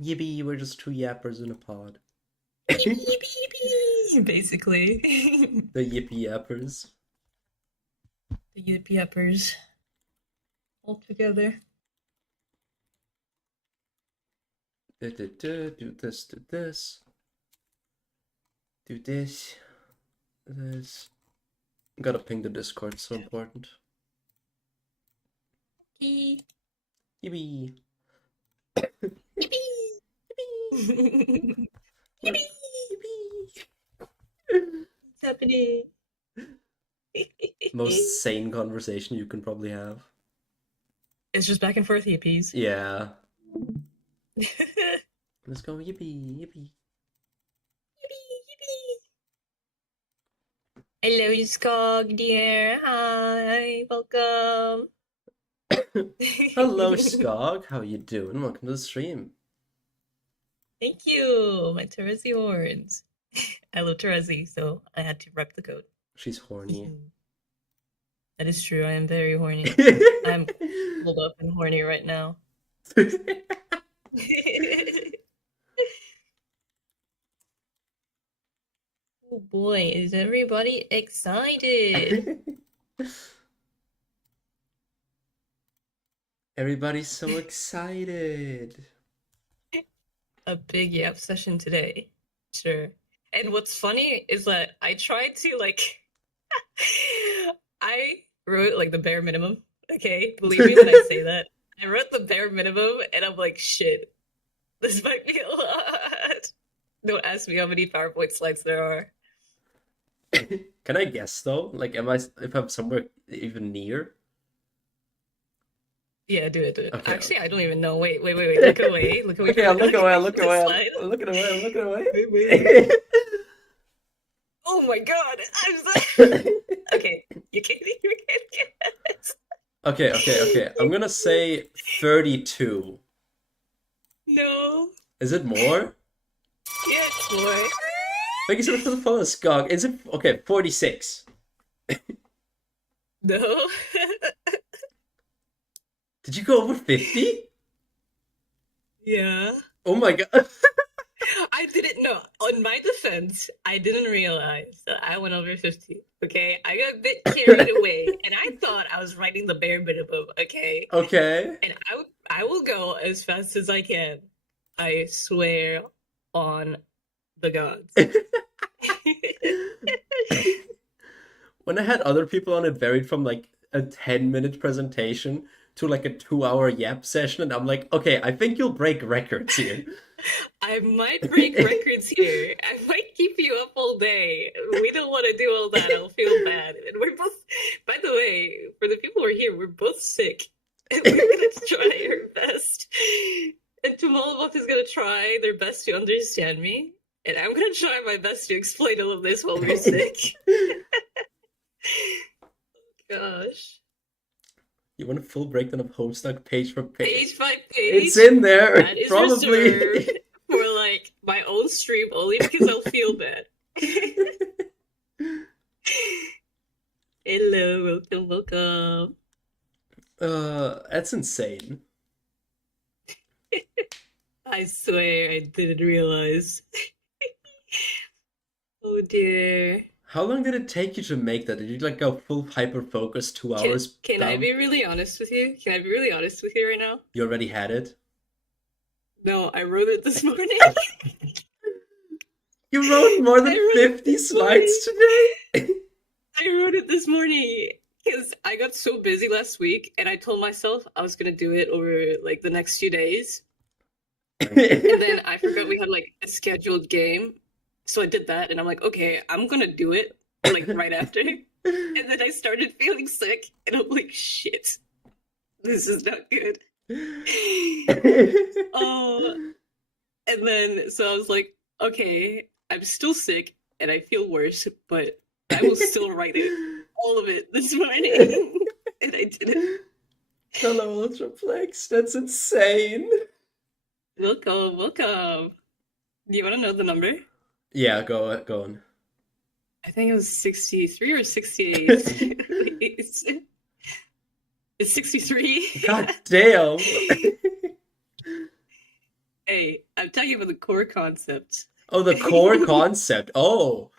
Yippee, we're just two yappers in a pod. Yippee, The yippee, yippee, basically. yippee yappers. The yippee uppers all together. Do this, do this. Do this. This. Gotta ping the Discord, so important. Yippee. Yippee. Yippee. Yippee. Yippee. Yippee. What's happening? Most sane conversation you can probably have. It's just back and forth yippies. Yeah. Let's go yippee, yippee. Hello, Skog dear. Hi, welcome. Hello, Skog. How you doing? Welcome to the stream. Thank you, my Terezi horns. I love Terezi, so I had to rep the code. She's horny. That is true. I am very horny. I'm pulled up and horny right now. Oh boy, is everybody excited? Everybody's so excited. A big yap session today. Sure. And what's funny is that I tried to I wrote like the bare minimum. Okay, believe me when I say that. I wrote the bare minimum and I'm like, shit, this might be a lot. Don't ask me how many PowerPoint slides there are. Can I guess though? Like, if I'm somewhere even near? Yeah, do it, do it. Okay. Actually, I don't even know. Wait. Look away. Look away. Okay, I'll look away. I'm looking away. Wait. Oh my god, I'm so... Okay, you can't guess. Okay. I'm gonna say 32. No. Is it more? Yeah, it's more. Thank you so much for the follow, Skog. Is it okay? 46. No. Did you go over 50? Yeah. Oh my god. I didn't know. On my defense, I didn't realize that I went over 50. Okay, I got a bit carried away, and I thought I was writing the bare minimum. Okay. Okay. And I will go as fast as I can. I swear on the gods. When I had other people on, it varied from like a 10-minute presentation to like a 2-hour yap session, and I'm like, okay, I think you'll break records here. I might break records here. I might keep you up all day. We don't want to do all that. I'll feel bad. And we're both, by the way, for the people who are here, we're both sick. And we're going to try our best. And Tumalabok is going to try their best to understand me. And I'm going to try my best to explain all of this while we're sick. Gosh. You want a full breakdown of Homestuck page for page? Page by page. It's in there. That is probably reserved for like my own stream only because I'll feel bad. Hello, welcome. That's insane. I swear I didn't realize. Oh dear. How long did it take you to make that? Did you like go full hyper focus 2 hours? Can I be really honest with you? Can I be really honest with you right now? You already had it? No, I wrote it this morning. You wrote more than 50 slides today? I wrote it this morning because I got so busy last week and I told myself I was going to do it over like the next few days. And then I forgot we had like a scheduled game. So I did that and I'm like, okay, I'm going to do it like right after. And then I started feeling sick and I'm like, shit, this is not good. Oh, and then so I was like, okay, I'm still sick and I feel worse, but I will still write it, all of it this morning. And I did it. Hello, Ultraplex. That's insane. Welcome. Do you want to know the number? Yeah, go on. I think it was 63 or 68. It's 63. God damn. Hey, I'm talking about the core concept, Oh, the core concept. Oh.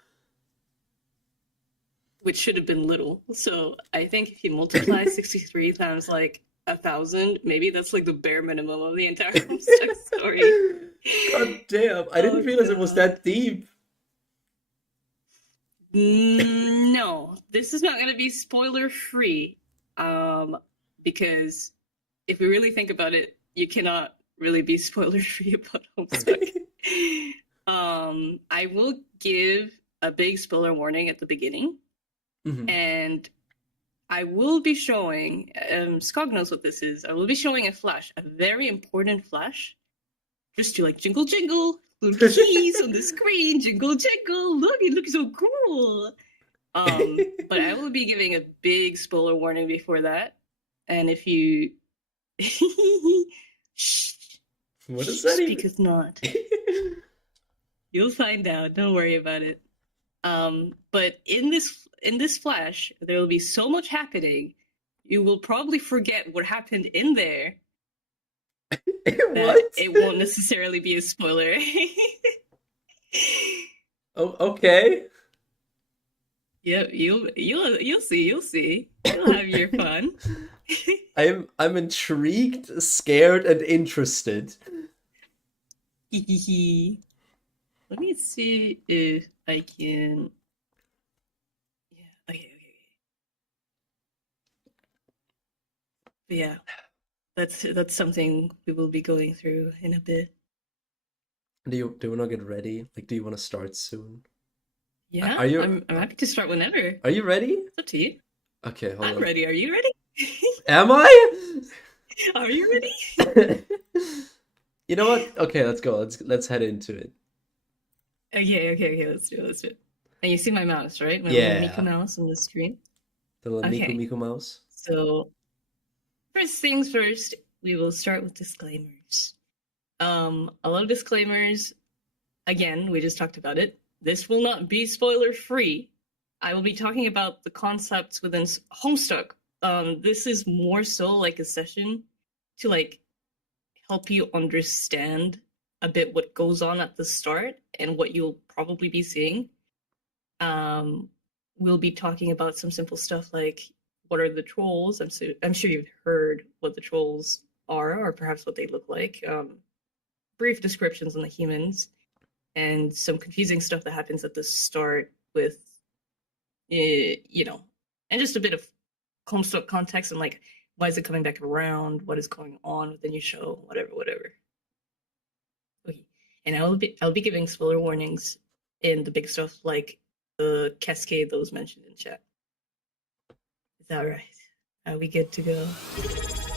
which should have been little. So I think if you multiply 63 times like 1,000, maybe that's like the bare minimum of the entire Homestuck story. God damn. I didn't Oh realize it was god. that deep. No, this is not going to be spoiler free. Um, because if we really think about it, you cannot really be spoiler free about Homestuck. I will give a big spoiler warning at the beginning, Mhm. and I will be showing, Skog knows what this is. I will be showing a flash, a very important flash, just to like jingle jingle, little keys on the screen, jingle jingle, look, it looks so cool. But I will be giving a big spoiler warning before that. And if you shh, What does that speak even? as not. You'll find out. Don't worry about it. But in this flash, there will be so much happening. You will probably forget what happened in there that What? it won't necessarily be a spoiler. Oh, okay. Yep, you'll see, you'll see. You'll have your fun. I'm intrigued, scared, and interested. Let me see if I can. Yeah, okay. But yeah, that's something we will be going through in a bit. Do you want to get ready? Like, do you want to start soon? Yeah, Are you I'm happy to start whenever. It's are you ready? up to you. Okay, hold I'm on. ready. Are you ready? Am I? Are you ready? You know what? Okay, let's go. Let's head into it. Okay. Let's do it. And you see my mouse, right? My little Miku Yeah, mouse on the screen. the little Miku Okay. Miku mouse. So first things first, we will start with disclaimers. A lot of disclaimers. Again, we just talked about it. This will not be spoiler free. I will be talking about the concepts within Homestuck. This is more so like a session to like help you understand a bit what goes on at the start and what you'll probably be seeing. Um, we'll be talking about some simple stuff like what are the trolls. I'm sure you've heard what the trolls are, or perhaps what they look like. Brief descriptions on the humans, and some confusing stuff that happens at the start with, you know, and just a bit of Homestuck context and like why is it coming back around? What is going on with the new show? Whatever. Okay. And I'll be giving spoiler warnings in the big stuff like the cascade that was mentioned in chat. Is that right? Are we good to go?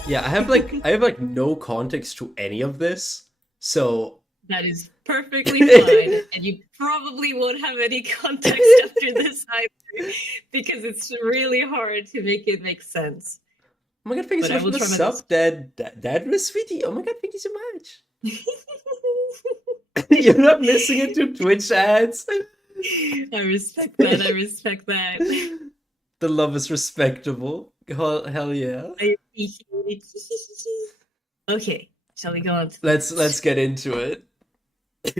Yeah, I have like no context to any of this, so That is perfectly fine, and you probably won't have any context after this either, because it's really hard to make it make sense. oh my god, thank you But so I much for will the try my best. sub, Dad, sweetie. Oh my god, thank you so much. You're not missing it to Twitch ads. I respect that. I respect that. The love is respectable. Hell yeah. I appreciate it. Okay, shall we go on to the Let's get into it.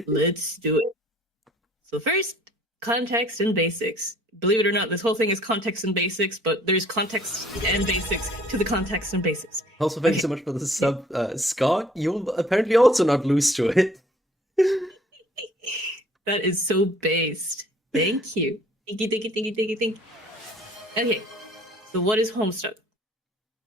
Let's do it. So first, context and basics. Believe it or not, this whole thing is context and basics, but there's context and basics to the context and basics. Also, thank you so much for the sub, Scott. You'll apparently also not lose to it. That is so based. Thank you. Thank you. Okay, so what is Homestuck?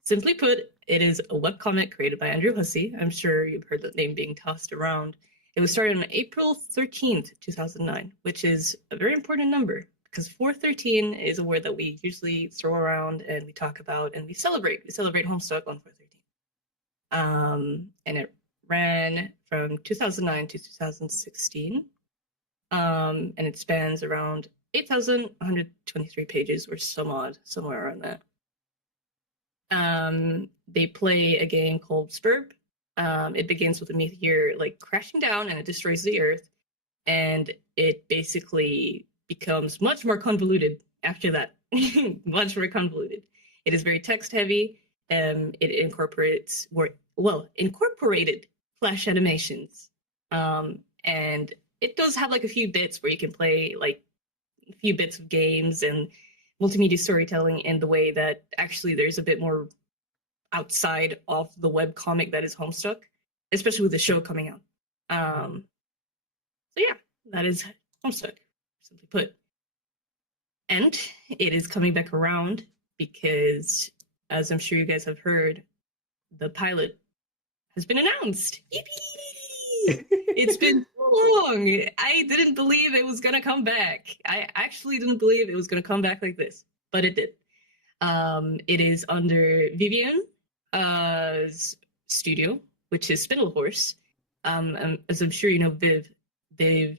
Simply put, it is a webcomic created by Andrew Hussey. I'm sure you've heard that name being tossed around. It was started on April 13th, 2009, which is a very important number because 413 is a word that we usually throw around and we talk about and we celebrate. We celebrate Homestuck on 413. And it ran from 2009 to 2016. And it spans around 8,123 pages or some odd, somewhere around that. They play a game called Spurb. It begins with a meteor like crashing down and it destroys the Earth, and it basically becomes much more convoluted after that. Much more convoluted. It is very text heavy. It incorporates incorporated flash animations. And it does have like a few bits where you can play like a few bits of games and multimedia storytelling in the way that actually there's a bit more outside of the web comic that is Homestuck, especially with the show coming out. So yeah, that is Homestuck, simply put. And it is coming back around because, as I'm sure you guys have heard, the pilot has been announced. Yippee! It's been so long. I didn't believe it was gonna come back. I actually didn't believe it was gonna come back like this, but it did. It is under Vivian's studio, which is Spindle Horse. As I'm sure you know, Viv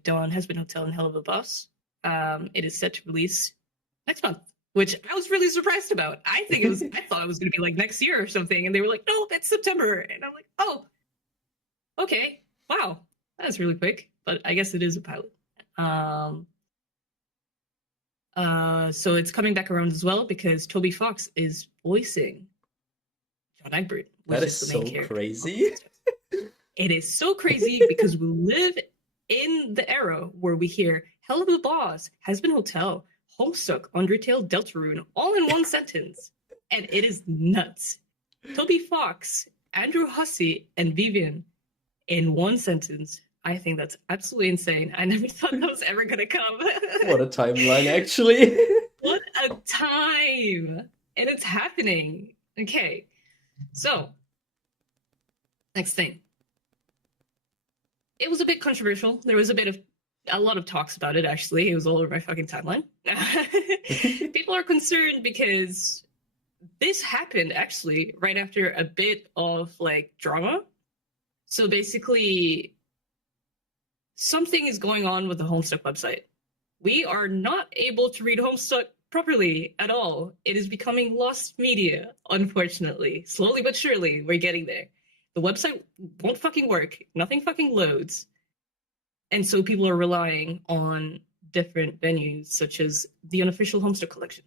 Dawn has been Hotel and Hell of a Boss. It is set to release next month, which I was really surprised about. I thought it was going to be like next year or something, and they were like, "No, it's September," and I'm like, "Oh, okay, wow, that's really quick." But I guess it is a pilot. So it's coming back around as well because Toby Fox is voicing John Egbert, That which is is the main so character. crazy. It is so crazy because we live in the era where we hear Hell of a Boss, Has Been Hotel, Homestuck, Undertale, Deltarune, all in one sentence. And it is nuts. Toby Fox, Andrew Hussey, and Vivian in one sentence. I think that's absolutely insane. I never thought that was ever going to come. What a timeline, actually. What a time! And it's happening. Okay, so next thing. It was a bit controversial. There was a lot of talks about it, actually. It was all over my fucking timeline. People are concerned because this happened actually right after a bit of like drama. So basically, something is going on with the Homestuck website. We are not able to read Homestuck properly at all. It is becoming lost media, unfortunately. Slowly but surely, we're getting there. The website won't fucking work. Nothing fucking loads. And so people are relying on different venues, such as the unofficial Homestuck collection.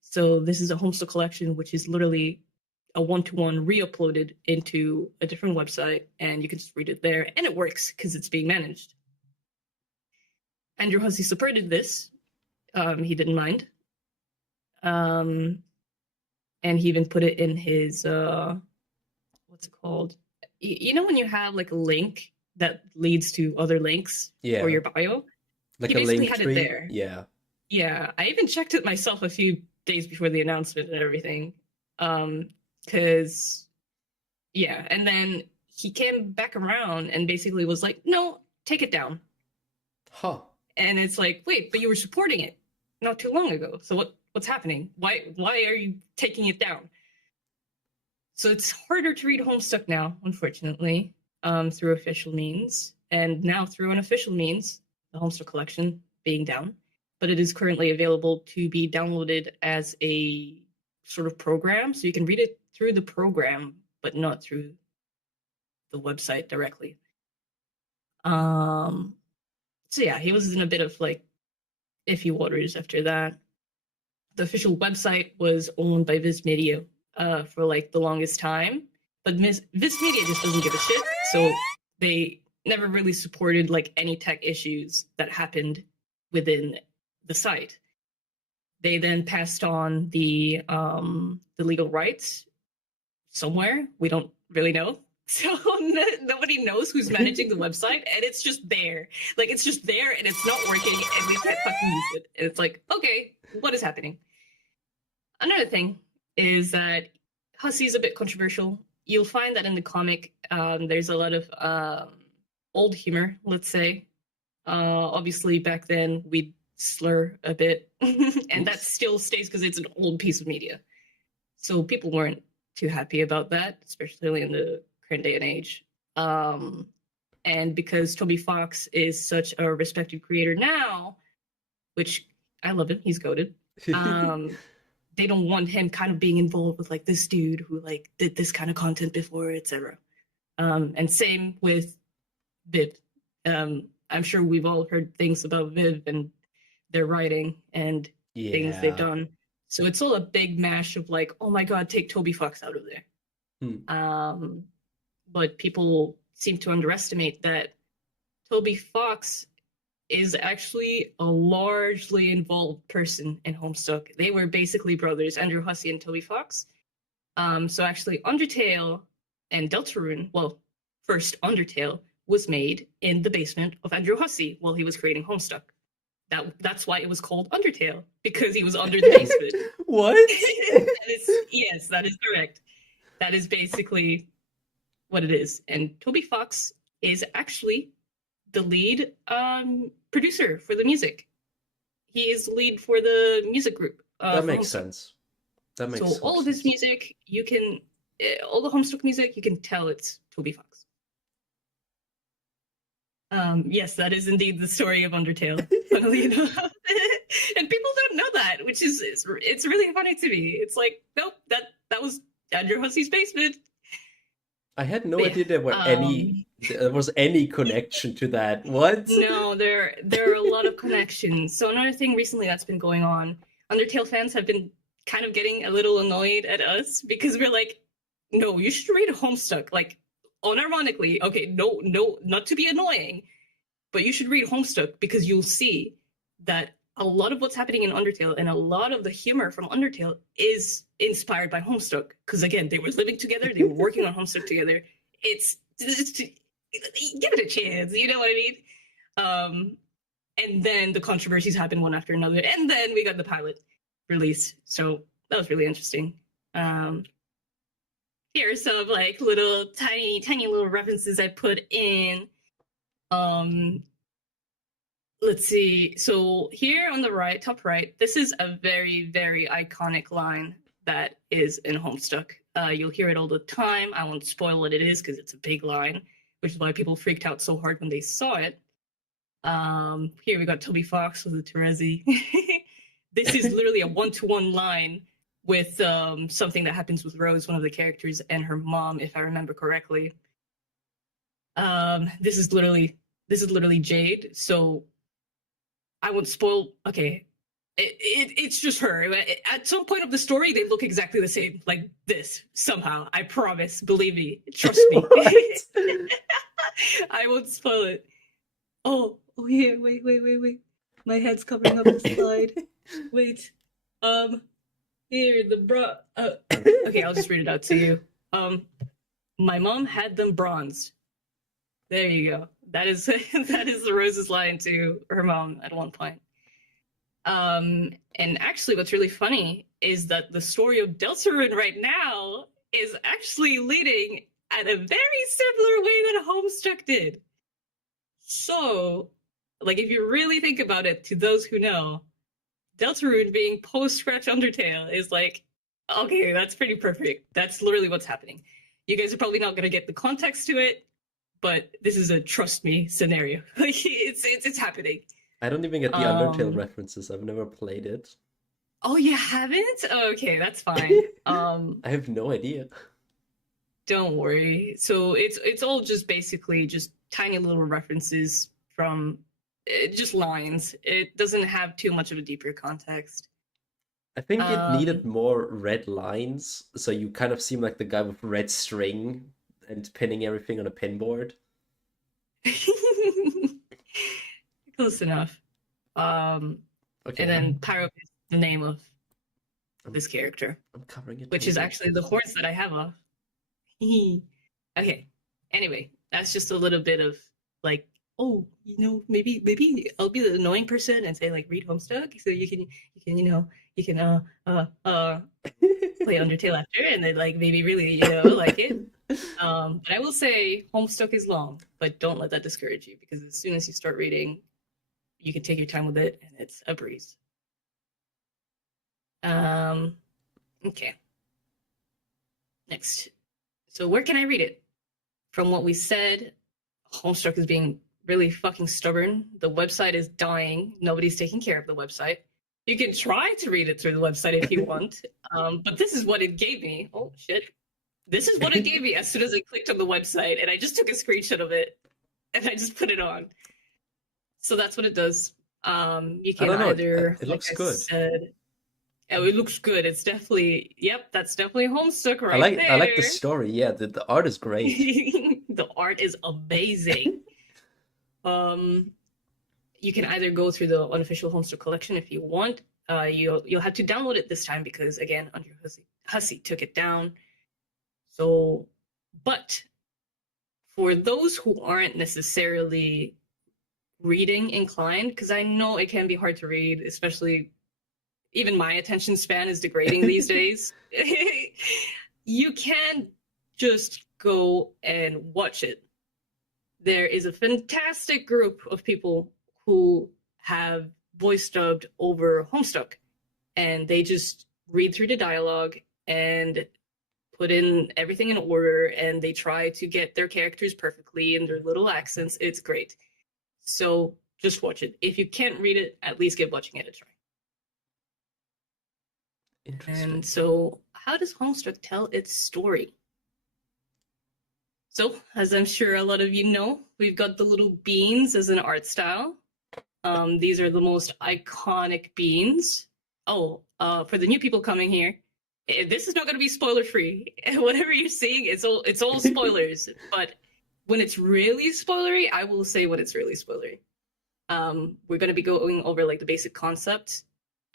So this is a Homestuck collection, which is literally a one-to-one re-uploaded into a different website, and you can just read it there, and it works because it's being managed. Andrew Hussey supported this. He didn't mind. And he even put it in his, what's it called? You know when you have like a link that leads to other links for Yeah, your bio? He like a basically link had it tree. there. Yeah. Yeah, I even checked it myself a few days before the announcement and everything. Because, yeah, and then he came back around and basically was like, no, take it down. Huh. And it's like, wait, but you were supporting it not too long ago. So what's happening? Why are you taking it down? So it's harder to read Homestuck now, unfortunately, through official means. And now through unofficial means, the Homestuck collection being down. But it is currently available to be downloaded as a sort of program. So you can read it through the program, but not through the website directly. So yeah, he was in a bit of like iffy waters after that. The official website was owned by Viz Media for like the longest time, but Viz Media just doesn't give a shit, so they never really supported like any tech issues that happened within the site. They then passed on the legal rights somewhere. We don't really know. So nobody knows who's managing the website, and it's just there. Like it's just there, and it's not working, and we can't fucking use it. And it's like, okay, what is happening? Another thing is that Hussey's a bit controversial. You'll find that in the comic, there's a lot of old humor, let's say. Obviously, back then we'd slur a bit, and that Oops. still stays because it's an old piece of media. So people weren't too happy about that, especially in the current day and age. And because Toby Fox is such a respected creator now, which I love him, he's goated. They don't want him kind of being involved with like this dude who like did this kind of content before, etc. And same with Viv. I'm sure we've all heard things about Viv and their writing and things they've Yeah. done. So it's all a big mash of like, oh my god, take Toby Fox out of there. Hmm. But people seem to underestimate that Toby Fox is actually a largely involved person in Homestuck. They were basically brothers, Andrew Hussey and Toby Fox. So actually, Undertale and Deltarune, well, first Undertale was made in the basement of Andrew Hussey while he was creating Homestuck. That's why it was called Undertale, because he was under the basement. What? Yes, that is correct. That is basically what it is. And Toby Fox is actually the lead producer for the music. He is the lead for the music group. That for makes Homestuck. sense. That makes So so all much of his sense. music, you can, all the Homestuck music, you can tell it's Toby Fox. Yes, that is indeed the story of Undertale, funnily enough. And people don't know that, which is it's really funny to me. It's like, nope, that was Andrew Hussey's basement. I had no But yeah, idea there was any connection to that. What? no, there are a lot of connections. So another thing recently that's been going on, Undertale fans have been kind of getting a little annoyed at us because we're like, no, you should read Homestuck. Like, unironically, okay, no, not to be annoying, but you should read Homestuck because you'll see that a lot of what's happening in Undertale and a lot of the humor from Undertale is inspired by Homestuck. Because again, they were living together, they were working on Homestuck together. It's give it a chance, you know what I mean? And then the controversies happened one after another, and then we got the pilot release. So that was really interesting. Here's some like little tiny little references I put in. Let's see. So here on the right, top right, this is a very, very iconic line that is in Homestuck. You'll hear it all the time. I won't spoil what it is because it's a big line, which is why people freaked out so hard when they saw it. Here we got Toby Fox with the Terezi. This is literally a one-to-one line with something that happens with Rose, one of the characters, and her mom, if I remember correctly. This is literally Jade. So I won't spoil. Okay, it's just her. At some point of the story, they look exactly the same, like this. Somehow, I promise. Believe me. Trust me. I won't spoil it. Oh, here. Wait. My head's covering up the slide. Wait. Here the bra. Okay, I'll just read it out to you. My mom had them bronzed. There you go. That is the Rose's line to her mom at one point. And actually, what's really funny is that the story of Deltarune right now is actually leading at a very similar way that Homestuck did. So, like, if you really think about it, to those who know, Deltarune being post-Scratch Undertale is like, okay, that's pretty perfect. That's literally what's happening. You guys are probably not going to get the context to it, but this is a trust me scenario. Like it's happening. I don't even get the Undertale references. I've never played it. Oh, you haven't? Okay, that's fine. I have no idea. Don't worry. So it's all just basically just tiny little references from just lines. It doesn't have too much of a deeper context. I think it needed more red lines, so you kind of seem like the guy with red string and pinning everything on a pinboard. Close enough. Okay. And then Pyro is the name of this character. I'm covering it. Which is actually the horse that I have off. Okay. Anyway, that's just a little bit of like, oh, maybe I'll be the annoying person and say like read Homestuck so you can play Undertale after and then like maybe really like it. But I will say Homestuck is long, but don't let that discourage you because as soon as you start reading, you can take your time with it and it's a breeze. Okay. Next. So where can I read it? From what we said, Homestuck is being really fucking stubborn. The website is dying. Nobody's taking care of the website. You can try to read it through the website if you want, but this is what it gave me. Oh, shit. This is what it gave me as soon as I clicked on the website, and I just took a screenshot of it, and I just put it on. So that's what it does. You can either... It looks good. Oh, it looks good. It's definitely... Yep, that's definitely Homestuck right there. I like the story. Yeah, the art is great. The art is amazing. Um, you can either go through the unofficial Homestuck collection if you want. You'll have to download it this time because again, Under Hussey took it down. So, but for those who aren't necessarily reading inclined, because I know it can be hard to read, especially even my attention span is degrading these days. You can just go and watch it. There is a fantastic group of people who have voice dubbed over Homestuck, and they just read through the dialogue and put in everything in order, and they try to get their characters perfectly in their little accents. It's great. So just watch it. If you can't read it, at least give watching it a try. Interesting. And so, how does Homestuck tell its story? So, as I'm sure a lot of you know, we've got the little beans as an art style. These are the most iconic beans. Oh, for the new people coming here, this is not going to be spoiler free. Whatever you're seeing, it's all spoilers. But when it's really spoilery, I will say when it's really spoilery. We're going to be going over like the basic concept,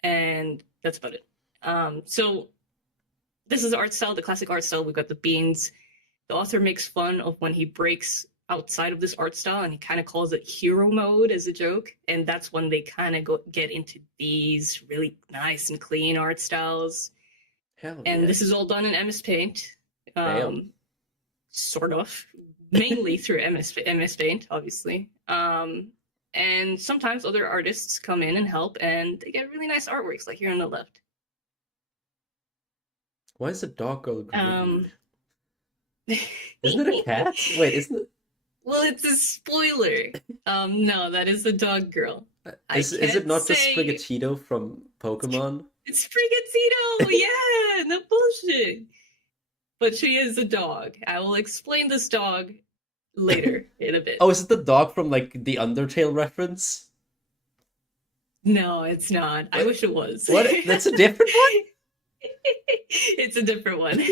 and that's about it. So this is the art style, the classic art style. We've got the beans. The author makes fun of when he breaks outside of this art style, and he kind of calls it hero mode as a joke. And that's when they kind of get into these really nice and clean art styles. Hell And yes. this is all done in MS Paint. Damn. Sort of. Mainly through MS Paint, obviously. And sometimes other artists come in and help, and they get really nice artworks, like here on the left. Why is the dog girl green? Isn't Isn't it a cat? Wait, isn't it? Well, it's a spoiler. No, that is the dog girl. Is it not the Sprigatito from Pokemon? It's Sprigatito! Yeah, no bullshit. But she is a dog. I will explain this dog later in a bit. Oh, is it the dog from like the Undertale reference? No, it's not. What? I wish it was. What? That's a different one? It's a different one.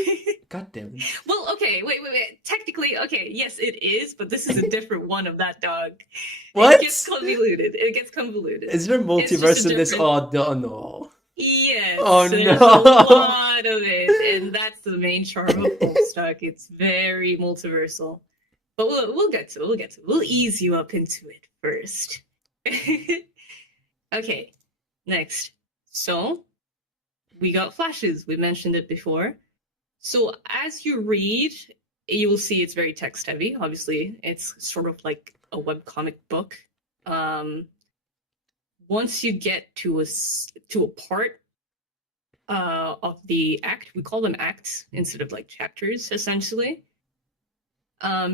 God damn it. Well, okay, wait. Technically, okay, yes, it is, but this is a different one of that dog. What? It gets convoluted. Is there multiverse in this? Oh, no. Yes. Oh, there's no. a lot of it, and that's the main charm of Homestuck. It's very multiversal. But we'll get to it. We'll ease you up into it first. Okay, next. So, we got flashes. We mentioned it before. So as you read, you will see it's very text heavy. Obviously, it's sort of like a webcomic book. Once you get to a part of the act, we call them acts instead of like chapters, essentially.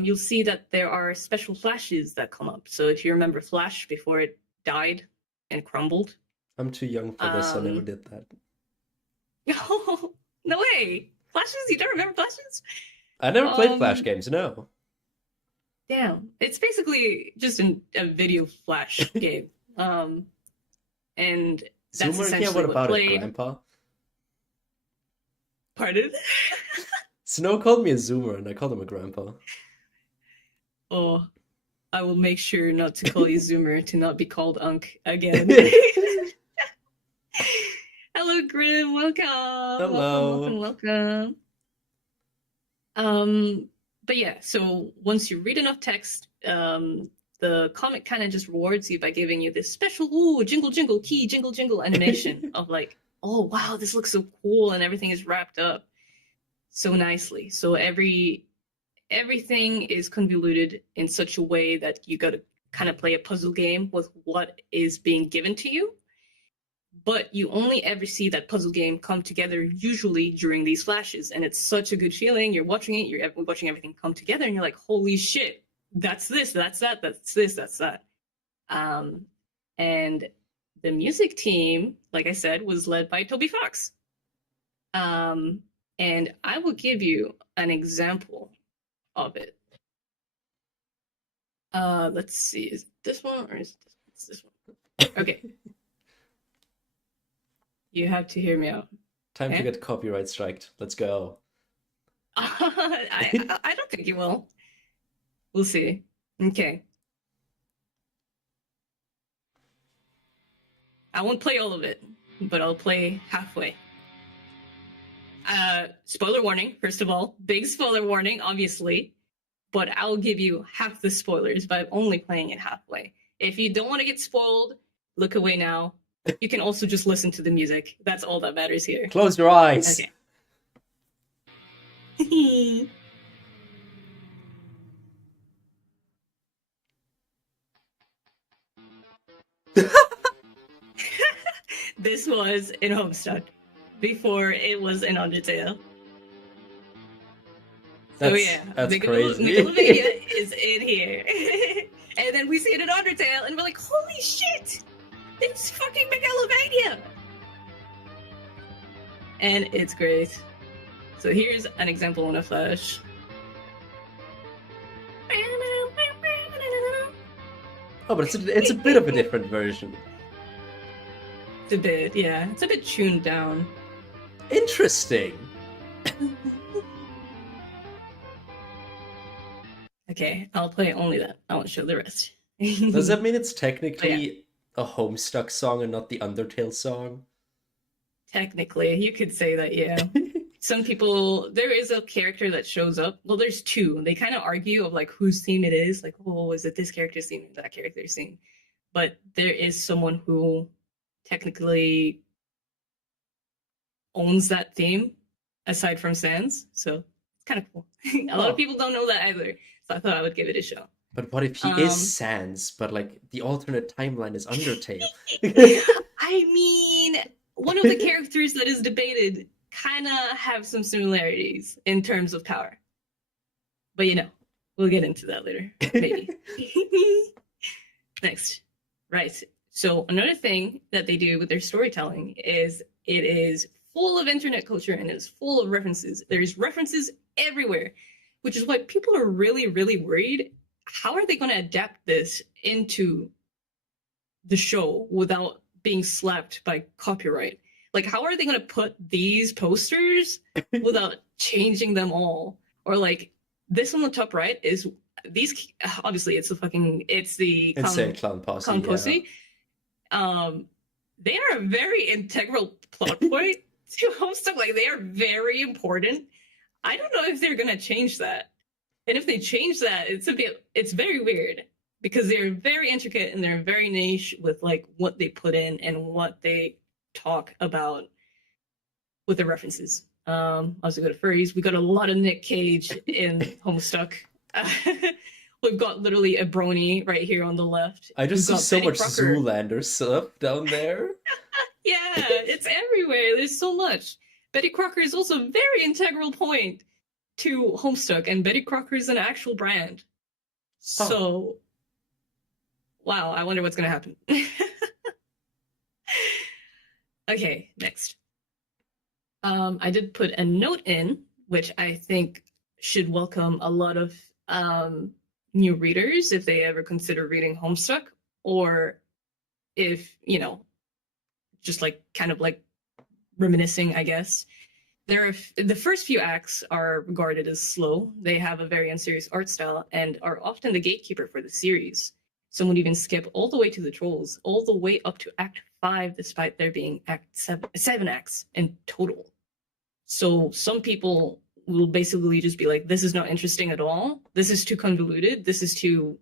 You'll see that there are special flashes that come up. So if you remember Flash before it died and crumbled. I'm too young for this. I never did that. Oh, no way. Flashes? You don't remember Flashes? I never played Flash games, no. Damn. It's basically just a video Flash game. And that's Zoomer, essentially yeah, what about played. it, Grandpa? Pardon? Snow called me a Zoomer, and I called him a grandpa. Oh, I will make sure not to call you Zoomer, to not be called Unk again. Hello, Grim. Welcome. Hello. Welcome. But yeah, so once you read enough text, the comic kind of just rewards you by giving you this special jingle jingle key jingle jingle animation of like, oh wow, this looks so cool, and everything is wrapped up so nicely. So everything is convoluted in such a way that you got to kind of play a puzzle game with what is being given to you. But you only ever see that puzzle game come together usually during these flashes. And it's such a good feeling. You're watching it, you're watching everything come together, and you're like, holy shit, that's this, that's that, that's this, that's that. And the music team, like I said, was led by Toby Fox. And I will give you an example of it. Let's see, is it this one or is it this one? Okay. You have to hear me out. Time to get copyright striked. Let's go. I don't think you will. We'll see. Okay. I won't play all of it, but I'll play halfway. Spoiler warning, first of all. Big spoiler warning, obviously. But I'll give you half the spoilers by only playing it halfway. If you don't want to get spoiled, look away now. You can also just listen to the music. That's all that matters here. Close your eyes. Okay. This was in Homestuck before it was in Undertale. So yeah, that's crazy. Megalovania is in here. And then we see it in Undertale, and we're like, holy shit! It's fucking Megalovania! And it's great. So here's an example in a flash. Oh, but it's a bit of a different version. It's a bit, yeah. It's a bit tuned down. Interesting. Okay, I'll play only that. I won't show the rest. Does that mean it's technically a Homestuck song and not the Undertale song? Technically, you could say that, yeah. Some people, there is a character that shows up. Well, there's two. They kind of argue of like whose theme it is. Like, oh, is it this character's theme or that character's theme? But there is someone who technically owns that theme aside from Sans. So it's kind of cool. A lot of people don't know that either. So I thought I would give it a shot. But what if he is Sans, but like the alternate timeline is Undertale? I mean, one of the characters that is debated kind of have some similarities in terms of power. But we'll get into that later, maybe. Next. Right. So another thing that they do with their storytelling is it is full of internet culture and it's full of references. There's references everywhere, which is why people are really, really worried. How are they going to adapt this into the show without being slapped by copyright? Like, how are they going to put these posters without changing them all? Or like this on the top right is these. Obviously, it's the Insane Clown Posse. They are a very integral plot point to Homestuck. Like, they are very important. I don't know if they're going to change that. And if they change that, it's very weird because they're very intricate and they're very niche with like what they put in and what they talk about with the references. Also go to furries. We got a lot of Nick Cage in Homestuck. We've got literally a brony right here on the left. I just see so Betty much Crocker. Zoolander stuff down there. Yeah, it's everywhere. There's so much. Betty Crocker is also a very integral point to Homestuck, and Betty Crocker is an actual brand. So, wow, I wonder what's going to happen. Okay, next. I did put a note in, which I think should welcome a lot of new readers if they ever consider reading Homestuck, or if, just like kind of like reminiscing, I guess. The first few acts are regarded as slow. They have a very unserious art style and are often the gatekeeper for the series. Some would even skip all the way to the trolls, all the way up to Act 5, despite there being seven acts in total. So some people will basically just be like, this is not interesting at all. This is too convoluted. This is too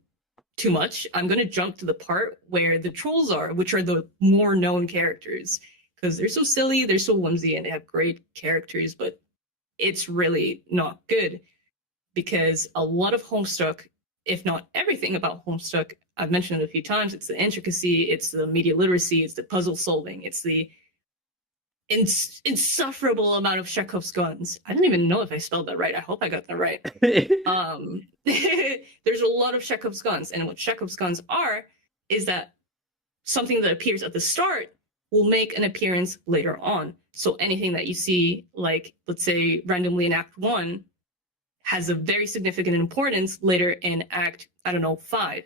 much. I'm going to jump to the part where the trolls are, which are the more known characters. Because they're so silly, they're so whimsy, and they have great characters, but it's really not good. Because a lot of Homestuck, if not everything about Homestuck, I've mentioned it a few times, it's the intricacy, it's the media literacy, it's the puzzle solving, it's the insufferable amount of Chekhov's guns. I don't even know if I spelled that right. I hope I got that right. There's a lot of Chekhov's guns, and what Chekhov's guns are is that something that appears at the start will make an appearance later on. So anything that you see, like, let's say, randomly in Act 1, has a very significant importance later in Act, 5.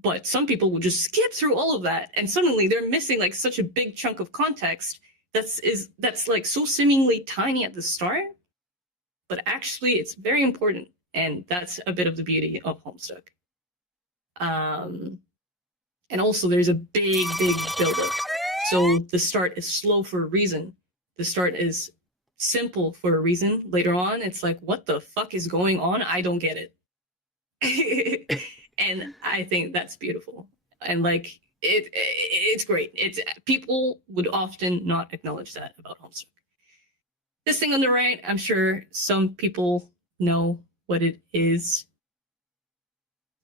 But some people will just skip through all of that, and suddenly they're missing, like, such a big chunk of context that's like, so seemingly tiny at the start, but actually it's very important, and that's a bit of the beauty of Homestuck. And also, there's a big buildup So the start is slow for a reason. The start is simple for a reason. Later on, it's like, what the fuck is going on? I don't get it. And I think that's beautiful. And like it's great. It's people would often not acknowledge that about Homestuck. This thing on the right, I'm sure some people know what it is.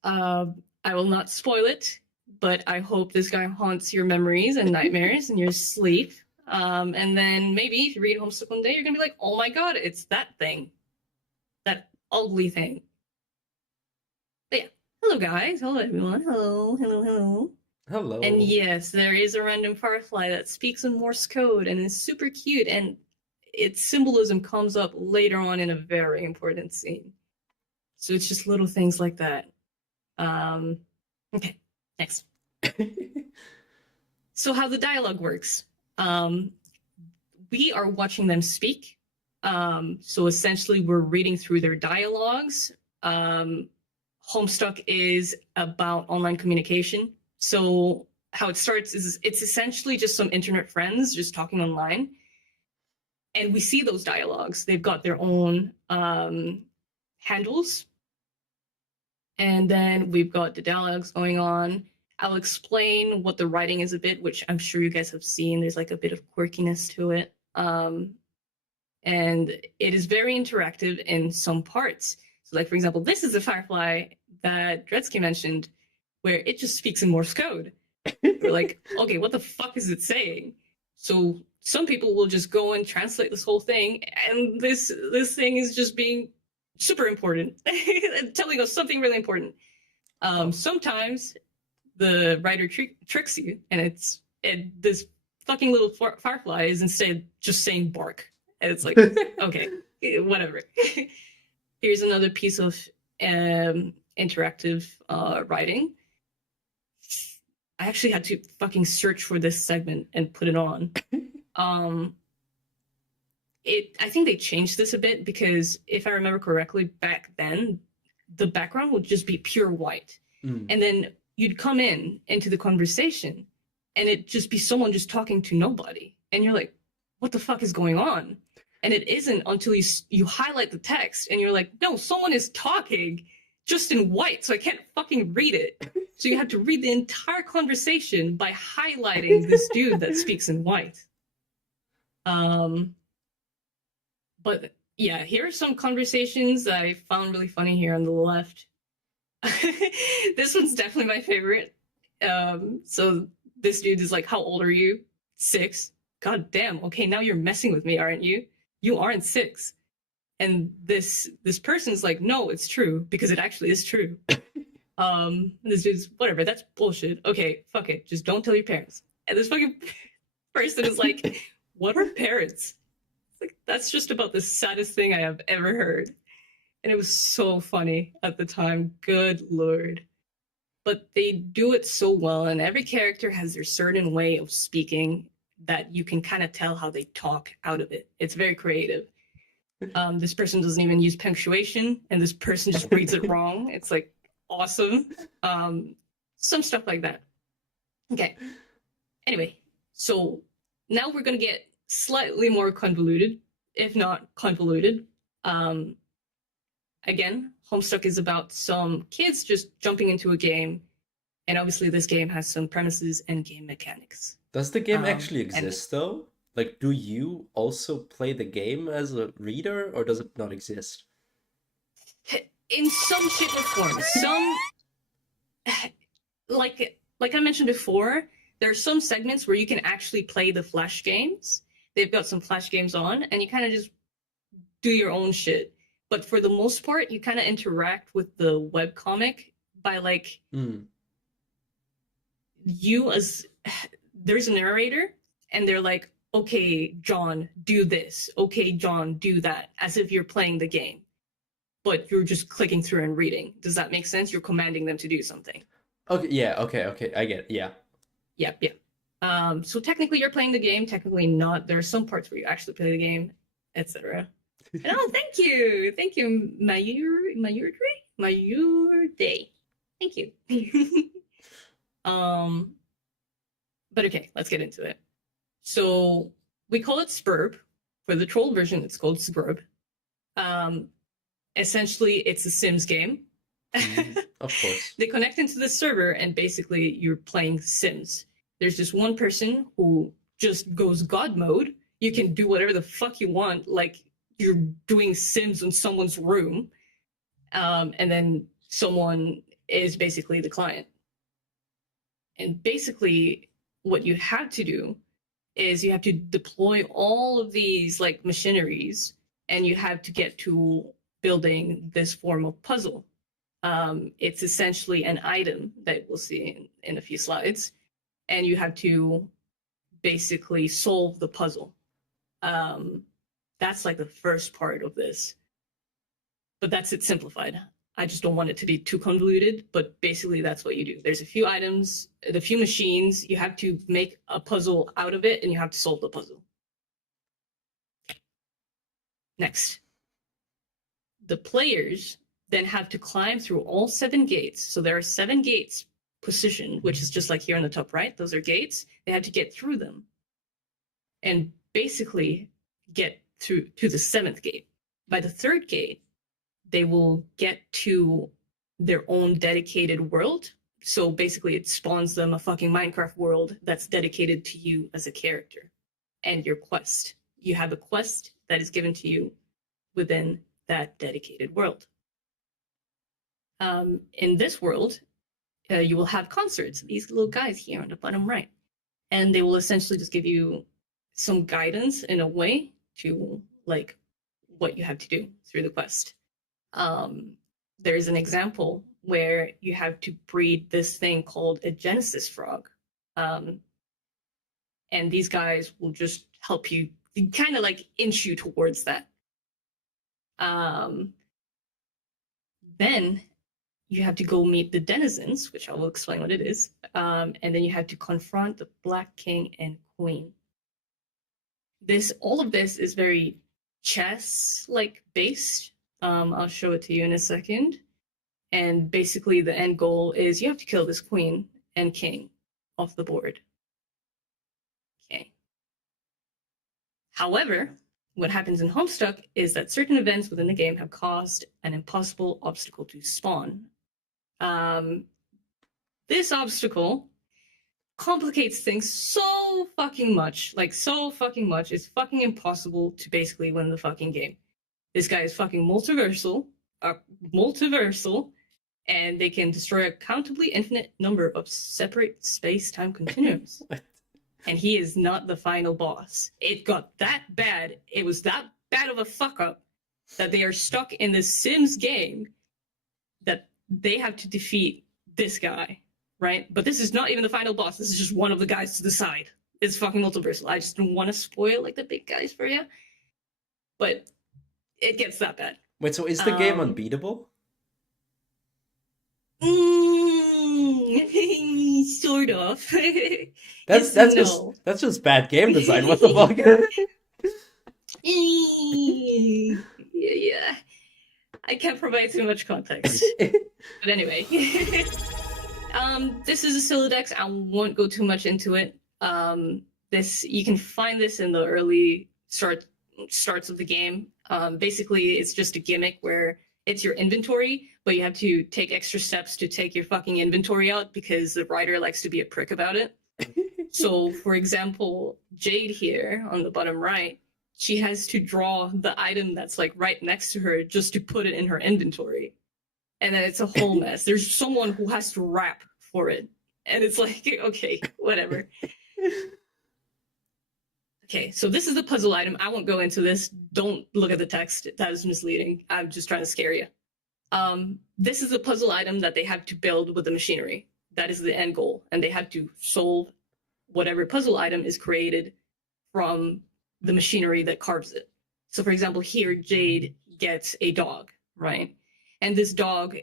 I will not spoil it, but I hope this guy haunts your memories and nightmares in your sleep. And then maybe if you read Homestuck one day, you're gonna be like, oh my god, it's that thing. That ugly thing. But yeah. Hello guys. Hello everyone. Hello, hello, hello. And Hello. yes, there is a random firefly that speaks in Morse code and is super cute, and its symbolism comes up later on in a very important scene. So it's just little things like that. Okay, next. So how the dialogue works. We are watching them speak. So essentially, we're reading through their dialogues. Homestuck is about online communication. So how it starts is it's essentially just some internet friends just talking online. And we see those dialogues. They've got their own handles. And then we've got the dialogues going on. I'll explain what the writing is a bit, which I'm sure you guys have seen. There's like a bit of quirkiness to it. And it is very interactive in some parts. So like, for example, this is a Firefly that Dredsky mentioned, where it just speaks in Morse code. We're like, okay, what the fuck is it saying? So some people will just go and translate this whole thing, and this thing is just being super important, telling us something really important. Sometimes the writer tricks you, and this fucking little firefly is instead just saying bark, and it's like, okay, whatever. Here's another piece of interactive writing. I actually had to fucking search for this segment and put it on. I think they changed this a bit because if I remember correctly, back then the background would just be pure white, and then you'd come into the conversation, and it'd just be someone just talking to nobody, and you're like, what the fuck is going on? And it isn't until you highlight the text, and you're like, no, someone is talking just in white, so I can't fucking read it. So you have to read the entire conversation by highlighting this dude that speaks in white. But yeah, here are some conversations that I found really funny here on the left. This one's definitely my favorite. So this dude is like, how old are you? 6. God damn. Okay, now you're messing with me, aren't you? You aren't 6. And this person's like, no, it's true, because it actually is true. This dude's, whatever, that's bullshit. Okay, fuck it. Just don't tell your parents. And this fucking person is like, what are parents? Like, that's just about the saddest thing I have ever heard. And it was so funny at the time. Good Lord. But they do it so well, and every character has their certain way of speaking that you can kind of tell how they talk out of it. It's very creative. This person doesn't even use punctuation, and this person just reads it wrong. It's like awesome. Some stuff like that. Okay. Anyway, so now we're going to get slightly more convoluted, if not convoluted. Again, Homestuck is about some kids just jumping into a game, and obviously this game has some premises and game mechanics. Does the game actually exist though? Like, do you also play the game as a reader, or does it not exist? In some shape or form, some like I mentioned before, there are some segments where you can actually play the Flash games. They've got some Flash games on, and you kind of just do your own shit. But for the most part, you kind of interact with the webcomic by like you as there's a narrator, and they're like, okay, John, do this. Okay, John, do that, as if you're playing the game. But you're just clicking through and reading. Does that make sense? You're commanding them to do something. Okay, yeah, okay, I get it, yeah. Yep. So technically you're playing the game, technically not. There are some parts where you actually play the game, etc. And oh, thank you, Mayur Day. Thank you. But okay, let's get into it. So we call it Spurb. For the troll version, it's called Spurb. Um, Essentially, it's a Sims game. Of course. They connect into the server, and basically, you're playing Sims. There's just one person who just goes God mode. You can do whatever the fuck you want, like you're doing Sims in someone's room. And then someone is basically the client. And basically, what you have to do is you have to deploy all of these like machineries, and you have to get to building this form of puzzle. It's essentially an item that we'll see in a few slides, and you have to basically solve the puzzle. That's like the first part of this, but that's it simplified. I just don't want it to be too convoluted, but basically that's what you do. There's a few items, the few machines, you have to make a puzzle out of it, and you have to solve the puzzle. Next. The players then have to climb through all 7 gates. So there are 7 gates positioned, which is just like here on the top right. Those are gates. They have to get through them and basically get through to the 7th gate. By the 3rd gate, they will get to their own dedicated world. So basically, it spawns them a fucking Minecraft world that's dedicated to you as a character and your quest. You have a quest that is given to you within that dedicated world. In this world, you will have concerts, these little guys here on the bottom right, and they will essentially just give you some guidance in a way to like what you have to do through the quest. There's an example where you have to breed this thing called a Genesis frog. And these guys will just help you, kind of like inch you towards that. Then you have to go meet the denizens, which I will explain what it is. And then you have to confront the Black King and Queen. All of this is very chess-like based. I'll show it to you in a second. And basically the end goal is you have to kill this queen and king off the board. Okay. However, what happens in Homestuck is that certain events within the game have caused an impossible obstacle to spawn. This obstacle complicates things so fucking much. It's fucking impossible to basically win the fucking game. This guy is fucking multiversal, and they can destroy a countably infinite number of separate space-time continuums. And he is not the final boss. It got that bad. It was that bad of a fuck-up that they are stuck in this Sims game that they have to defeat this guy, right? But this is not even the final boss. This is just one of the guys to the side. It's fucking multiversal. I just don't want to spoil like the big guys for you. But it gets that bad. Wait, so is the game unbeatable? Sort of. That's just bad game design. What the fuck? Yeah. I can't provide too much context. But anyway. This is a Silodex. I won't go too much into it. You can find this in the early starts of the game. Basically, it's just a gimmick where it's your inventory, but you have to take extra steps to take your fucking inventory out because the writer likes to be a prick about it. So, for example, Jade here on the bottom right, she has to draw the item that's like right next to her just to put it in her inventory. And then it's a whole mess. There's someone who has to rap for it. And it's like, okay, whatever. Okay, so this is the puzzle item. I won't go into this. Don't look at the text. That is misleading. I'm just trying to scare you. This is the puzzle item that they have to build with the machinery. That is the end goal. And they have to solve whatever puzzle item is created from the machinery that carves it. So for example, here, Jade gets a dog, right? And this dog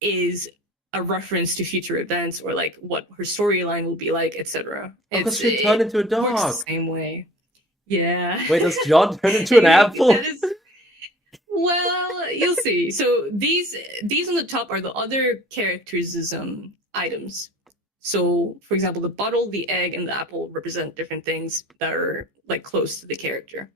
is a reference to future events or like what her storyline will be like, etc. Because she turned into a dog. Works the same way. Yeah. Wait, does John turn into an apple? Well, you'll see. So these on the top are the other characters' items. So, for example, the bottle, the egg, and the apple represent different things that are like close to the character.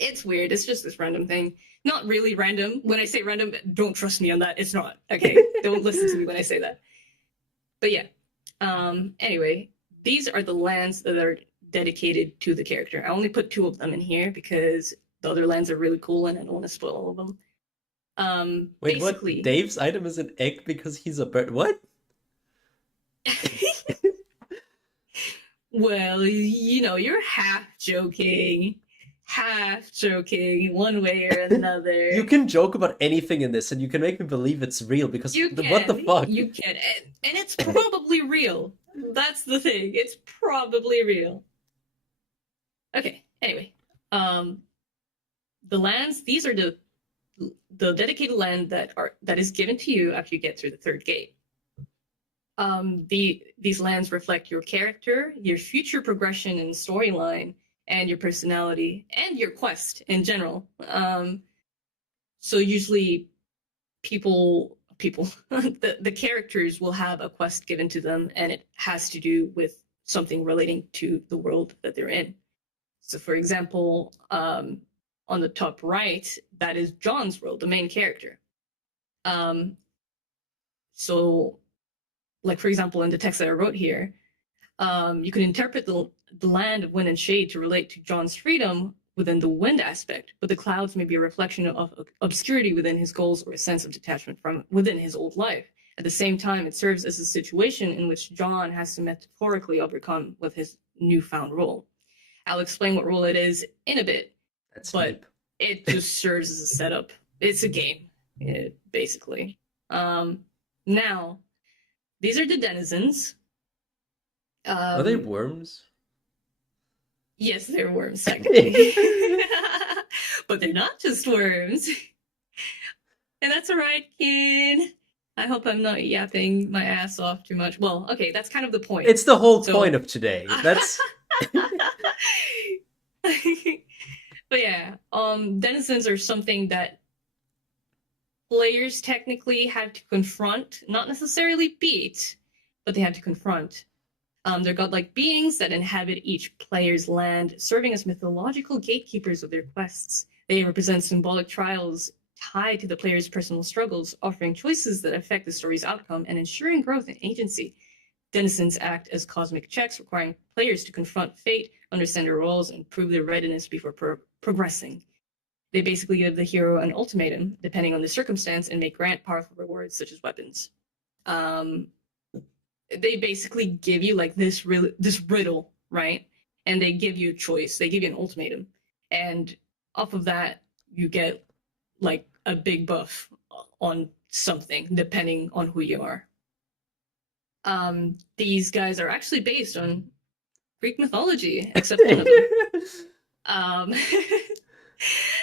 It's weird. It's just this random thing. Not really random. When I say random, don't trust me on that. It's not. Okay. Don't listen to me when I say that. But yeah. Anyway, these are the lands that are dedicated to the character. I only put 2 of them in here because the other lands are really cool and I don't want to spoil all of them. Wait, what? Basically, Dave's item is an egg because he's a bird. What? well, you know, you're half joking one way or You another. can joke about anything in this, and you can make me believe it's real because what the fuck? You can, and it's probably real. That's the thing. It's probably real. Okay. Anyway, um, the lands. These are the dedicated land that is given to you after you get through the 3rd gate. These lands reflect your character, your future progression and storyline, and your personality and your quest in general. So usually people the characters will have a quest given to them and it has to do with something relating to the world that they're in. So for example, on the top right, that is John's world, the main character. Um, so like for example, in the text that I wrote here, you can interpret the land of wind and shade to relate to John's freedom within the wind aspect, but the clouds may be a reflection of obscurity within his goals or a sense of detachment from within his old life. At the same time, it serves as a situation in which John has to metaphorically overcome with his newfound role. I'll explain what role it is in a bit, That's but deep. it just serves as a setup. It's a game, basically. Now, these are the denizens. Are they Um, worms? yes, they're worms, technically. But they're not just worms. And that's all right, kid. I hope I'm not yapping my ass off too much. Well, okay, that's kind of the point. It's the whole point So, of today. That's but yeah, denizens are something that players technically have to confront, not necessarily beat, but they have to confront. They're godlike beings that inhabit each player's land, serving as mythological gatekeepers of their quests. They represent symbolic trials tied to the player's personal struggles, offering choices that affect the story's outcome and ensuring growth and agency. Denizens act as cosmic checks, requiring players to confront fate, understand their roles, and prove their readiness before progressing. They basically give the hero an ultimatum, depending on the circumstance, and may grant powerful rewards such as weapons. Um, they basically give you like this riddle, right? And they give you a choice. They give you an ultimatum, and off of that, you get like a big buff on something, depending on who you are. These guys are actually based on Greek mythology, except one of them. Um,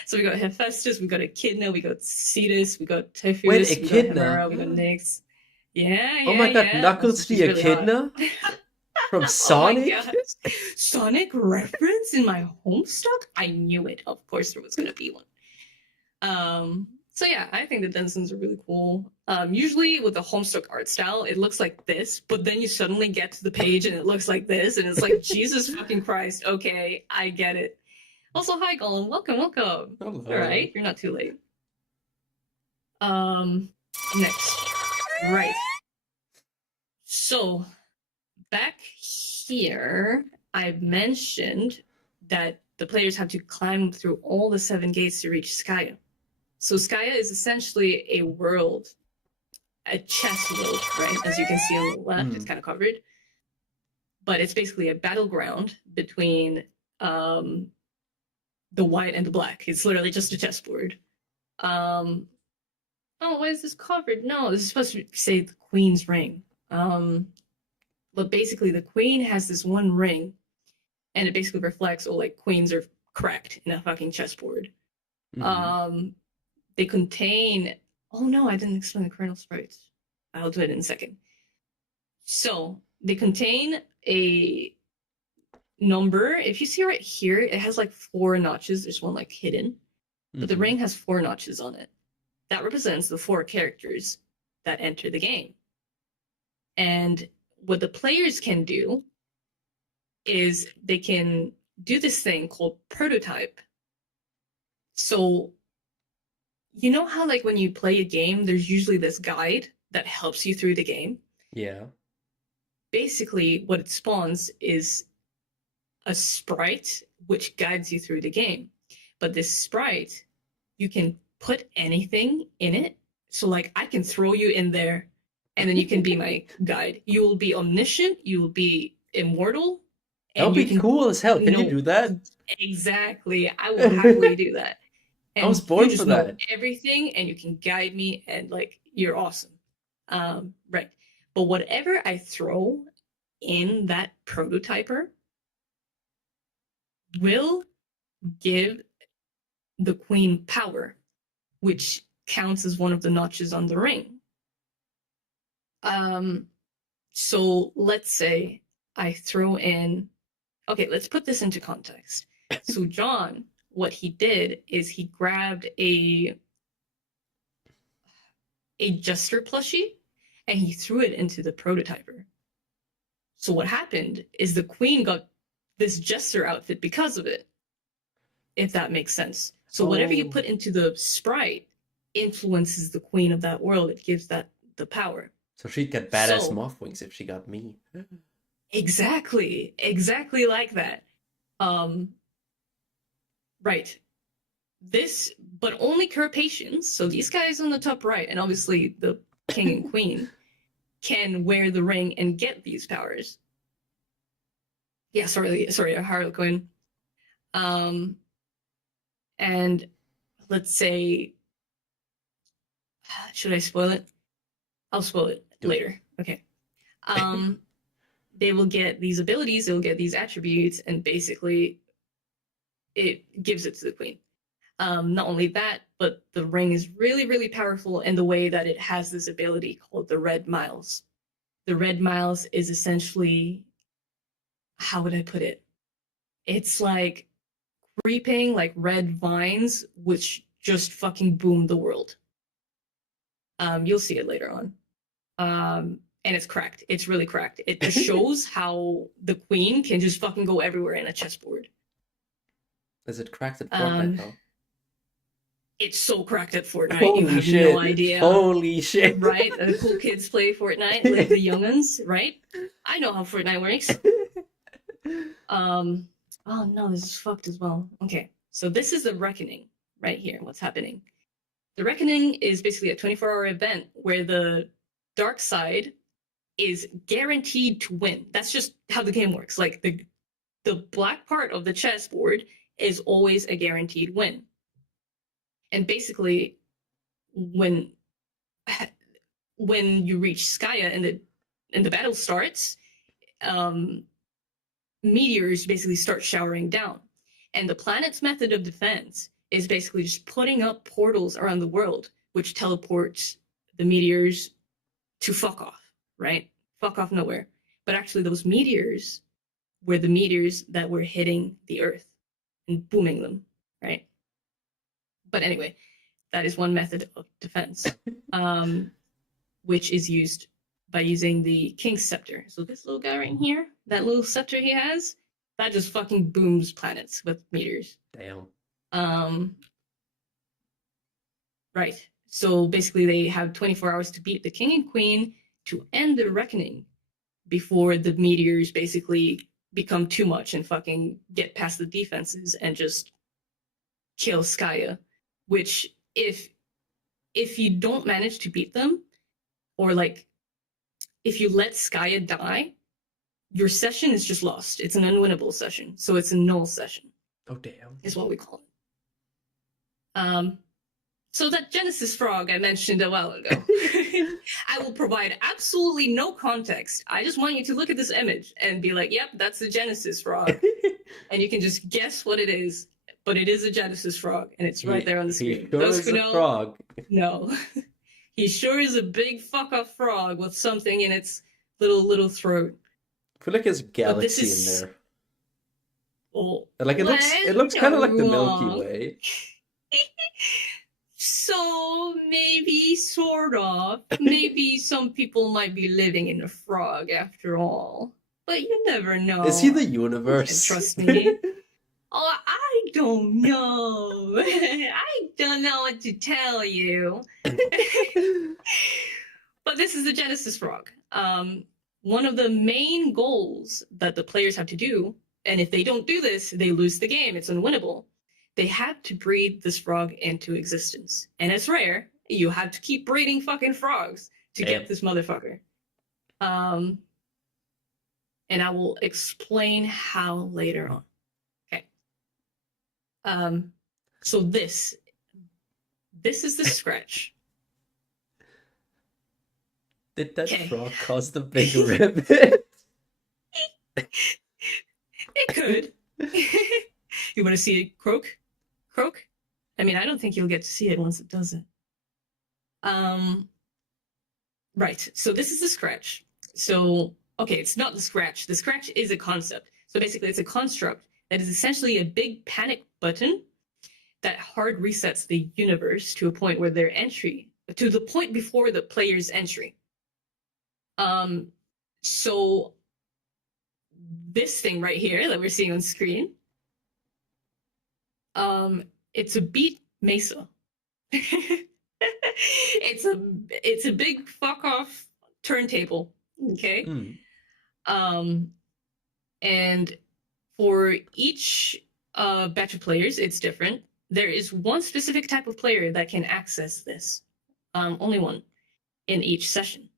so we got Hephaestus, we got Echidna, we got Cetus, we got Wait, Typhus, we got Echidna? Hemera, we got Nyx. Yeah, Oh yeah, my god, yeah. Knuckles the She's really hot. Echidna from Oh my Sonic? gosh. Sonic reference in my Homestuck? I knew it. Of course there was gonna be one. So yeah, I think the denizens are really cool. Usually with the Homestuck art style, it looks like this, but then you suddenly get to the page and it looks like this, and it's like, Jesus fucking Christ, okay, I get it. Also, hi Gollum, welcome, welcome. Hello. All right, you're not too late. Next. Right. So, back here, I mentioned that the players have to climb through all the 7 gates to reach Skya. So Skya is essentially a world, a chess world, right? As you can see on the left, it's kind of covered. But it's basically a battleground between the white and the black. It's literally just a chessboard. Oh, why is this covered? No, this is supposed to say the Queen's ring. But basically, the Queen has this one ring, and it basically reflects, oh, like queens are correct in a fucking chessboard. They contain. Oh no, I didn't explain the kernel sprites. I'll do it in a second. So they contain a number. If you see right here, it has like 4 notches. There's one like hidden, but the ring has 4 notches on it. That represents the 4 characters that enter the game. And what the players can do is they can do this thing called prototype. So you know how like when you play a game, there's usually this guide that helps you through the game? Yeah. Basically, what it spawns is a sprite which guides you through the game. But this sprite, you can put anything in it. So like I can throw you in there and then you can be my guide. You will be omniscient, you will be immortal, That would and you be can cool as hell. Can you know do that? exactly. I will happily do that. I was And you born for just know that. everything and you can guide me and like you're awesome. Right. But whatever I throw in that prototyper will give the queen power, which counts as one of the notches on the ring. Um, so let's say I throw in, okay, let's put this into context. So John, what he did is he grabbed a jester plushie and he threw it into the prototyper. So what happened is the queen got this jester outfit because of it, if that makes sense. So whatever you Oh. put into the sprite influences the queen of that world. It gives that the power. So she'd get badass So moth wings if she got me. exactly like that. Um, right. This, but only Carpathians. So these guys on the top right, and obviously the king and queen, can wear the ring and get these powers. Yeah, sorry, a Harlequin. Um, and let's say, should I spoil it? I'll spoil it Do it. later. Okay. Um, they will get these abilities, they'll get these attributes, and basically it gives it to the queen. Not only that, but the ring is really, really powerful in the way that it has this ability called the Red Miles. The Red Miles is essentially, how would I put it? It's like creeping like red vines, which just fucking boom the world. You'll see it later on. And it's cracked. It's really cracked. It just shows how the queen can just fucking go everywhere in a chessboard. Is it cracked at Fortnite Um, though? it's so cracked at Fortnite, you Holy have no shit. idea. Holy shit. Right? The cool kids play Fortnite, like the younguns, right? I know how Fortnite works. Um, oh no, this is fucked as well. Okay, so this is the reckoning right here. What's happening? The reckoning is basically a 24-hour event where the dark side is guaranteed to win. That's just how the game works. Like the black part of the chessboard is always a guaranteed win. And basically, when you reach Skya and the battle starts, um, meteors basically start showering down. And the planet's method of defense is basically just putting up portals around the world, which teleports the meteors to fuck off, right? Fuck off nowhere. But actually, those meteors were the meteors that were hitting the Earth and booming them, right? But anyway, that is one method of defense, which is used by using the King's Scepter. So this little guy right here, that little scepter he has, that just fucking booms planets with meteors. Damn. Um, right. So basically, they have 24 hours to beat the king and queen to end the reckoning before the meteors basically become too much and fucking get past the defenses and just kill Skya. Which, if you don't manage to beat them, or like if you let Skya die, your session is just lost. It's an unwinnable session, so it's a null session. Oh damn. Is what we call it. So that Genesis frog I mentioned a while ago, I will provide absolutely no context. I just want you to look at this image and be like, yep, that's the Genesis frog. And you can just guess what it is, but it is a Genesis frog, and it's right there on the screen. Sure Those is who a know, frog. no. He sure is a big fuck-off frog with something in its little throat. I feel like there's a But this galaxy in is... there. Oh, Like it looks kind of like the Milky Way. So maybe, sort of. Maybe some people might be living in a frog after all. But you never Is he know. the You can universe? trust me. Oh, I don't know. I don't know what to tell you. But this is the Genesis frog. One of the main goals that the players have to do, and if they don't do this, they lose the game. It's unwinnable. They have to breed this frog into existence. And it's rare. You have to keep breeding fucking frogs to get this motherfucker. And I will explain how later on. Okay. So this is the scratch. Did that Okay. frog cause the big ribbit? It could. You want to see it croak? Croak? I mean, I don't think you'll get to see it once it does it. Right. So this is the scratch. So, okay, it's not the scratch. The scratch is a concept. So basically, it's a construct that is essentially a big panic button that hard resets the universe to a point where their entry, to the point before the player's entry. So this thing right here that we're seeing on screen, it's a beat mesa. it's a big fuck off turntable. Okay. And for each batch of players, it's different. There is one specific type of player that can access this. Only one in each session.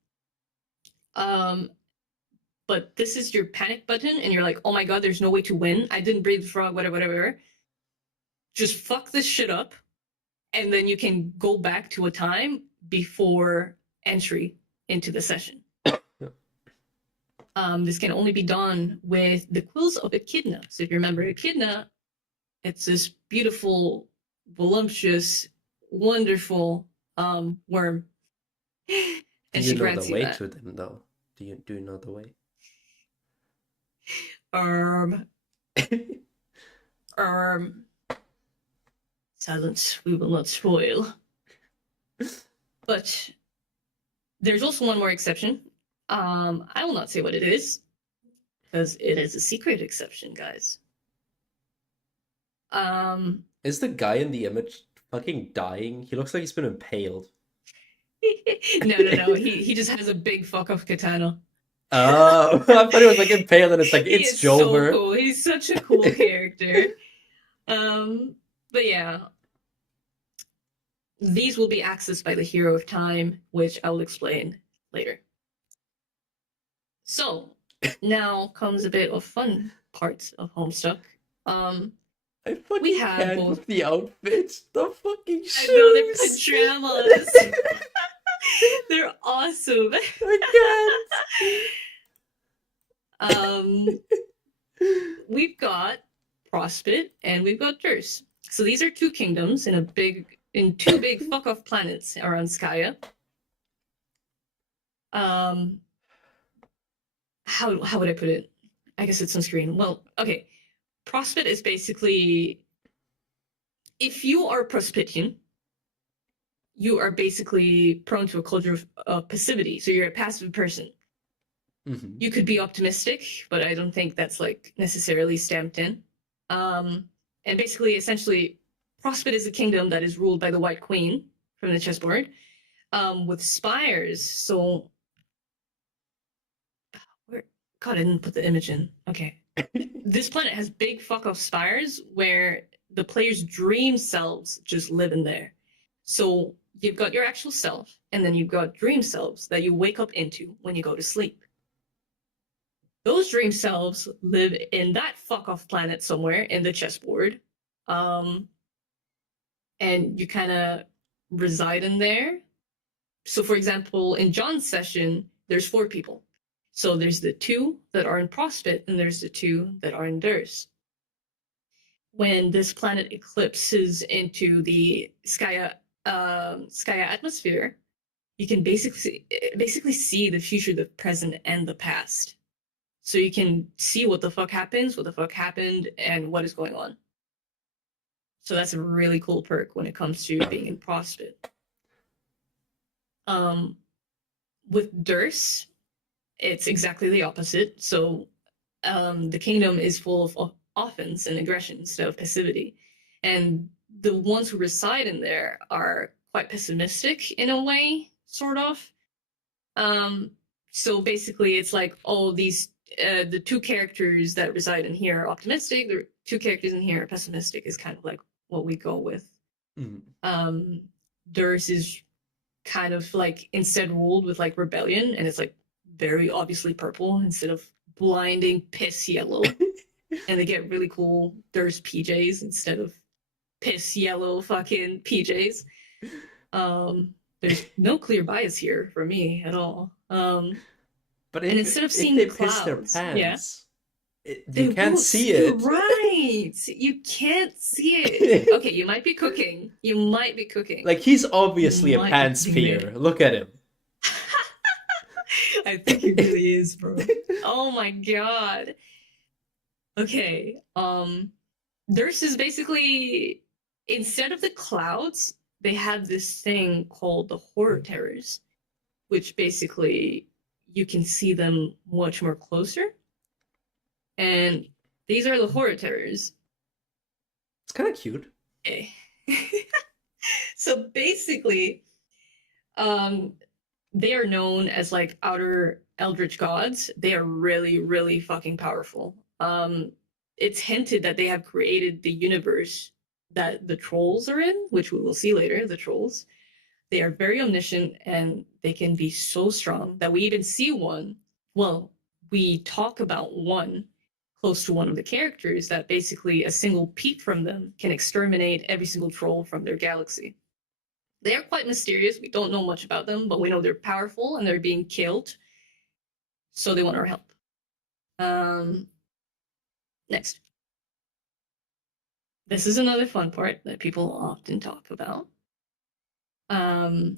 But this is your panic button, and you're like, oh my god, there's no way to win. I didn't breed the frog, whatever. Just fuck this shit up, and then you can go back to a time before entry into the session. This can only be done with the quills of echidna. So if you remember echidna, it's this beautiful, voluptuous, wonderful worm. And she you know the grants you way that. to them, though. Do you know the way? Silence, we will not spoil. But there's also one more exception. I will not say what it is, because it is a secret exception, guys. Is the guy in the image fucking dying? He looks like he's been impaled. No. He just has a big fuck off katana. Oh, I thought he was like impaled, and it's like, it's Jover. So cool. He's such a cool character. But yeah, these will be accessed by the Hero of Time, which I'll explain later. So now comes a bit of fun parts of Homestuck. I fucking can't with the outfits. The fucking shoes. I know, they're pajamas. They're awesome. I can't. We've got Prospit and we've got Durst. So these are two kingdoms in two big fuck off planets around Skya. How would I put it? I guess it's on screen. Well, okay. Prospit is basically, if you are Prospitian, you are basically prone to a culture of passivity. So you're a passive person. Mm-hmm. You could be optimistic, but I don't think that's like necessarily stamped in. And basically, essentially, Prospit is a kingdom that is ruled by the White Queen from the chessboard, with spires. So, God, I didn't put the image in. Okay. This planet has big fuck off spires where the player's dream selves just live in there. So you've got your actual self, and then you've got dream selves that you wake up into when you go to sleep. Those dream selves live in that fuck off planet somewhere in the chessboard. And you kind of reside in there. So for example, in John's session, there's 4 people. So there's the 2 that are in Prospit, and there's the 2 that are in Durst. When this planet eclipses into the Skya atmosphere, you can basically see the future, the present, and the past. So you can see what the fuck happens, what the fuck happened, and what is going on. So that's a really cool perk when it comes to being in CrossFit. Um, with Durst, it's exactly the opposite. So the kingdom is full of offense and aggression instead of passivity. And the ones who reside in there are quite pessimistic in a way, sort of. Um, so basically, it's like, oh, these the two characters that reside in here are optimistic. The two characters in here are pessimistic. Is kind of like what we go with. Mm. Um, Durst is kind of like instead ruled with like rebellion, and it's like very obviously purple instead of blinding piss yellow. And they get really cool Durst PJs instead of piss yellow fucking PJs. There's no clear bias here for me at all. But And if instead of if seeing the they piss their clouds, yeah, pants, you they can't won't see see. You're it. right. You can't see it. Okay, you might be cooking. You might be cooking. Like he's You obviously a might be pants putting peer. me. Look at him. I think he really is, bro. Oh my god. Okay. Theirs is basically instead of the clouds, they have this thing called the horror terrors, which basically you can see them much more closer. And these are the horror terrors. It's kind of cute. Okay. So basically, um, they are known as like outer eldritch gods. They are really, really fucking powerful. It's hinted that they have created the universe that the trolls are in, which we will see later, the trolls. They are very omniscient and they can be so strong that we even see one. Well, we talk about one close to one of the characters that basically a single peek from them can exterminate every single troll from their galaxy. They are quite mysterious. We don't know much about them, but we know they're powerful and they're being killed. So they want our help. Um, Next. This is another fun part that people often talk about. Um,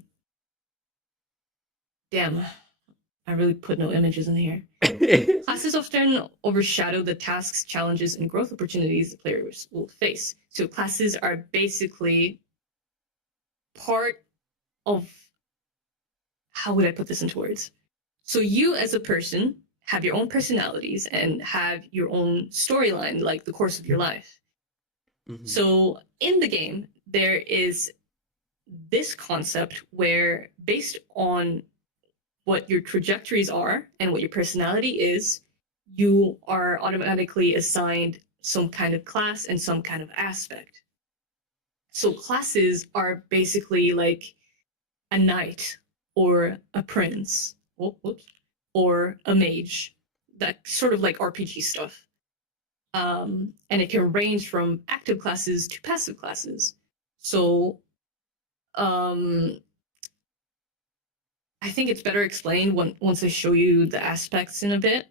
Damn, I really put no images in here. Classes often overshadow the tasks, challenges, and growth opportunities the players will face. So classes are basically part of, how would I put this into words? So you as a person have your own personalities and have your own storyline, like the course of your life. Mhm. So in the game, there is this concept where based on what your trajectories are and what your personality is, you are automatically assigned some kind of class and some kind of aspect. So classes are basically like a knight or a prince, or a mage, that sort of like RPG stuff. And it can range from active classes to passive classes. So um, I think it's better explained once I show you the aspects in a bit,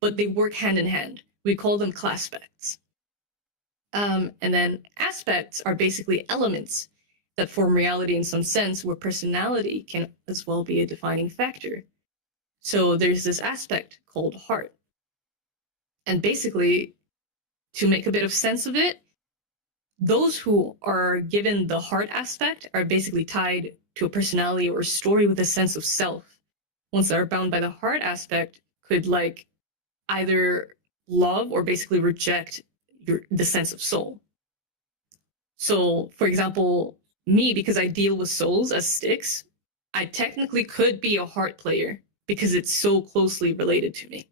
but they work hand in hand. We call them class specs. And then aspects are basically elements that form reality in some sense, where personality can as well be a defining factor. So there's this aspect called heart. And basically, to make a bit of sense of it, those who are given the heart aspect are basically tied to a personality or story with a sense of self. Ones that are bound by the heart aspect could like either love or basically reject the sense of soul. So, for example, me, because I deal with souls as sticks, I technically could be a heart player because it's so closely related to me.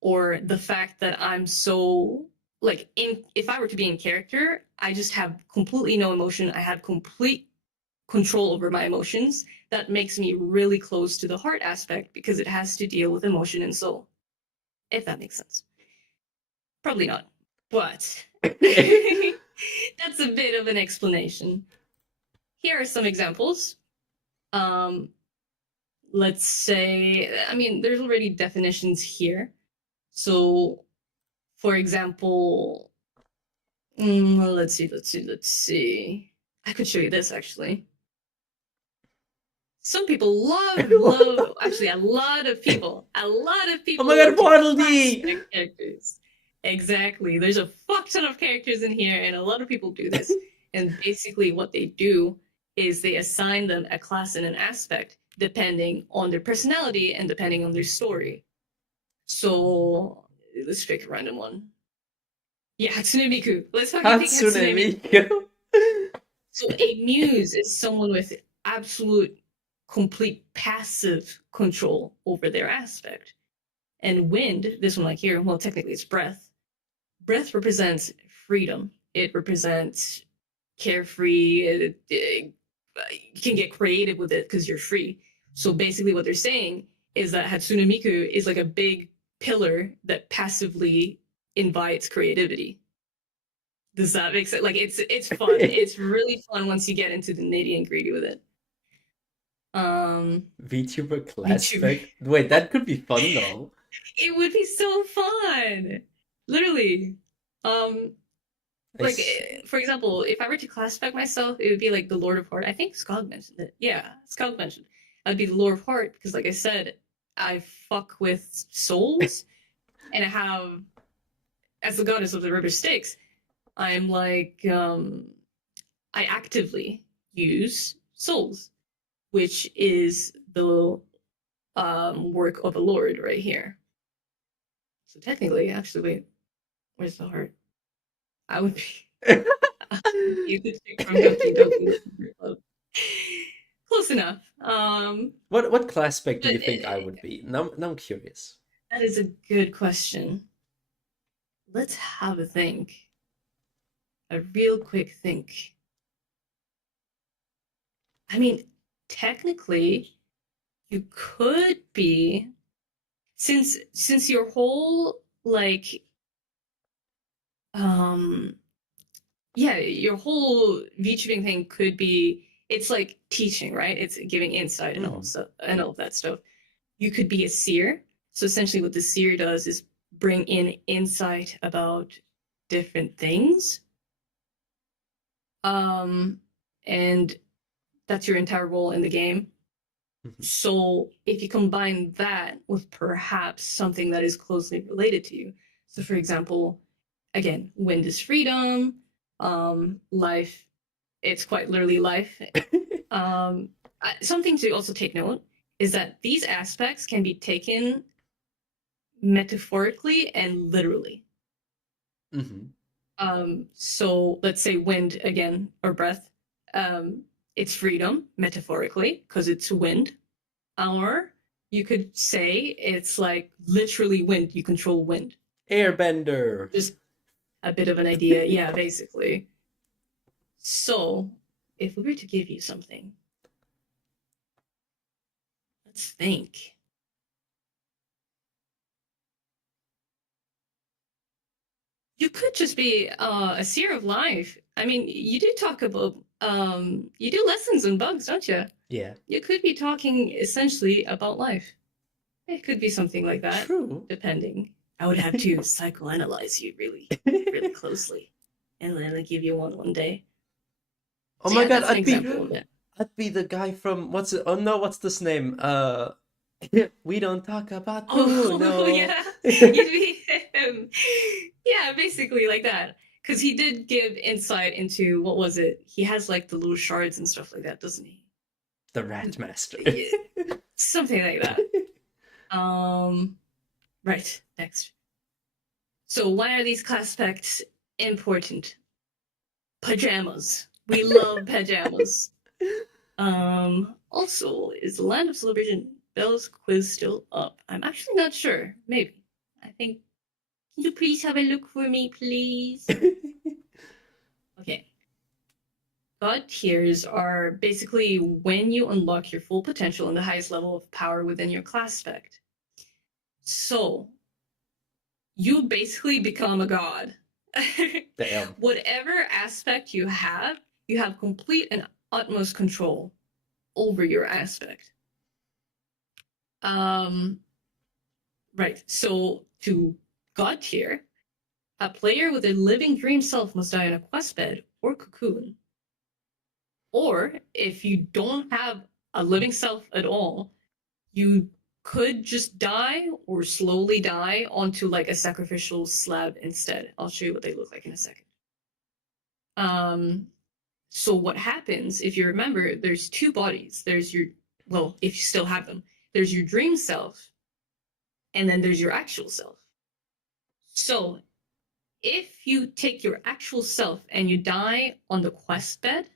Or the fact that I'm so like in if I were to be in character, I just have completely no emotion. I have complete control over my emotions. That makes me really close to the heart aspect because it has to deal with emotion and soul. If that makes sense. Probably not. But that's a bit of an explanation. Here are some examples. Um, let's say, I mean, there's already definitions here. So, for example, let's see. I could show you this actually. Some people love, actually, a lot of people Oh my god, love to Waddle class Dee! spec characters. Exactly. There's a fuck ton of characters in here, and a lot of people do this. And basically, what they do is they assign them a class and an aspect depending on their personality and depending on their story. So let's pick a random one. Yeah, Hatsune Miku. Let's fucking pick Hatsune Hatsune Miku. Miku. So a muse is someone with absolute, complete passive control over their aspect. And wind, this one like here, well, technically it's breath. Breath represents freedom. It represents carefree. You can get creative with it because you're free. So basically, what they're saying is that Hatsune Miku is like a big pillar that passively invites creativity. Does that make sense? Like it's fun. It's really fun once you get into the nitty and gritty with it. VTuber class VTuber. spec. Wait, that could be fun though. It would be so fun. Literally. Um, I like see. for example, if I were to classify myself, it would be like the Lord of Heart. I think Skog mentioned it. Yeah, Skog mentioned. I'd be the Lord of Heart because, like I said, I fuck with souls, and I have, as the goddess of the river Styx, I'm like I actively use souls, which is the work of a lord right here. So technically, actually, wait, where's the heart? I would be. You could take from Doki Doki Club. Close enough. What class spec do But you think I would be? Now I'm curious. that is a good question. Let's have a think. A real quick think. I mean, technically, you could be, since your whole like um yeah, your whole VTubing thing could be, it's like teaching, right? It's giving insight and all Mhm. stuff and all that stuff. You could be a seer. So essentially what the seer does is bring in insight about different things. Um and that's your entire role in the game. Mhm. So if you combine that with perhaps something that is closely related to you. So for example, again, wind is freedom, life, it's quite literally life. Something to also take note is that these aspects can be taken metaphorically and literally. Mhm. So let's say wind again, or breath. Um, it's freedom metaphorically because it's wind. Or you could say it's like literally wind. You control wind. Airbender. Just a bit of an idea. Yeah, basically. So if we were to give you something, let's think. You could just be a seer of life. I mean, you do talk about you do lessons in bugs, don't you? Yeah. You could be talking essentially about life. It could be something like that, True. depending. I would have to psychoanalyze you really, really closely, and then I give you one day. Oh So my yeah, god, that's an example of it. I'd be the guy from what's it? Oh no, what's this name? We don't talk about Oh Bruno. yeah, you'd be him. Yeah, basically like that. Because he did give insight into, what was it? He has like the little shards and stuff like that, doesn't he? The Rat Master. Yeah, something like that. Um, right, next. So why are these class specs important? Pajamas. We love pajamas. Also, is the Land of Celebration Bell's quiz still up? I'm actually not sure. Maybe. I think. Can you please have a look for me, please? Okay. God tiers are basically when you unlock your full potential and the highest level of power within your class spec. So, you basically become a god. Damn. Whatever aspect you have complete and utmost control over your aspect. Um, right. So to God tier, a player with a living dream self must die on a quest bed or cocoon. Or if you don't have a living self at all, you could just die or slowly die onto like a sacrificial slab instead. I'll show you what they look like in a second. Um, so what happens if you remember? There's two bodies. There's your well, if you still have them, there's your dream self, and then there's your actual self. So if you take your actual self and you die on the quest bed,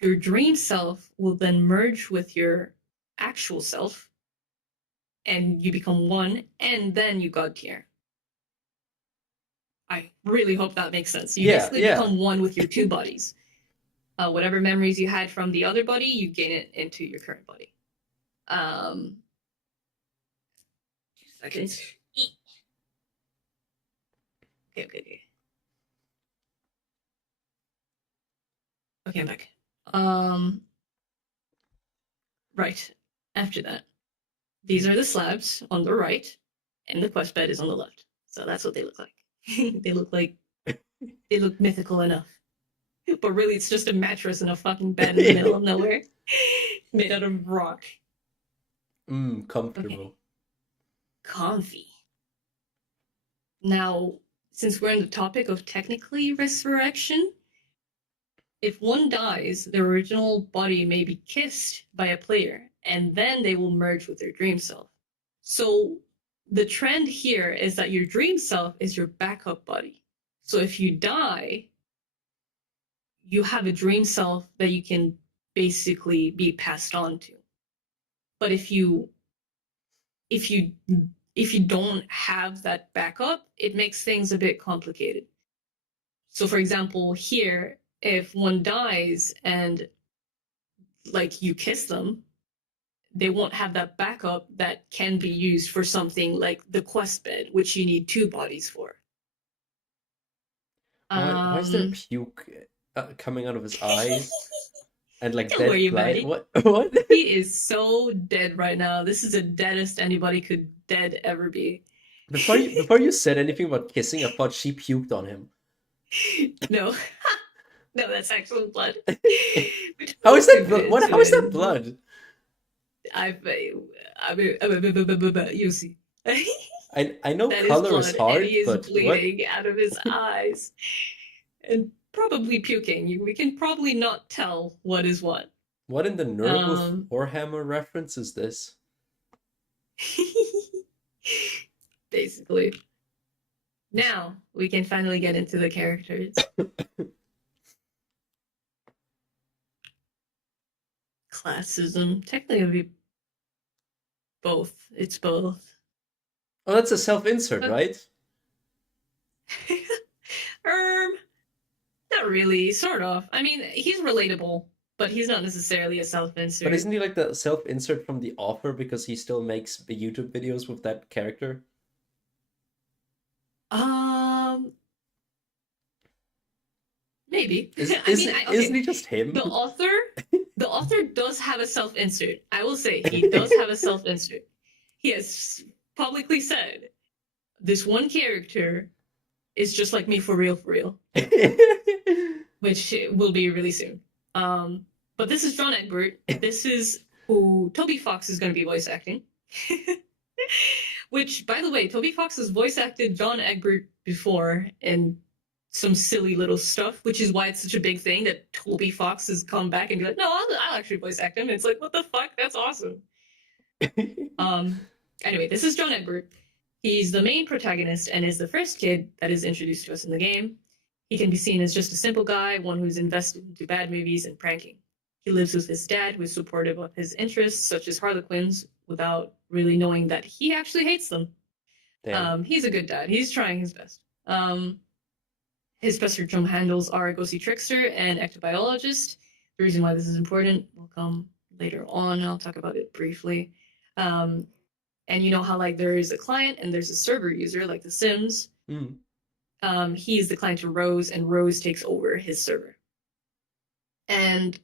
your dream self will then merge with your actual self and you become one, and then you god tier. I really hope that makes sense. You Yeah, basically yeah. become one with your two bodies. Whatever memories you had from the other body, you gain it into your current body. 2 seconds. Okay. Okay, I'm back. Right. After that, these are the slabs on the right, and the quest bed is on the left. So that's what they look like. They look mythical enough. But really, it's just a mattress and a fucking bed in the middle of nowhere, made out of rock. Comfortable. Okay, comfy. Now, since we're on the topic of technically resurrection, if one dies, their original body may be kissed by a player, and then they will merge with their dream self. So the trend here is that your dream self is your backup body. So if you die, you have a dream self that you can basically be passed on to. But if you if you don't have that backup, it makes things a bit complicated. So for example, here, if one dies and like you kiss them, they won't have that backup that can be used for something like the quest bed, which you need two bodies for. Why is there Um, puke coming out of his eyes and like don't dead worry about blood? it. What? What? He is so dead right now. This is the deadest anybody could dead ever be. Before you said anything about kissing, I thought she puked on him. No, no, that's actual blood. Which How is most that people blood? What? into How is that it. blood? You see. I know That is color is blood, and hard, he is but what? bleeding out of his eyes and probably puking. We can probably not tell what is what. What in the Nurgle Um, Warhammer reference is this? basically. Now we can finally get into the characters. Classism. Technically, it would be both. It's both. Oh, that's a self-insert, But, right? um, not really. Sort of. I mean, he's relatable, but he's not necessarily a But self-insert. isn't he like the self-insert from the author because he still makes the YouTube videos with that character? Um, maybe. Is I mean, isn't isn't okay. he just him? The author, the author does have a self-insert. I will say he does have a self-insert. He has publicly said this one character is just like me for real, which will be really soon. But this is John Egbert. This is who Toby Fox is going to be voice acting. Which, by the way, Toby Fox has voice acted John Egbert before in some silly little stuff, which is why it's such a big thing that Toby Fox has come back and be like, no, I'll actually voice act him. And it's like, what the fuck? That's awesome. Um, anyway, this is John Egbert. He's the main protagonist and is the first kid that is introduced to us in the game. He can be seen as just a simple guy, one who's invested into bad movies and pranking. He lives with his dad, who is supportive of his interests, such as Harlequins, without really knowing that he actually hates them. Damn. He's a good dad. He's trying his best. His spectrum handles are a ghostly trickster and ectobiologist. The reason why this is important will come later on. I'll talk about it briefly. And you know how like there is a client and there's a server user, like The Sims. Mm. He is the client to Rose, and Rose takes over his server. And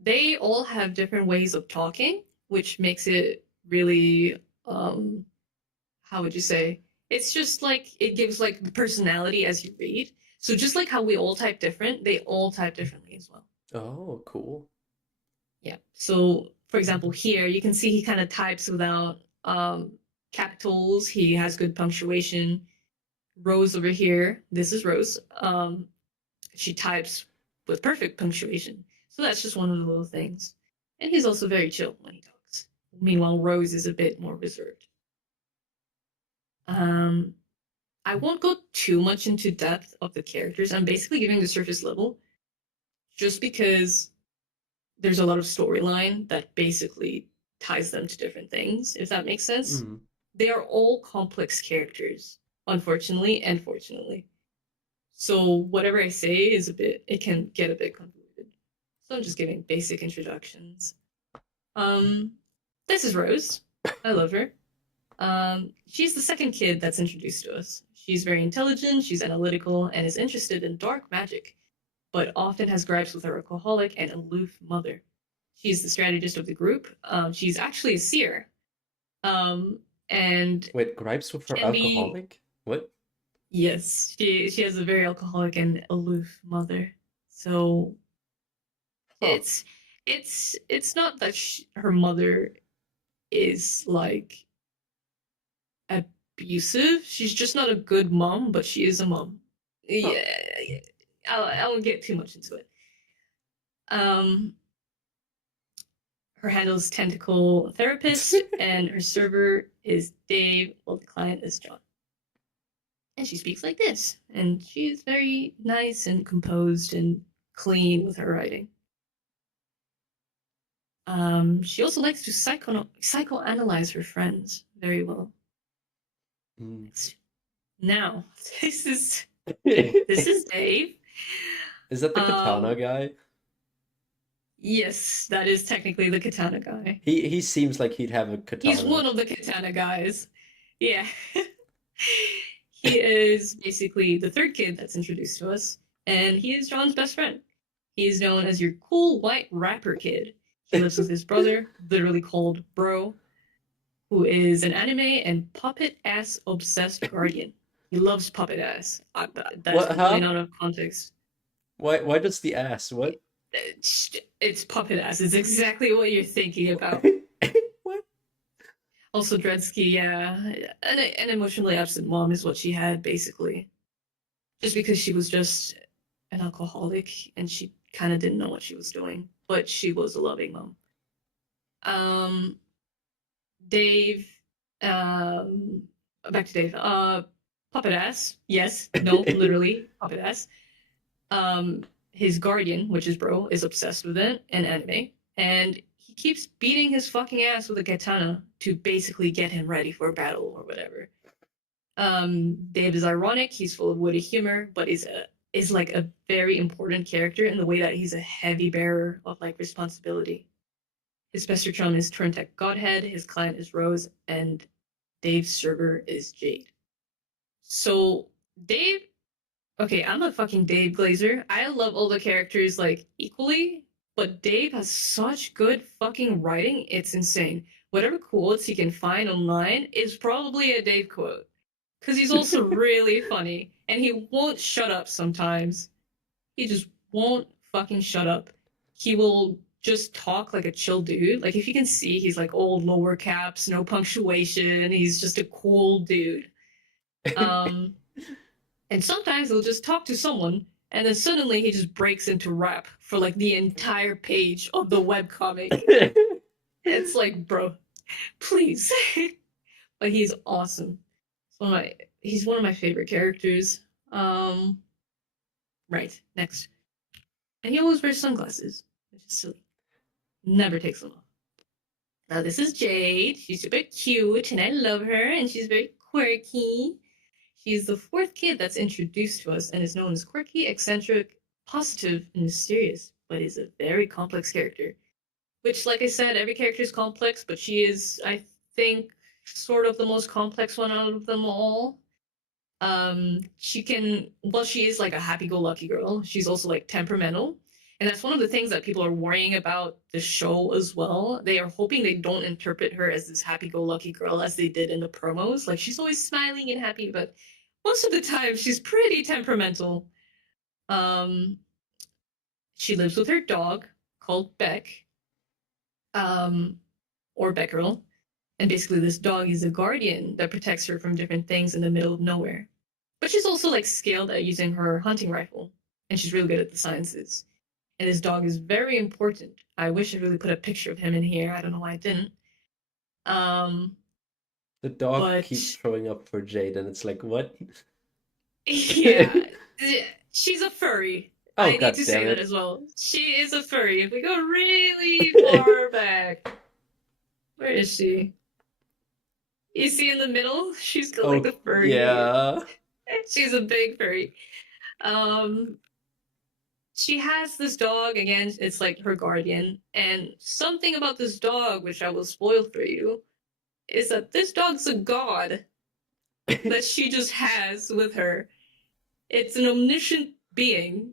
they all have different ways of talking, which makes it really, how would you say? It's just like it gives like personality as you read. So just like how we all type different, they all type differently as well. Oh, cool. Yeah. So For example, here you can see he kind of types without capitals. He has good punctuation. Rose over here, this is Rose. She types with perfect punctuation. So that's just one of the little things. And he's also very chill when he talks. Meanwhile, Rose is a bit more reserved. Um, I won't go too much into depth of the characters. I'm basically giving the surface level just because there's a lot of storyline that basically ties them to different things, if that makes sense. Mm. They are all complex characters, unfortunately and fortunately. So whatever I say is a bit, it can get a bit convoluted. So I'm just giving basic introductions. Um, this is Rose. I love her. She's the second kid that's introduced to us. She's very intelligent, she's analytical, and is interested in dark magic, but often has gripes with her alcoholic and aloof mother. She's the strategist of the group. She's actually a seer, um, and Wait, gripes with her can be, alcoholic? What? yes, she has a very alcoholic and aloof mother. So Huh. it's not that her mother is like abusive. She's just not a good mom, but she is a mom. Huh. Yeah, I won't get too much into it. Um, her handle is Tentacle Therapist, and her server is Dave, while the client is John. And she speaks like this, and she's very nice and composed and clean with her writing. She also likes to psychoanalyze her friends very well. Mm. Now, this is this Is is Dave. that the katana Um, guy? yes, that is technically the katana guy. He seems like he'd have a He's katana. one of the katana guys. Yeah. He is basically the third kid that's introduced to us, and he is John's best friend. He is known as your cool white rapper kid. He lives with his brother, literally called Bro, who is an anime and puppet ass obsessed guardian. He loves puppet ass. That is What, completely huh? not out of context. Why does the ass? What? It's puppet ass. It's exactly what you're thinking about. What? Also, Dredsky, yeah, an emotionally absent mom is what she had, basically. Just because she was just an alcoholic and she kind of didn't know what she was doing, but she was a loving mom. Um, Dave, um, back to Dave. Puppet ass. Yes, no, literally puppet ass. Um, his guardian, which is Bro, is obsessed with it and anime, and he keeps beating his fucking ass with a katana to basically get him ready for a battle or whatever. Dave is ironic. He's full of witty humor, but is like a very important character in the way that he's a heavy bearer of like responsibility. His spectrum is Turntech Godhead. His client is Rose, and Dave's server is Jade. So Dave, okay, I'm a fucking Dave Glazer. I love all the characters like equally, but Dave has such good fucking writing. It's insane. Whatever quotes he can find online is probably a Dave quote because he's also really funny and he won't shut up sometimes. He just won't fucking shut up. He will just talk like a chill dude. Like if you can see, he's like old lower caps, no punctuation. He's just a cool dude. Um, and sometimes he'll just talk to someone and then suddenly he just breaks into rap for like the entire page of the webcomic. It's like, bro, please. But he's awesome. He's one of my favorite characters. Um, right, next. And he always wears sunglasses, which is silly. Never takes them off. Now this is Jade. She's super cute and I love her and she's very quirky. She's the fourth kid that's introduced to us and is known as quirky, eccentric, positive, and mysterious, but is a very complex character. Which, like I said, every character is complex, but she is, I think, sort of the most complex one out of them all. She can, well, she is like a happy-go-lucky girl. She's also like temperamental, and that's one of the things that people are worrying about the show as well. They are hoping they don't interpret her as this happy-go-lucky girl as they did in the promos. Like she's always smiling and happy, but most of the time she's pretty temperamental. Um, she lives with her dog called Beck. um, or Becquerel. And basically, this dog is a guardian that protects her from different things in the middle of nowhere. But she's also like skilled at using her hunting rifle, and she's really good at the sciences. And this dog is very important. I wish I really put a picture of him in here. I don't know why I didn't. Um, The dog keeps but showing up for Jade, and it's like, what? yeah, she's a furry. Oh, I need god to damn say that it. as well. She is a furry. If we go really far back, where is she? You see in the middle? She's got like Oh, the furry. yeah. She's a big furry. Um, she has this dog again. It's like her guardian, and something about this dog, which I will spoil for you, is that this dog's a god that she just has with her. It's an omniscient being,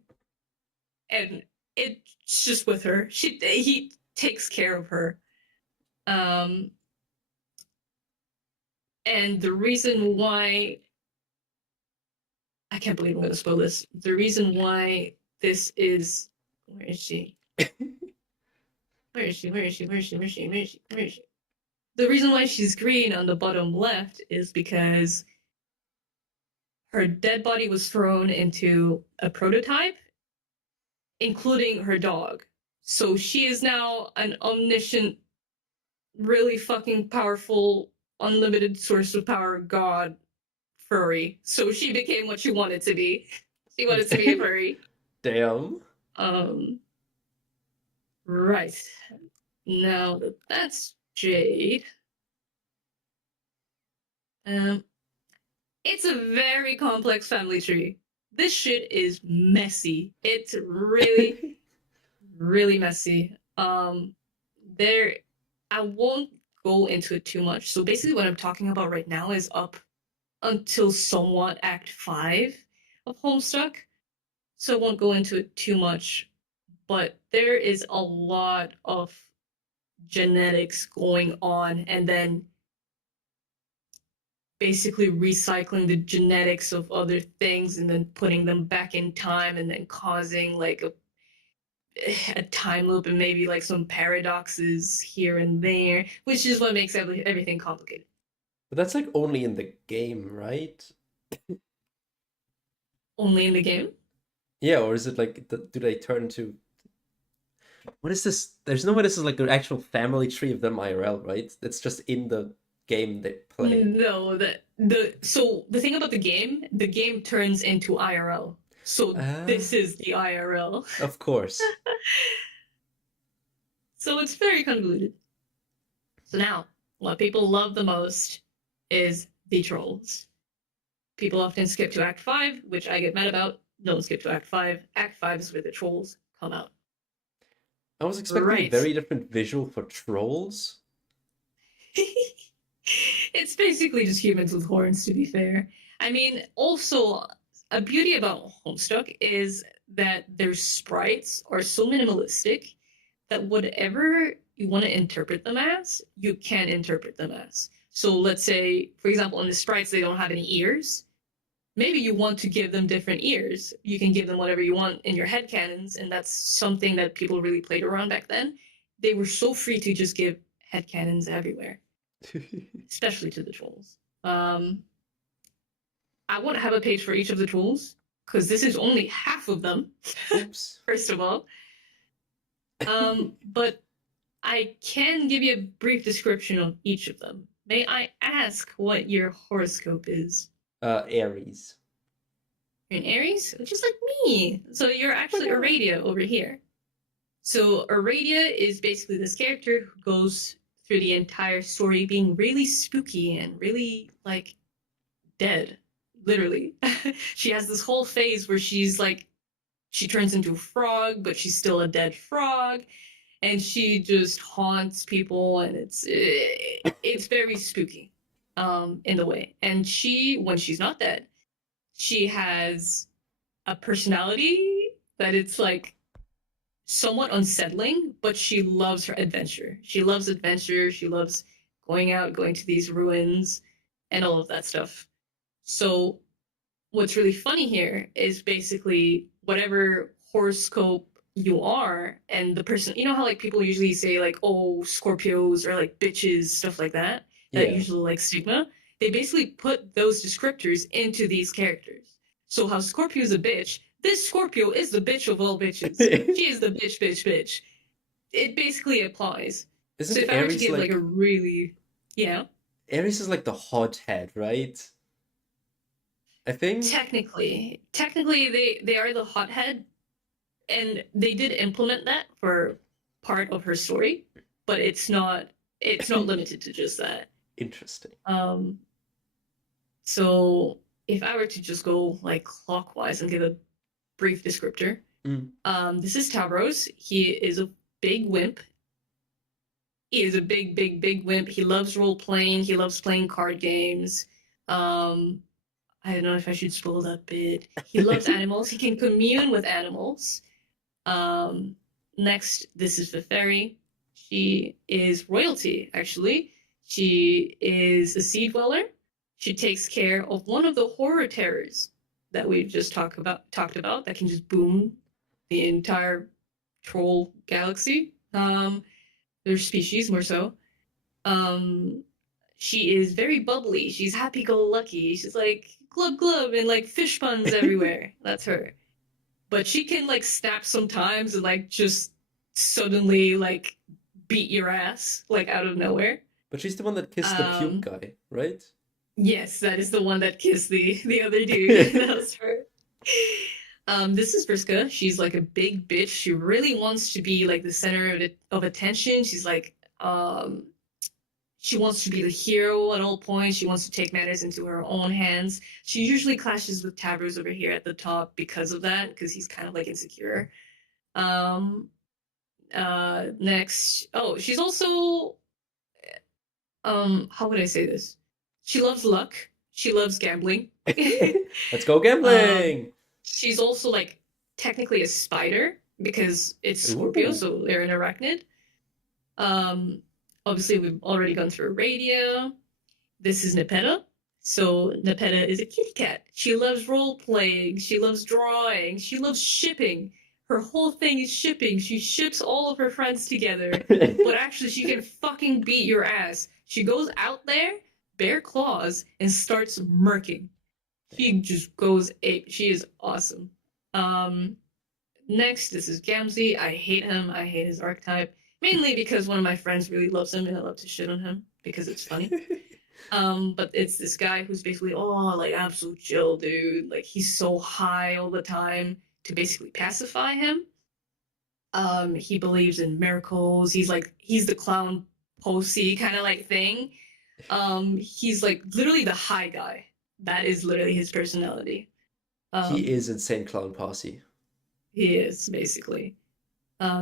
and it's just with her. He takes care of her. Um, and the reason why I can't believe I'm going to spoil this. The reason why this is where is she? Where is she? Where is she? Where is she? Where is she? Where is she? Where is she? The reason why she's green on the bottom left is because her dead body was thrown into a prototype, including her dog. So she is now an omniscient, really fucking powerful, unlimited source of power god furry. So she became what she wanted to be. She wanted to be a furry. Damn. Um, right. Now that that's Jade. Um, it's a very complex family tree. This shit is messy. It's really, really messy. There, I won't go into it too much. So basically, what I'm talking about right now is up until somewhat Act 5 of Homestuck. So I won't go into it too much. But there is a lot of genetics going on, and then basically recycling the genetics of other things and then putting them back in time and then causing like a time loop and maybe like some paradoxes here and there, which is what makes everything complicated. But that's like only in the game, right? Only in the game? Yeah, or is it like, do they turn into. What is this? There's no way this is like an actual family tree of them IRL, right? It's just in the game they play. No, the thing about the game turns into IRL. So this Ah, is the IRL. of course. So it's very convoluted. So now, what people love the most is the trolls. People often skip to Act 5, which I get mad about. Don't skip to Act 5. Act 5 is where the trolls come out. I was expecting a Right. very different visual for trolls. It's basically just humans with horns, to be fair. I mean, also, a beauty about Homestuck is that their sprites are so minimalistic that whatever you want to interpret them as, you can interpret them as. So let's say, for example, in the sprites, they don't have any ears. Maybe you want to give them different ears. You can give them whatever you want in your head canons, and that's something that people really played around back then. They were so free to just give head canons everywhere, especially to the trolls. I won't have a page for each of the trolls because this is only half of them. Oops. First of all, but I can give you a brief description of each of them. May I ask what your horoscope is? Aries. You're an Aries, just like me. So you're actually Aradia over here. So Aradia is basically this character who goes through the entire story being really spooky and really like dead, literally. She has this whole phase where she's like she turns into a frog, but she's still a dead frog, and she just haunts people, and it's very spooky, in the way. And she, when she's not dead, she has a personality that it's like somewhat unsettling, but she loves her adventure. She loves adventure. She loves going out, going to these ruins, and all of that stuff. So what's really funny here is basically whatever horoscope you are, and the person, you know how like people usually say like, oh, Scorpios or like bitches, stuff like that, that Yeah. usually like stigma. They basically put those descriptors into these characters. So how Scorpio is a bitch, this Scorpio is the bitch of all bitches. She is the bitch, bitch, bitch. It basically applies. So Isn't if I were to Aries give like a like really, yeah, Aries is like the hothead, right? I think. technically they are the hothead, and they did implement that for part of her story, but it's not limited to just that. Interesting. Um, so if I were to just go like clockwise and give a brief descriptor, Mm. this is Tavros. He is a big wimp. He is a big, big, big wimp. He loves role playing. He loves playing card games. Um, I don't know if I should spoil that bit. He loves animals. He can commune with animals. Um, Next, this is the fairy. She is royalty, actually. She is a sea dweller. She takes care of one of the horror terrors that we've just talked about that can just boom the entire troll galaxy. Their species more so. Um, she is very bubbly. She's happy-go-lucky. She's like glub glub and like fish puns everywhere. That's her. But she can like snap sometimes and like just suddenly like beat your ass like out of nowhere. But she's the one that kissed the puke Um, guy, right? yes, that is the one that kissed the other dude. That was her. This is Vriska. She's like a big bitch. She really wants to be like the center of attention. She's like, she wants to be the hero at all points. She wants to take matters into her own hands. She usually clashes with Tabros over here at the top because of that, because he's kind of like insecure. Um, Next, oh, she's also, how would I say this? She loves luck. She loves gambling. Let's go um, gambling. she's also like technically a spider because it's Scorpio, Ooh. so they're an arachnid. Um, Obviously, we've already gone through radio. This is Nepeta. So Nepeta is a kitty cat. She loves role playing. She loves drawing. She loves shipping. Her whole thing is shipping. She ships all of her friends together. But actually, she can fucking beat your ass. She goes out there, bare claws, and starts murking. She just goes ape. She is awesome. Um, Next, this is Gamzee. I hate him. I hate his archetype. Mainly because one of my friends really loves him and I love to shit on him because it's funny. But it's this guy who's basically, oh, like absolute chill, dude. Like he's so high all the time to basically pacify him. He believes in miracles. He's the clown posey kind of like thing. He's like literally the high guy. That is literally his personality. He Um, is insane clown posse. he is basically.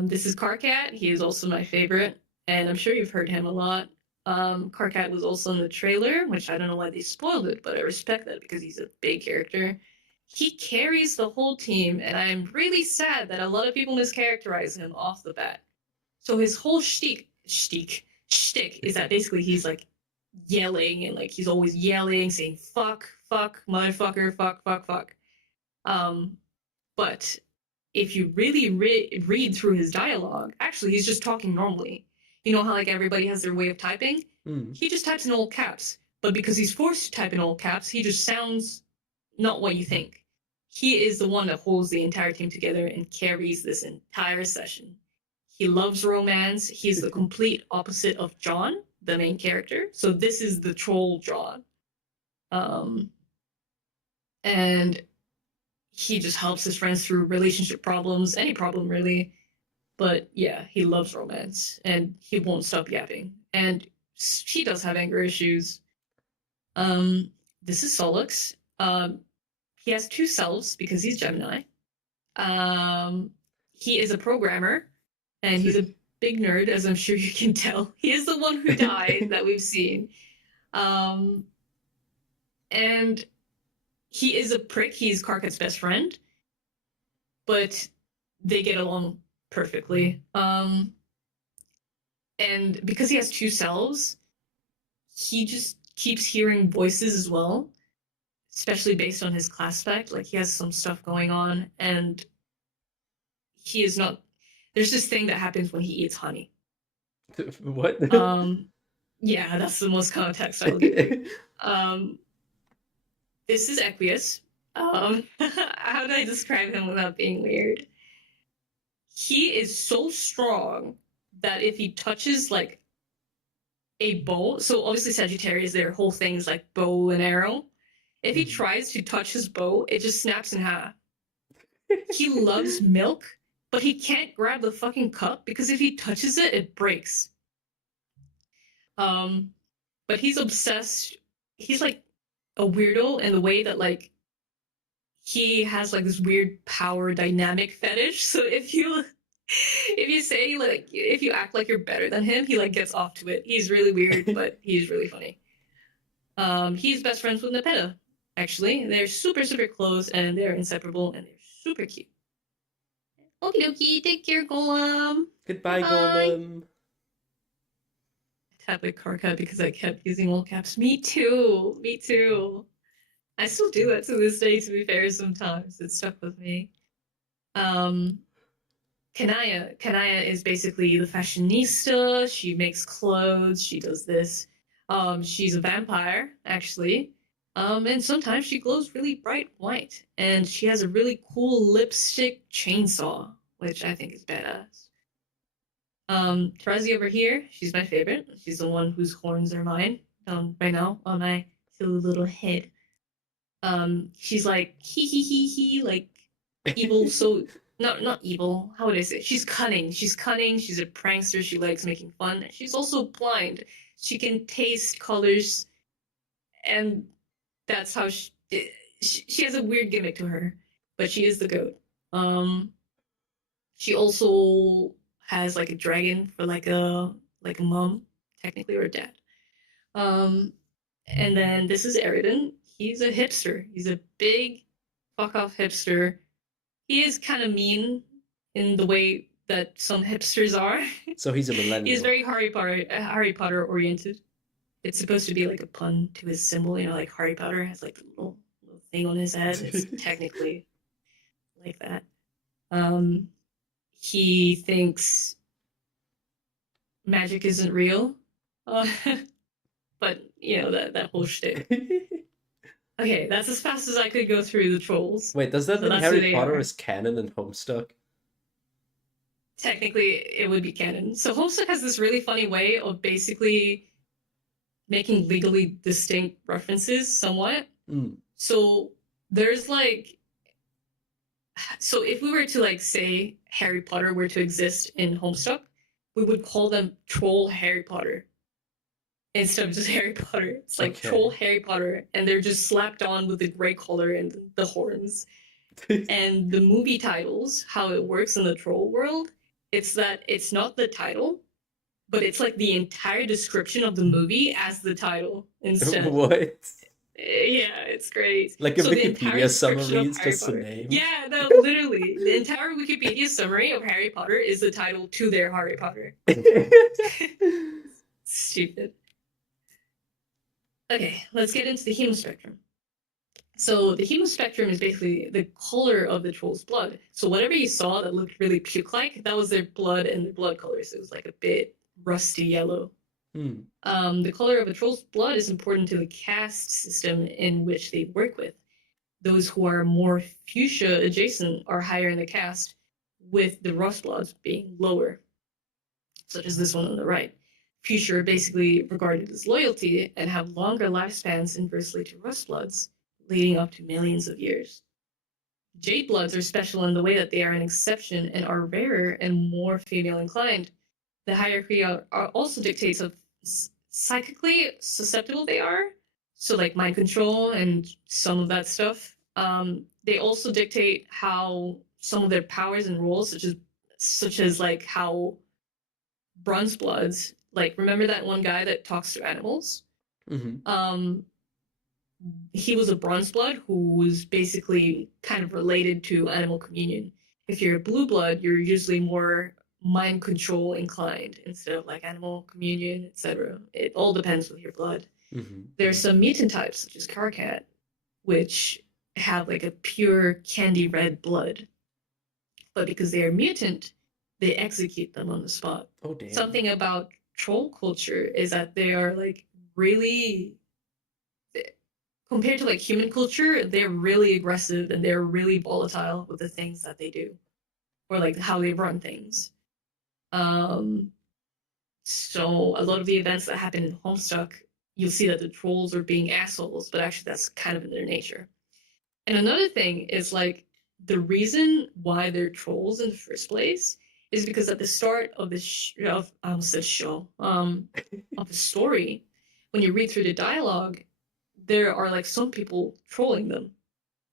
This is Carcat. He is also my favorite, and I'm sure you've heard him a lot. Carcat was also in the trailer, which I don't know why they spoiled it, but I respect that because he's a big character. He carries the whole team, and I'm really sad that a lot of people mischaracterize him off the bat. So his whole shtick is that basically he's like yelling and like he's always yelling, saying fuck, fuck, motherfucker, fuck, fuck, fuck. Um, but if you really read through his dialogue, actually, he's just talking normally. You know how like everybody has their way of typing? Mm. He just types in all caps, but because he's forced to type in all caps, he just sounds not what you think. He is the one that holds the entire team together and carries this entire session. He loves romance. He's the complete opposite of John, the main character. So this is the troll John. Um, and he just helps his friends through relationship problems, any problem really. But yeah, he loves romance and he won't stop yapping. And he does have anger issues. Um, this is Solux. He has two selves because he's Gemini. Um, he is a programmer and he's a big nerd, as I'm sure you can tell. He is the one who died that we've seen. Um, and he is a prick. He's Karkat's best friend, but they get along perfectly. And because he has two selves, he just keeps hearing voices as well, especially based on his class spec. Like he has some stuff going on, and he is not There's this thing that happens when he eats honey. What? Yeah, that's the most context I'll give you. Um, this is Equius. How do I describe him without being weird? He is so strong that if he touches like a bow, so obviously Sagittarius, their whole thing is like bow and arrow. If he tries to touch his bow, it just snaps in half. He loves milk, but he can't grab the fucking cup because if he touches it, it breaks. Um, but he's obsessed. He's like a weirdo in the way that like he has like this weird power dynamic fetish. So if you say like if you act like you're better than him, he like gets off to it. He's really weird, but he's really funny. He's best friends with Nepeta. Actually, they're super super close and they're inseparable and they're super cute. Okie dokie, take care, Golem. Goodbye, Bye. Golem. Tap with Karka because I kept using all caps. Me too. Me too. I still do it to this day, to be fair, sometimes. It stuck with me. Um, Kanaya. Kanaya is basically the fashionista. She makes clothes. She does this. She's a vampire, actually. And sometimes she glows really bright white. And she has a really cool lipstick chainsaw, which I think is badass. Tarazi over here, she's my favorite. She's the one whose horns are mine, right now on my silly little head. She's like he, like evil. So not evil. How would I say? She's cunning. She's cunning. She's a prankster. She likes making fun. She's also blind. She can taste colors, and that's how she has a weird gimmick to her. But she is the goat. She also has like a dragon for like a mom, technically, or a dad. Um, and then this is Eridan. He's a hipster. He's a big fuck off hipster. He is kind of mean in the way that some hipsters are. So he's a He's millennial. very Harry Potter oriented. It's supposed to be like a pun to his symbol, you know, like Harry Potter has like a little thing on his head. It's technically like that. Um, he thinks magic isn't real. Uh, but you know that whole shtick. Okay, that's as fast as I could go through the trolls. Wait, does that So mean that's who Harry they Potter are. is canon in Homestuck? Technically, it would be canon. So Homestuck has this really funny way of basically making legally distinct references somewhat. Mm. So there's like, so if we were to like say Harry Potter were to exist in Homestuck, we would call them Troll Harry Potter instead of just Harry Potter. It's like Okay. Troll Harry Potter, and they're just slapped on with the gray color and the horns. And the movie titles, how it works in the troll world, it's that it's not the title, but it's like the entire description of the movie as the title instead. What? Yeah, it's great. Like a So the entire Wikipedia description summary of is Harry just a Potter. name. Yeah, no, literally. The entire Wikipedia summary of Harry Potter is the title to their Harry Potter. Stupid. Okay, let's get into the hemo spectrum. So the hemo spectrum is basically the color of the troll's blood. So whatever you saw that looked really puke-like, that was their blood and their blood color. So it was like a bit rusty yellow. The color of a troll's blood is important to the caste system in which they work with. Those who are more fuchsia adjacent are higher in the caste, with the rust bloods being lower, such as this one on the right. Fuchsia are basically regarded as loyalty and have longer lifespans inversely to rust bloods, leading up to millions of years. Jade bloods are special in the way that they are an exception and are rarer and more female inclined. The hierarchy also dictates of psychically susceptible they are, so like mind control and some of that stuff. They also dictate how some of their powers and roles, such as like how bronze bloods, like remember that one guy that talks to animals? Mm-hmm. He was a bronze blood who was basically kind of related to animal communion. If you're a blue blood, you're usually more mind control inclined instead of like animal communion, etc. It all depends with your blood. Mm-hmm. There's some mutant types, such as Karkat, which have like a pure candy red blood. But because they are mutant, they execute them on the spot. Oh damn. Something about troll culture is that they are like really, compared to like human culture, they're really aggressive and they're really volatile with the things that they do, or like how they run things. Um, so a lot of the events that happen in Homestuck, you'll see that the trolls are being assholes, but actually that's kind of in their nature. And another thing is like the reason why they're trolls in the first place is because at the start of I almost said show, of the story, when you read through the dialogue, there are like some people trolling them,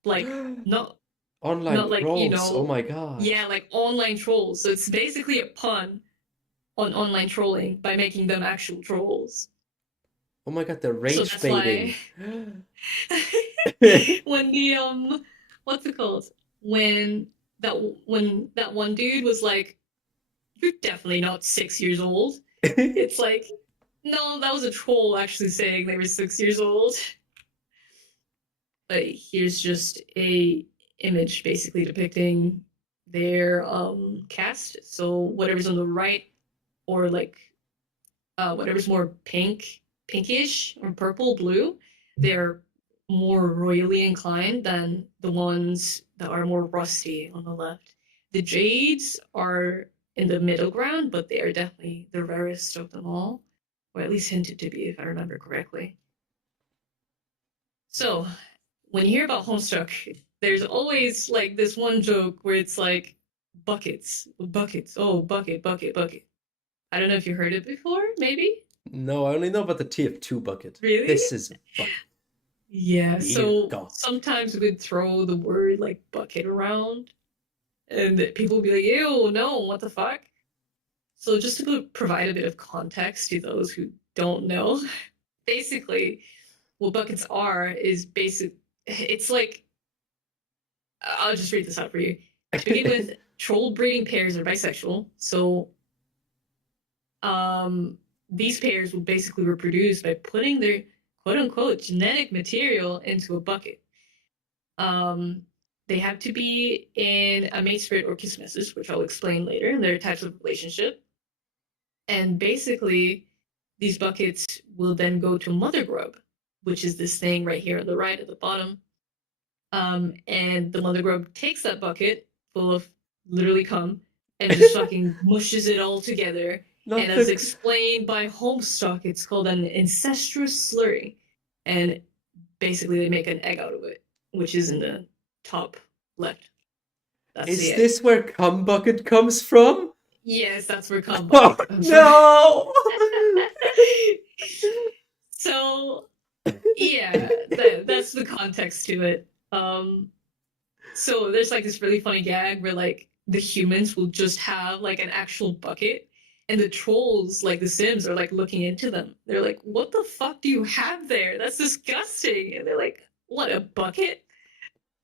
like not Online not like, trolls. Oh my god. yeah, like online trolls. So it's basically a pun on online trolling by making them actual trolls. Oh my god, they're So rage that's why baiting. when the what's it called? When that when that one dude was like, "You're definitely not 6 years old." It's like, no, that was a troll actually saying they were 6 years old. But here's just a image basically depicting their cast. So whatever's on the right, or like whatever's more pinkish or purple, blue, they're more royally inclined than the ones that are more rusty on the left. The jades are in the middle ground, but they are definitely the rarest of them all, or at least hinted to be, if I remember correctly. So when you hear about Homestuck, there's always like this one joke where it's like buckets, buckets, oh, bucket, bucket, bucket. I don't know if you heard it before, maybe? No, I only know about the TF2 bucket. Really? This is bucket. Yeah, Dear so God. sometimes we'd throw the word like bucket around and people would be like, ew, no, what the fuck? So just to provide a bit of context to those who don't know, basically what buckets are is it's like, I'll just read this out for you. To begin with, troll breeding pairs are bisexual, so um, these pairs will basically reproduce by putting their quote unquote genetic material into a bucket. Um, they have to be in a mate spirit or kismesis, which I'll explain later. And there are types of relationship. And basically, these buckets will then go to mother grub, which is this thing right here on the right at the bottom. And the mother grub takes that bucket full of literally cum and just fucking mushes it all together. Not And as the. explained by Homestuck, it's called an incestuous slurry. And basically, they make an egg out of it, which is in the top left. That's the Is egg. this where cum bucket comes from? Yes, that's where cum Oh bucket comes from. no! So yeah, that's the context to it. So there's like this really funny gag where like the humans will just have like an actual bucket, and the trolls, like the Sims, are like looking into them. They're like, "What the fuck do you have there? That's disgusting!" And they're like, "What, a bucket?"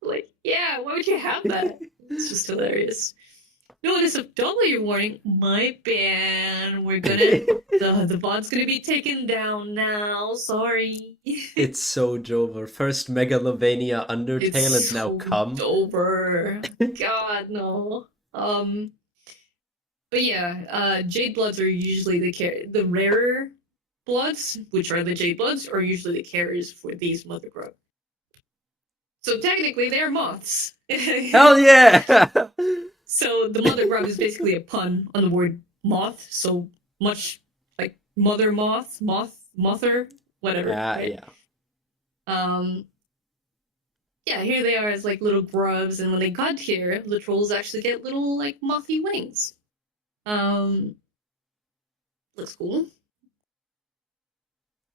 Like, yeah, why would you have that? It's just hilarious. Notice of W warning. My bad. We're gonna the bot's gonna be taken down now. Sorry. It's so Jover. First Megalovania It's Undertale and now so cum. over. God no. But yeah, jade bloods are usually the rarer bloods, which are the jade bloods, are usually the carriers for these mother grub. So technically, they're moths. Hell yeah! So the mother grub is basically a pun on the word moth. So much like mother moth, mother, whatever, right? Yeah. Um, yeah, here they are as like little grubs, and when they got here, the trolls actually get little like mothy wings. Um, looks cool.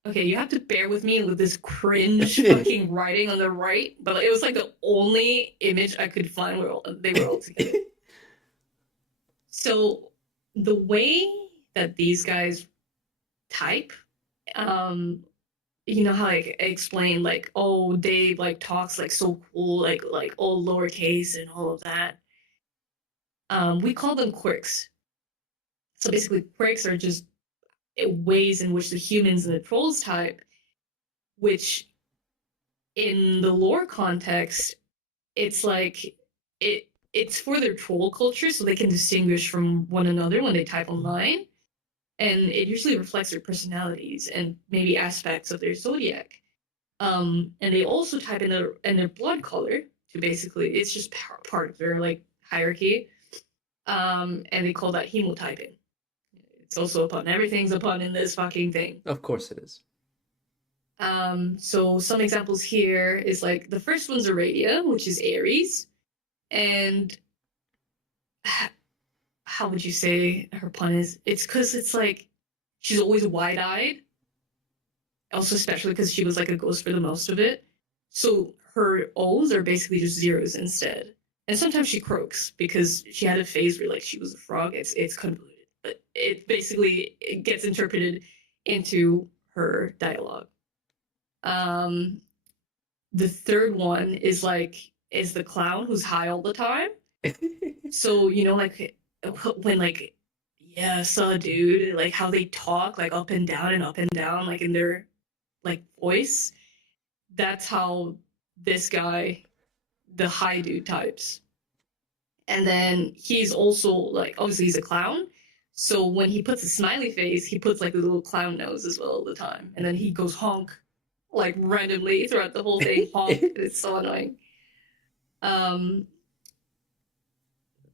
Okay, you have to bear with me with this cringe fucking writing on the right, but it was like the only image I could find where they were all together. So the way that these guys type, you know how I explained like, oh, Dave like talks like so cool, like all lowercase and all of that. We call them quirks. So basically, quirks are just ways in which the humans and the trolls type, which in the lore context, it's like it it's for their troll culture, so they can distinguish from one another when they type online, and it usually reflects their personalities and maybe aspects of their zodiac. And they also type in their blood color to basically it's just part of their like hierarchy. And they call that hemotyping. It's also a pun. Everything's a pun in this fucking thing. Of course it is. So some examples here is like the first one's Aradia, which is Aries, and how would you say her pun is? It's because it's like she's always wide-eyed. Also, especially because she was like a ghost for the most of it. So her O's are basically just zeros instead. And sometimes she croaks because she had a phase where like she was a frog. It's convoluted, but it basically it gets interpreted into her dialogue. Um, the third one is the clown who's high all the time. So like when like yeah, I saw a dude like how they talk like up and down and up and down like in their like voice. That's how this guy, the high dude, types. And then he's also like obviously he's a clown. So when he puts a smiley face, he puts like a little clown nose as well all the time. And then he goes honk like randomly throughout the whole thing, honk. It's so annoying. Um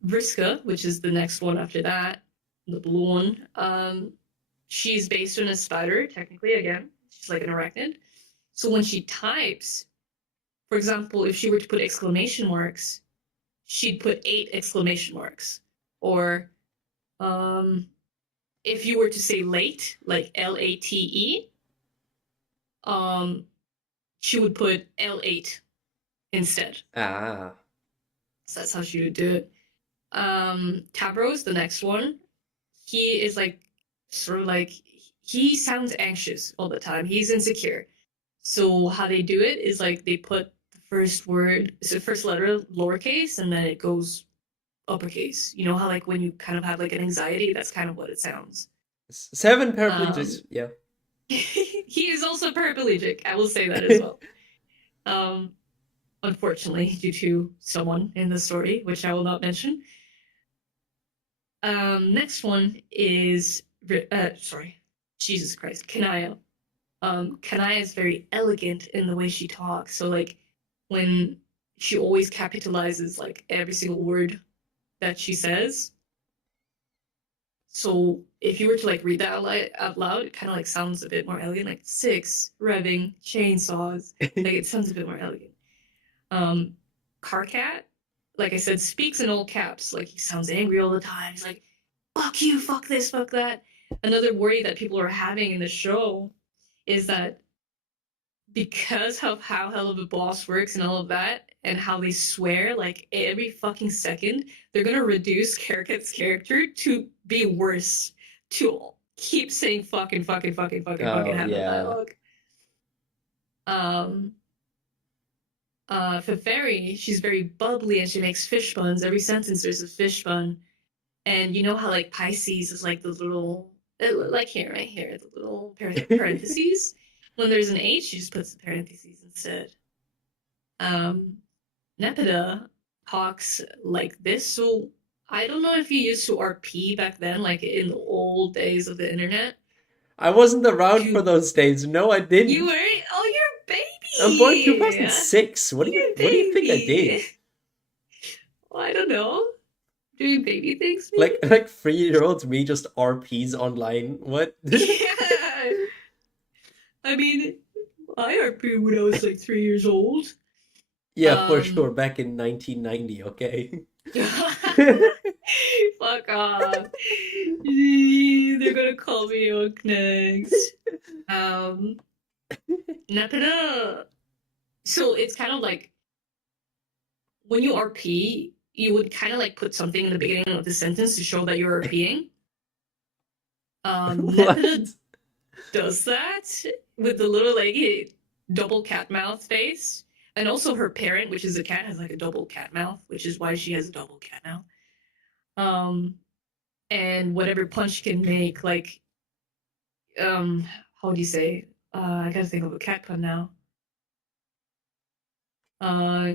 Vriska, which is the next one after that, the blue one. She's based on a spider, technically again. She's like an arachnid. So when she types, for example, if she were to put exclamation marks, she'd put 8 exclamation marks. Or if you were to say late, like LATE, um, she would put L8 instead. Ah. So that's how she would do it. Tabros, the next one, he is like sort of like he sounds anxious all the time. He's insecure. So how they do it is like they put the first word, so first letter lowercase, and then it goes uppercase. You know how like when you kind of have like an anxiety, that's kind of what it sounds. 7 paraplegics. Yeah. He is also paraplegic. I will say that as well. Um, Unfortunately, due to someone in the story, which I will not mention. Next one is sorry, Jesus Christ, Kanaya. Kanaya is very elegant in the way she talks. So like when she always capitalizes like every single word that she says. So if you were to like read that out loud, it kind of like sounds a bit more elegant, like 6 revving chainsaws. Like it sounds a bit more elegant. Carcat, like I said, speaks in all caps. Like he sounds angry all the time. He's like, "Fuck you, fuck this, fuck that." Another worry that people are having in the show is that because of how Hell of a Boss works and all of that, and how they swear like every fucking second, they're gonna reduce Carrot's character to be worse, to keep saying fucking, fucking, fucking, fucking, fucking, Oh have no yeah. dialogue. Um, for Fairy, she's very bubbly and she makes fish buns. Every sentence there's a fish bun, and you know how like Pisces is like the little, like here, right here, the little parentheses. When there's an H, she just puts the parentheses instead. Um, Nepeta talks like this. So I don't know if you used to RP back then, like in the old days of the internet. I wasn't around for You those days. No, I you didn't. were I'm born baby. 2006. You're What do you think I baby. did? Well, I don't know. Doing baby things, maybe? Like 3-year-old me just RPs online. What? Yeah. I mean, I RP when I was like 3 years old. Yeah, for sure. Um, Back in 1990. Okay. Fuck off. They're gonna call me Oak next. Um, Napana. So it's kind of like when you RP, you would kind of like put something in the beginning of the sentence to show that you're RPing. What? Nepeta does that with the little like double cat mouth face. And also her parent, which is a cat, has like a double cat mouth, which is why she has a double cat mouth. Um, and whatever punch she can make, like how do you say? I gotta think of a cat pun now. Uh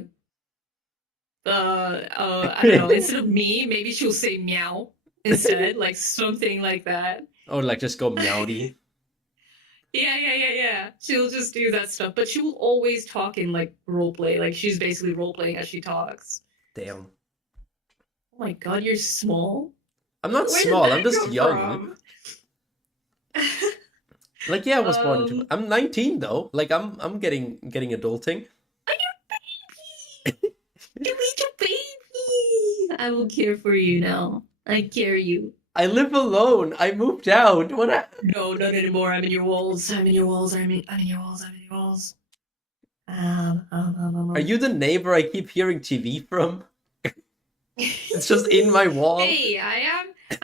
I don't know, instead of me, maybe she'll say meow instead, like something like that. Or like just go meowdy. Yeah. She'll just do that stuff, but she will always talk in like role play. Like she's basically role playing as she talks. Damn. Oh my god, you're small. I'm not Where did small, I'm that just come young. from? Like yeah, I was born into um, I'm 19 though. Like I'm getting adulting. are you baby? You little baby. I will care for you now. I care you. I live alone. I moved out. What No, not anymore. I'm in your walls. I'm in your walls. I'm in your walls. I'm in your walls. Are you the neighbor I keep hearing TV from? It's just in my wall. Hey, I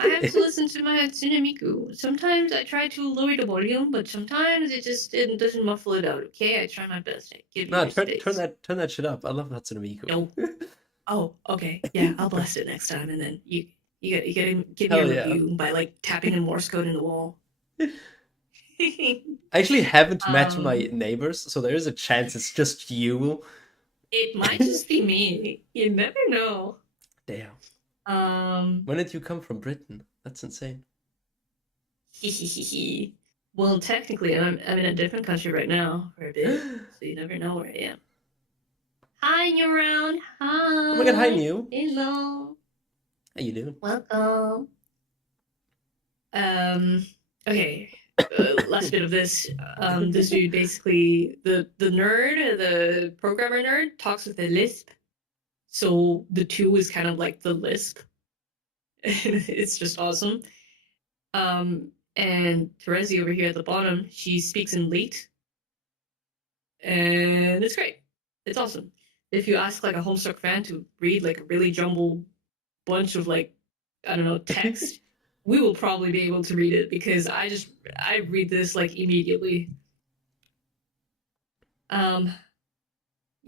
have to listen to my Hatsune Miku. Sometimes I try to lower the volume, but sometimes it doesn't muffle it out. Okay, I try my best. I give you Nah, your turn space. that shit up. I love Hatsune Miku. No. Oh, okay. Yeah, I'll blast it next time, and then you gotta give me a Hell yeah. review by like tapping a Morse code in the wall. I actually haven't met my um, neighbors, so there is a chance it's just you. it might just be me. You never know. Damn. Um, When did you come from Britain? That's insane. well, technically, I'm in a different country right now for a bit, so you never know where I am. Hi, you're around. Oh my god, hi Hi. Mew. Hello. How you doing? Welcome. Um, okay. Last bit of this. This dude basically the nerd, the programmer nerd, talks with a lisp. So the two is kind of like the lisp. It's just awesome. And Terezi over here at the bottom, she speaks in late, and it's great. It's awesome. If you ask like a Homestuck fan to read like a really jumbled bunch of like I don't know text, we will probably be able to read it because I read this like immediately. Um,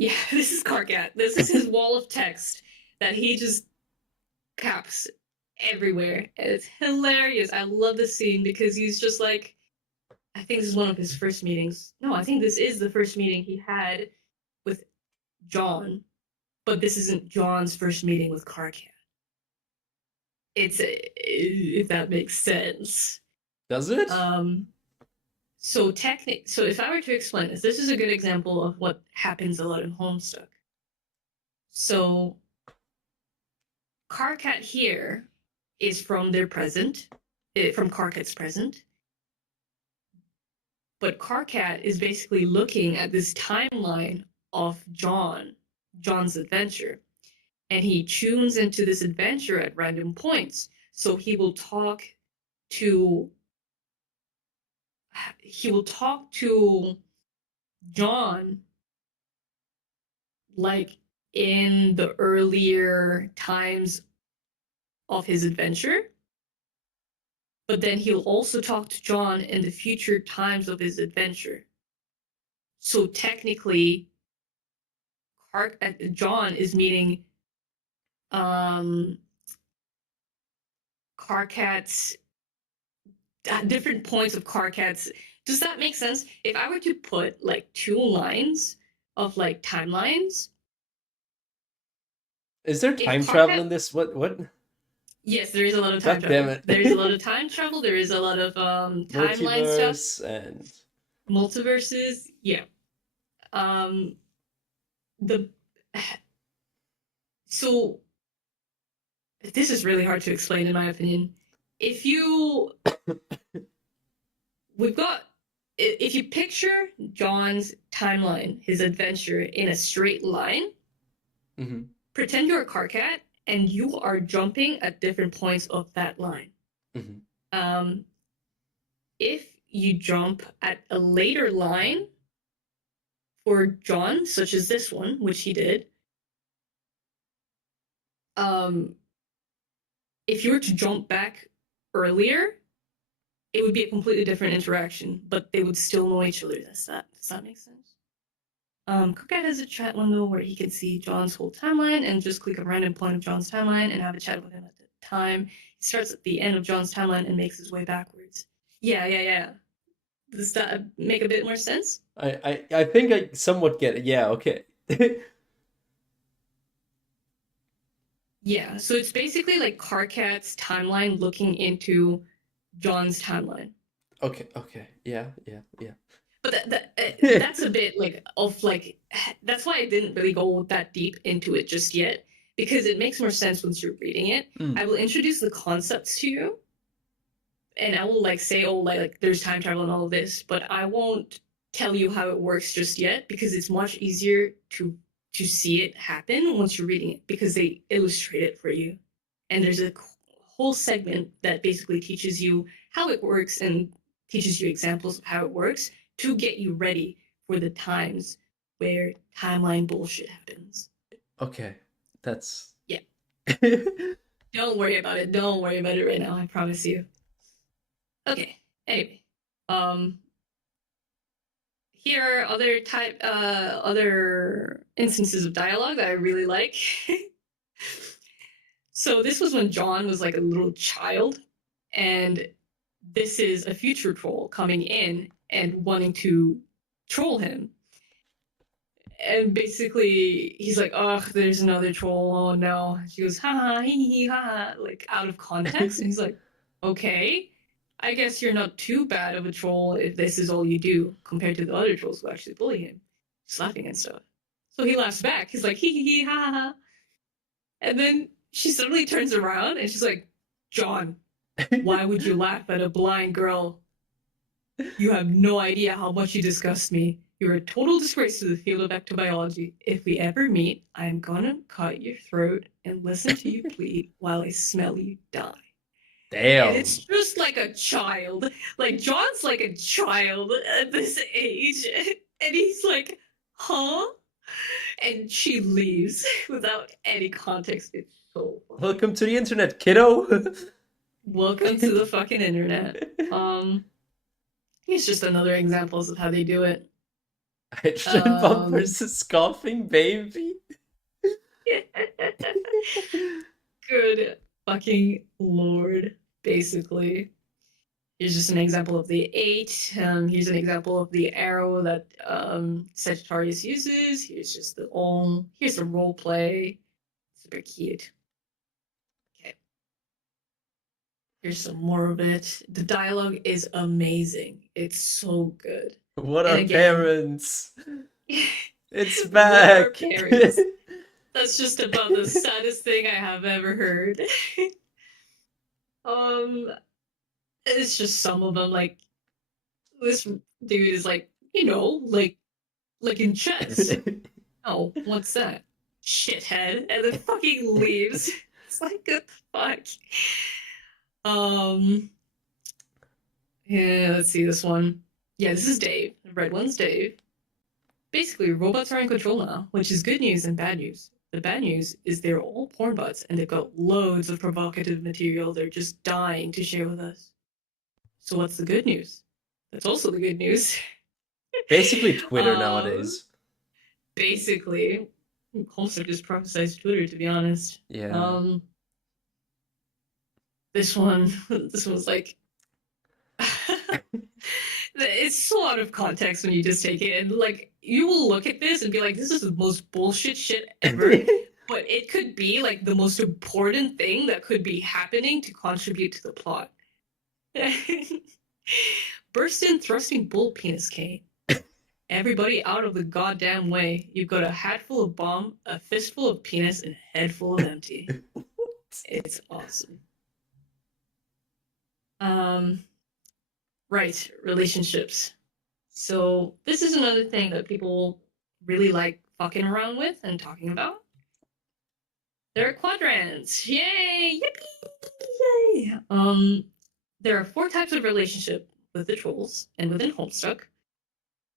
yeah, this is Karkat. This is his wall of text that he just caps everywhere. And it's hilarious. I love this scene because he's just like, I think this is one of his first meetings. No, I think this is the first meeting he had with John, but this isn't John's first meeting with Karkat. If that makes sense. Does it? Um, so if I were to explain this is a good example of what happens a lot in Homestuck. So Karkat here is from their present, from Karkat's present, but Karkat is basically looking at this timeline of John's adventure, and he tunes into this adventure at random points. So to he will talk to John like in the earlier times of his adventure, but then he'll also talk to John in the future times of his adventure. So technically, John is meeting um, Karkat's different points of Karkat's. Does that make sense? If I were to put like two lines of like timelines, Is there if time travel Karkat in this? What? yes, there is a lot of time God damn travel. it. There is a lot of time travel. There is a lot of timeline stuff, Multiverse and multiverses. Yeah. Um, the so this is really hard to explain in my opinion. If you we've got if you picture John's timeline, his adventure in a straight line, mm-hmm. pretend you're a Karkat and you are jumping at different points of that line. Mm-hmm. Um, if you jump at a later line for John, such as this one, which he did, um, if you were to jump back earlier, it would be a completely different interaction, but they would still know each other. Does that make sense? Crooked has a chat window where he can see John's whole timeline and just click a random point of John's timeline and have a chat with him at the time. He starts at the end of John's timeline and makes his way backwards. Yeah. Does that make a bit more sense? I think I somewhat get it. Yeah, okay. Yeah, so it's basically like Carcat's timeline looking into John's timeline. Okay, okay. Yeah, yeah, yeah. But that's a bit like of like that's why I didn't really go that deep into it just yet because it makes more sense once you're reading it. Mm, I will introduce the concepts to you, and I will like say, oh, like there's time travel and all of this, but I won't tell you how it works just yet because it's much easier to see it happen once you're reading it because they illustrate it for you, and there's a whole segment that basically teaches you how it works and teaches you examples of how it works to get you ready for the times where timeline bullshit happens. okay. That's Yeah, don't worry about it. Don't worry about it right now. I promise you. Okay. Anyway, um, here are other instances of dialogue that I really like. So this was when John was like a little child, and this is a future troll coming in and wanting to troll him. And basically, he's like, "Oh, there's another troll. Oh no!" She goes, "Ha ha, hee hee ha," like out of context. And he's like, "Okay, I guess you're not too bad of a troll if this is all you do compared to the other trolls who actually bully him, just laughing and stuff." So he laughs back. He's like, "Hee hee hee ha ha," and then she suddenly turns around and she's like, "John, why would you laugh at a blind girl? You have no idea how much you disgust me. You're a total disgrace to the field of ectobiology. If we ever meet, I'm gonna cut your throat and listen to you bleed while I smell you die." And it's Damn. just like a child. Like, John's like a child at this age. And he's like, huh? And she leaves without any context. It's so funny. Welcome to the internet, kiddo. Welcome to the fucking internet. It's just another examples of how they do it. Hydrogen bomb Um, versus scoffing baby. good fucking lord, basically. Here's just an example of the 8. Here's an example of the arrow that Sagittarius uses. Here's just the here's the role play. It's very cute. Okay, here's some more of it. The dialogue is amazing. It's so good. What And are again, parents? It's what are back. parents? That's just about the saddest thing I have ever heard. um, it's just some of them. Like, this dude is like, like in chess. Oh, what's that? Shithead. And then fucking leaves. It's like, what the fuck? Um, yeah, let's see this one. Yeah, this is Dave. The red one's Dave. Basically, robots are in control now, which is good news and bad news. The bad news is they're all porn bots and they've got loads of provocative material they're just dying to share with us. So what's the good news? That's also the good news. Basically, Twitter um, nowadays. basically, Homestuck just prophesized Twitter, to be honest. Yeah. Um, this one, this one's like, it's so out of context when you just take it. And like, you will look at this and be like, this is the most bullshit shit ever. But it could be like the most important thing that could be happening to contribute to the plot. Burst in thrusting bull penis cane. Everybody out of the goddamn way. You've got a hatful of bomb, a fistful of penis, and a head full of empty. It's awesome. Right, relationships. So this is another thing that people really like fucking around with and talking about. There are quadrants. Yay! Yippee! Yay! There are 4 types of relationship with the trolls and within Homestuck.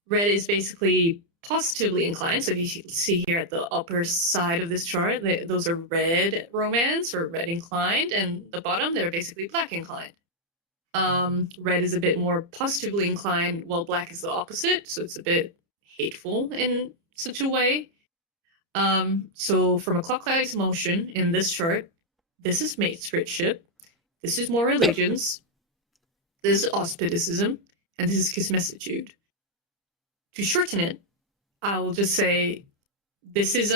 Red is basically positively inclined. So if you see here at the upper side of this chart, those are red romance or red inclined, and the bottom they're basically black inclined. Red is a bit more positively inclined, while black is the opposite, so it's a bit hateful in such a way. So from a clockwise motion in this chart, this is mateship, this is more religions, this is auspicitism, and this is kismessitude. To shorten it, I will just say this is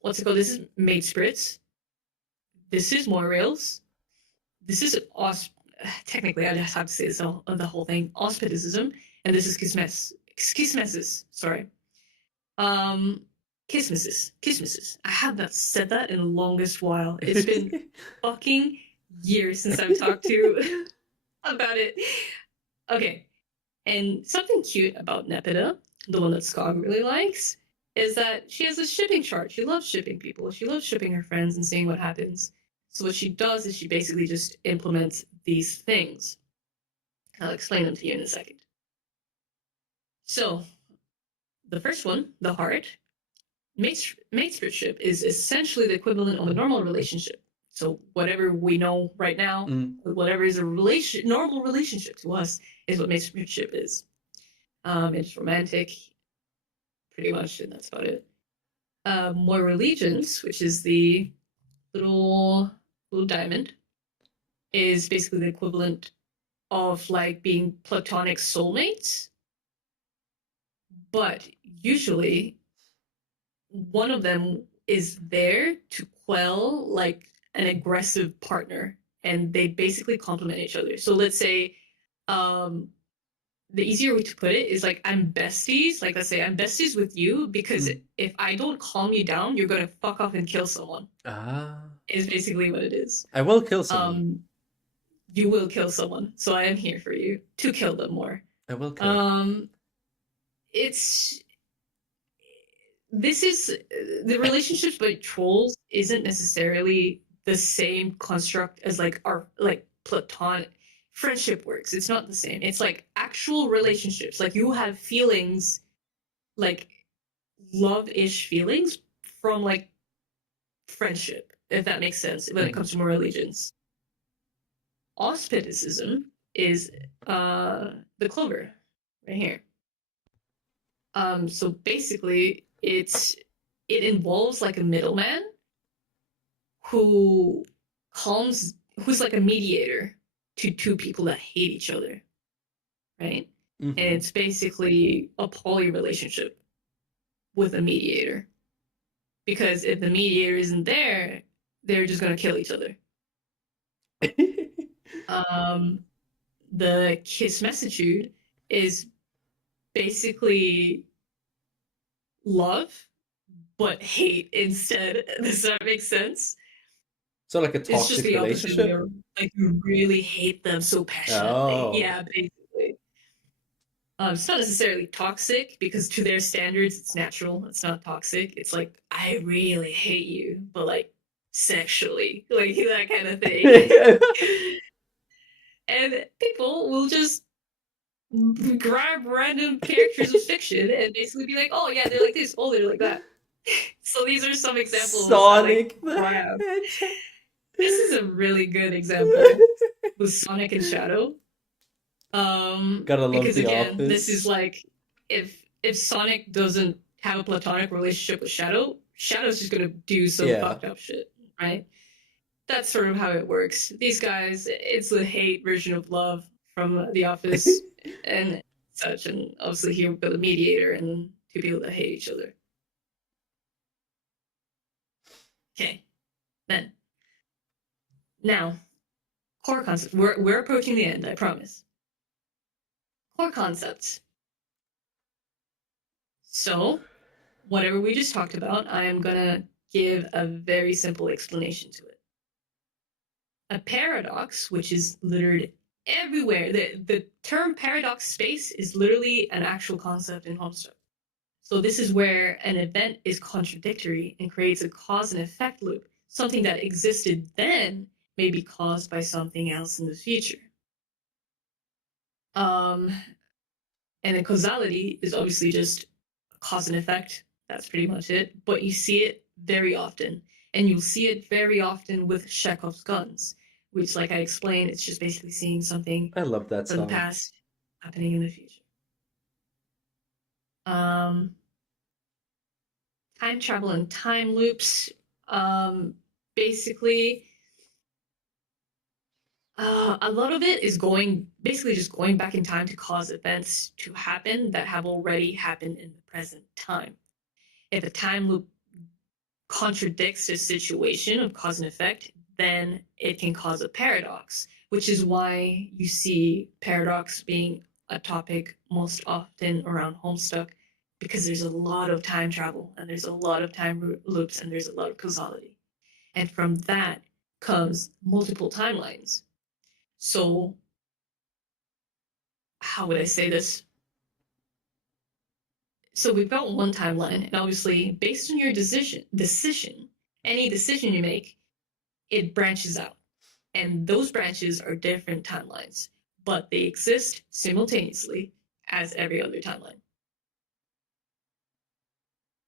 what's it called? This is mate spirits. this is Morals. This is technically I just have to say this all, the whole thing. Auspiticism, and this is Kismesis. Sorry. Um, Kismesis. I have not said that in the longest while. It's been fucking years since I've talked to you about it. Okay. And something cute about Nepeta, the one that Skog really likes, is that she has a shipping chart. She loves shipping people. She loves shipping her friends and seeing what happens. So what she does is she basically just implements these things. I'll explain them to you in a second. So the first one, the heart, mateship is essentially the equivalent of a normal relationship. So whatever we know right now, whatever is a normal relationship to us, is what mateship is. It's romantic, pretty much, and that's about it. More religions, which is the little diamond, is basically the equivalent of like being platonic soulmates, but usually one of them is there to quell like an aggressive partner, and they basically complement each other. So let's say the easier way to put it is like I'm besties. Like let's say I'm besties with you because if I don't calm you down, you're gonna fuck off and kill someone. Is basically what it is. I will kill someone. You will kill someone, so I am here for you to kill them more. I will kill. This is the relationships by trolls isn't necessarily the same construct as like our like platonic friendship works. It's not the same. It's like actual relationships. Like you have feelings, like love-ish feelings from like friendship, if that makes sense when it comes to more religions. Auspiticism is the clover right here. So basically it involves like a middleman who's like a mediator to two people that hate each other, right? And it's basically a poly relationship with a mediator, because if the mediator isn't there, they're just gonna kill each other. The Kismessitude is basically love, but hate instead. Does that make sense? So like a toxic relationship? Like you really hate them so passionately. Oh. Yeah, basically. It's not necessarily toxic because to their standards, it's natural. It's not toxic. It's like, I really hate you, but like sexually, like that kind of thing. And people will just grab random characters of fiction and basically be like, oh yeah, they're like this, oh they're like that. So these are some examples. Sonic the This is a really good example with Sonic and Shadow. Gotta love because again, office. This is like if Sonic doesn't have a platonic relationship with Shadow, Shadow's just gonna do some fucked up shit, right? That's sort of how it works. These guys, it's the hate version of love from The Office and such, and obviously here we've got a mediator and two people that hate each other. Okay, then. Now, core concepts. We're approaching the end, I promise. Core concepts. So, whatever we just talked about, I am gonna give a very simple explanation to it. A paradox, which is littered everywhere. The term paradox space is literally an actual concept in Homestuck. So this is where an event is contradictory and creates a cause and effect loop. Something that existed then may be caused by something else in the future. And then causality is obviously just cause and effect. That's pretty much it. But you see it very often. And you'll see it very often with Chekhov's guns, which, like I explained, it's just basically seeing something I love that from the past happening in the future. Time travel and time loops. Basically, a lot of it is basically just going back in time to cause events to happen that have already happened in the present time. If a time loop contradicts a situation of cause and effect, then it can cause a paradox, which is why you see paradox being a topic most often around Homestuck, because there's a lot of time travel and there's a lot of time loops and there's a lot of causality. And from that comes multiple timelines. So, how would I say this? So we've got one timeline, and obviously, based on your any decision you make, it branches out. And those branches are different timelines, but they exist simultaneously as every other timeline.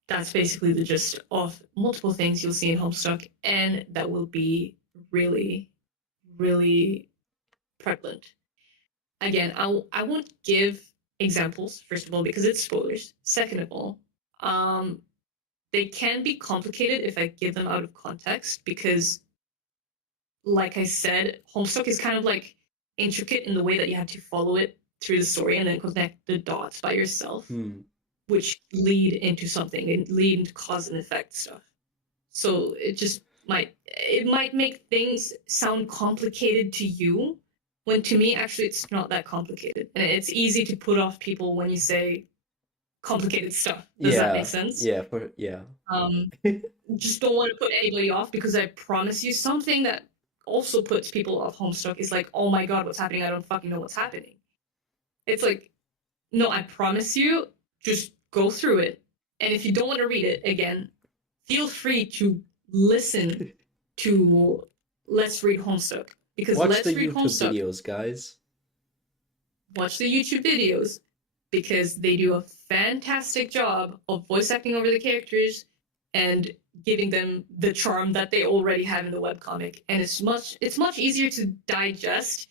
That's basically the gist of multiple things you'll see in Homestuck, and that will be really, really prevalent. Again, I won't give examples, first of all, because it's spoilers. Second of all, they can be complicated if I give them out of context, because like I said, Homestuck is kind of like intricate in the way that you have to follow it through the story and then connect the dots by yourself, which lead into something and lead into cause and effect stuff. So it might make things sound complicated to you, when to me actually it's not that complicated. And it's easy to put off people when you say complicated stuff. Does that make sense? Yeah. Just don't want to put anybody off, because I promise you, something that also puts people off Homestuck is like, oh my god, what's happening? I don't fucking know what's happening. It's like, no, I promise you, just go through it. And if you don't want to read it again, feel free to listen to Let's Read Homestuck. Because Watch Let's the Read YouTube Homestuck, videos, guys. watch the YouTube videos, because they do a fantastic job of voice acting over the characters and giving them the charm that they already have in the webcomic. And it's much easier to digest.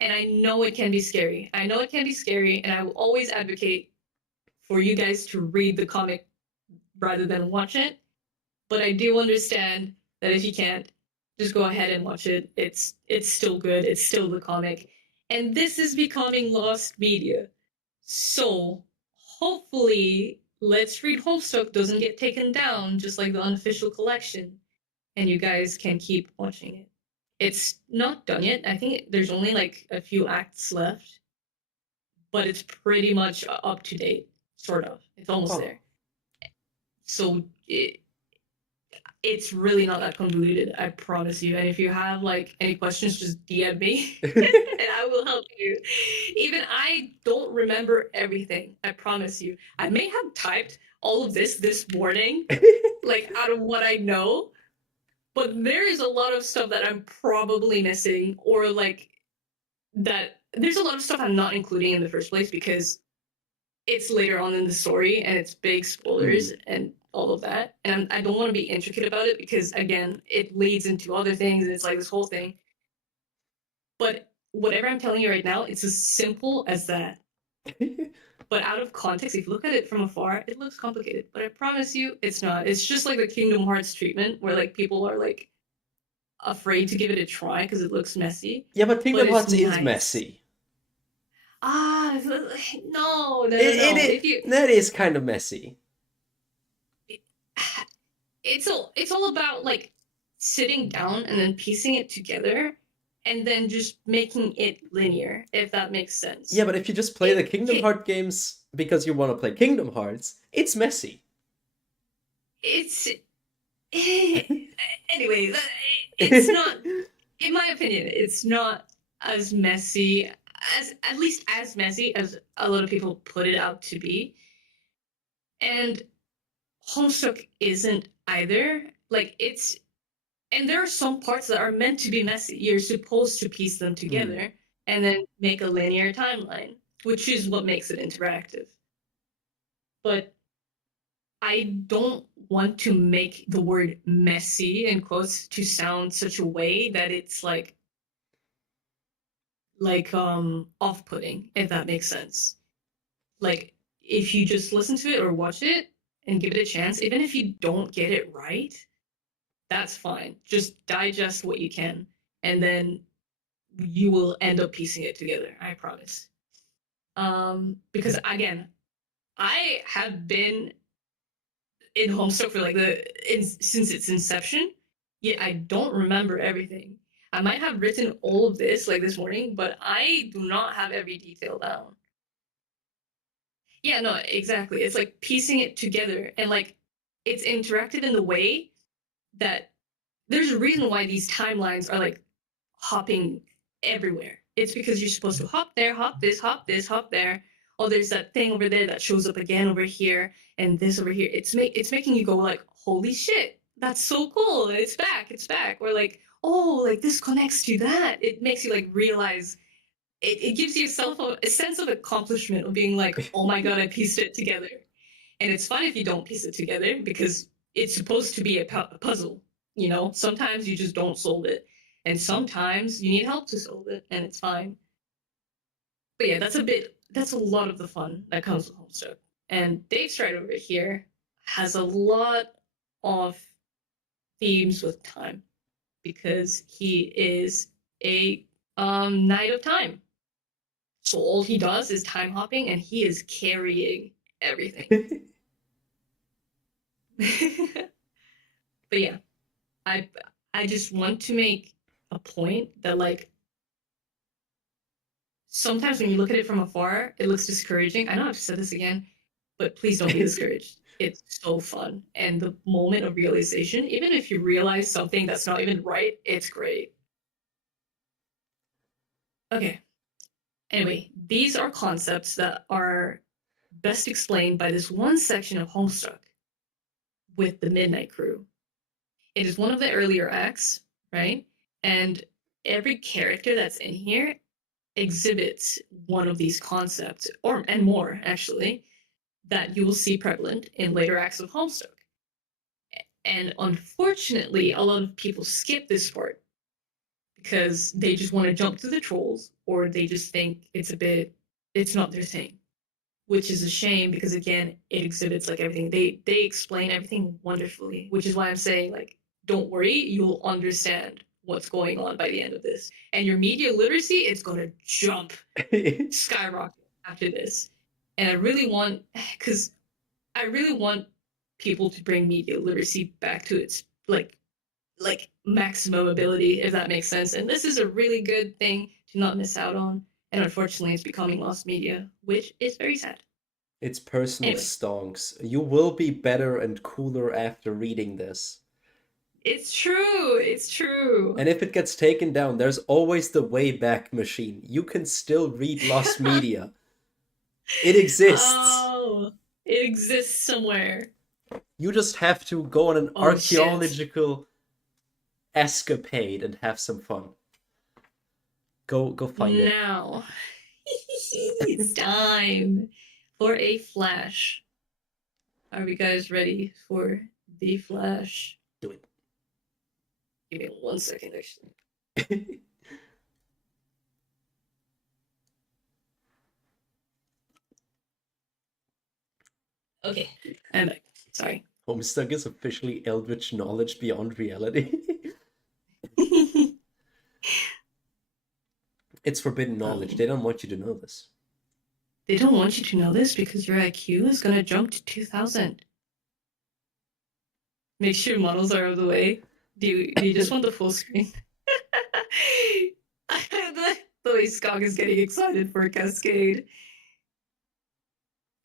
And I know it can be scary. I know it can be scary, and I will always advocate for you guys to read the comic rather than watch it. But I do understand that if you can't, just go ahead and watch it. It's still good. It's still the comic. And this is becoming lost media. So hopefully Let's Read Homestuck doesn't get taken down, just like the unofficial collection, and you guys can keep watching it. It's not done yet. I think there's only like a few acts left, but it's pretty much up to date, sort of. It's almost there. So it's really not that convoluted, I promise you. And if you have like any questions, just DM me and I will help you. Even I don't remember everything, I promise you. I may have typed all of this morning, like out of what I know, but there is a lot of stuff that I'm probably missing, or like that there's a lot of stuff I'm not including in the first place because it's later on in the story and it's big spoilers and all of that. And I don't want to be intricate about it because, again, it leads into other things and it's like this whole thing. But whatever I'm telling you right now, it's as simple as that. But out of context, if you look at it from afar, it looks complicated. But I promise you, it's not. It's just like the Kingdom Hearts treatment where like people are like afraid to give it a try because it looks messy. Yeah, but Kingdom Hearts is nice. Messy. No. That is kind of messy. It's all about like sitting down and then piecing it together and then just making it linear, if that makes sense. Yeah, but if you just play the Kingdom Hearts games because you want to play Kingdom Hearts, it's messy. It's anyway, it's not, in my opinion, it's not as messy at least as messy as a lot of people put it out to be. And Homestuck isn't either. Like and there are some parts that are meant to be messy. You're supposed to piece them together and then make a linear timeline, which is what makes it interactive. But I don't want to make the word messy in quotes to sound such a way that it's like off-putting, if that makes sense. Like if you just listen to it or watch it and give it a chance, even if you don't get it right, that's fine. Just digest what you can, and then you will end up piecing it together. I promise. Because again, I have been in Homestuck for like since its inception, Yeah, I don't remember everything. I might have written all of this like this morning, but I do not have every detail down. Yeah, no, exactly. It's like piecing it together and like it's interactive in the way that there's a reason why these timelines are like hopping everywhere. It's because you're supposed to hop there, hop this, hop this, hop there. Oh, there's that thing over there that shows up again over here, and this over here. It's making you go like, holy shit, that's so cool. It's back, it's back. Or like, oh, like this connects to that. It makes you like realize it gives yourself a sense of accomplishment of being like, oh my god, I pieced it together. And it's fun if you don't piece it together because it's supposed to be a puzzle. You know, sometimes you just don't solve it, and sometimes you need help to solve it, and it's fine. But yeah, that's a lot of the fun that comes with Homestuck. And Dave's right over here has a lot of themes with time because he is a knight of time. So all he does is time hopping, and he is carrying everything. But yeah, I I just want to make a point that like sometimes when you look at it from afar, it looks discouraging. I know I've said this again, but please don't be discouraged. It's so fun. And the moment of realization, even if you realize something that's not even right, it's great. Okay. Anyway, these are concepts that are best explained by this one section of Homestuck with the Midnight Crew. It is one of the earlier acts, right? And every character that's in here exhibits one of these concepts, or and more actually, that you will see prevalent in later acts of Homestuck. And unfortunately, a lot of people skip this part because they just want to jump to the trolls, or they just think it's not their thing, which is a shame because again, it exhibits like everything. They explain everything wonderfully, which is why I'm saying like, don't worry, you'll understand what's going on by the end of this. And your media literacy, it's gonna jump skyrocket after this. And I really want people to bring media literacy back to its like maximum ability, if that makes sense. And this is a really good thing to not miss out on. And unfortunately, it's becoming lost media, which is very sad. It's personal Anyway, stonks. You will be better and cooler after reading this. it's true. It's true. And if it gets taken down, there's always the Wayback Machine. You can still read lost media. It exists. Oh, it exists somewhere. You just have to go on an Oh shit. archaeological escapade and have some fun. Go find it. Now it's time for a flash. Are we guys ready for the flash? Do it. Give me 1 second, actually. Okay, I'm back. Sorry. Homestuck is officially eldritch knowledge beyond reality. It's forbidden knowledge. They don't want you to know this. They don't want you to know this because your IQ is gonna jump to 2000. Make sure models are out of the way. Do you just want the full screen? The way Skog is getting excited for Cascade.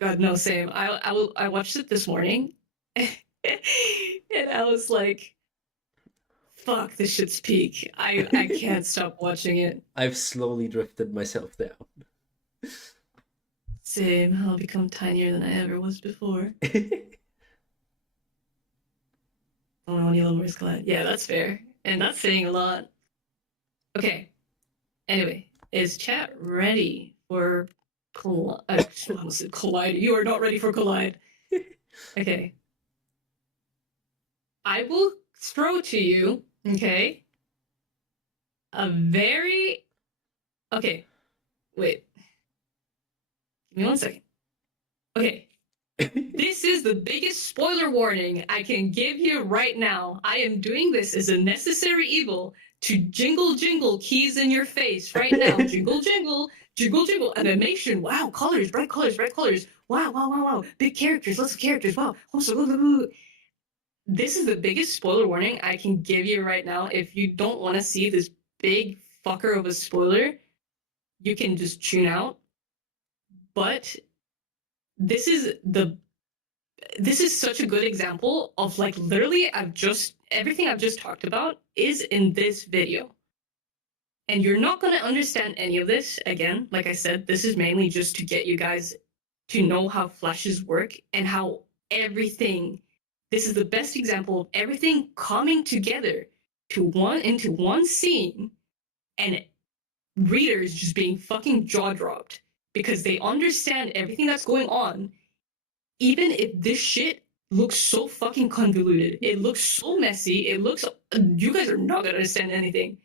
God, no, same. I watched it this morning, and I was like, "Fuck, this shit's peak." I can't stop watching it. I've slowly drifted myself down. Same. I'll become tinier than I ever was before. Oh, no, Neil Moore's glad. Yeah, that's fair, and that's saying a lot. Okay. Anyway, is chat ready for Collide? You are not ready for Collide. Okay. I will throw to you, okay, a very... Okay, wait. Give me 1 second. Okay. This is the biggest spoiler warning I can give you right now. I am doing this as a necessary evil to jingle jingle keys in your face right now. Jingle jingle, jingle jingle, animation. Wow, colors, bright colors, bright colors. Wow, wow, wow, wow. Big characters, lots of characters. Wow. this is the biggest spoiler warning I can give you right now. If you don't want to see this big fucker of a spoiler, you can just tune out. But this is the this is such a good example of like literally everything I've just talked about is in this video. And you're not going to understand any of this. Again, like I said, this is mainly just to get you guys to know how flashes work and how everything, this is the best example of everything coming together into one scene, and readers just being fucking jaw dropped because they understand everything that's going on, even if this shit looks so fucking convoluted. It looks so messy. It looks, you guys are not gonna understand anything.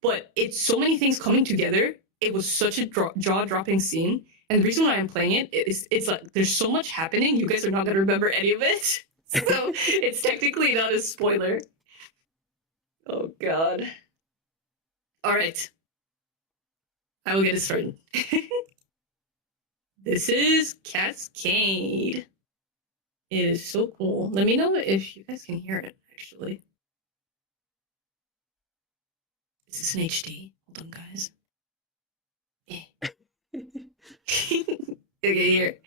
But it's so many things coming together. It was such a jaw dropping scene. And the reason why I'm playing it is it's like there's so much happening. You guys are not gonna remember any of it. So it's technically not a spoiler. Oh god. All right. I will get it started. This is Cascade. It is so cool. Let me know if you guys can hear it, actually. Is this in HD? Hold on, guys. Okay, here.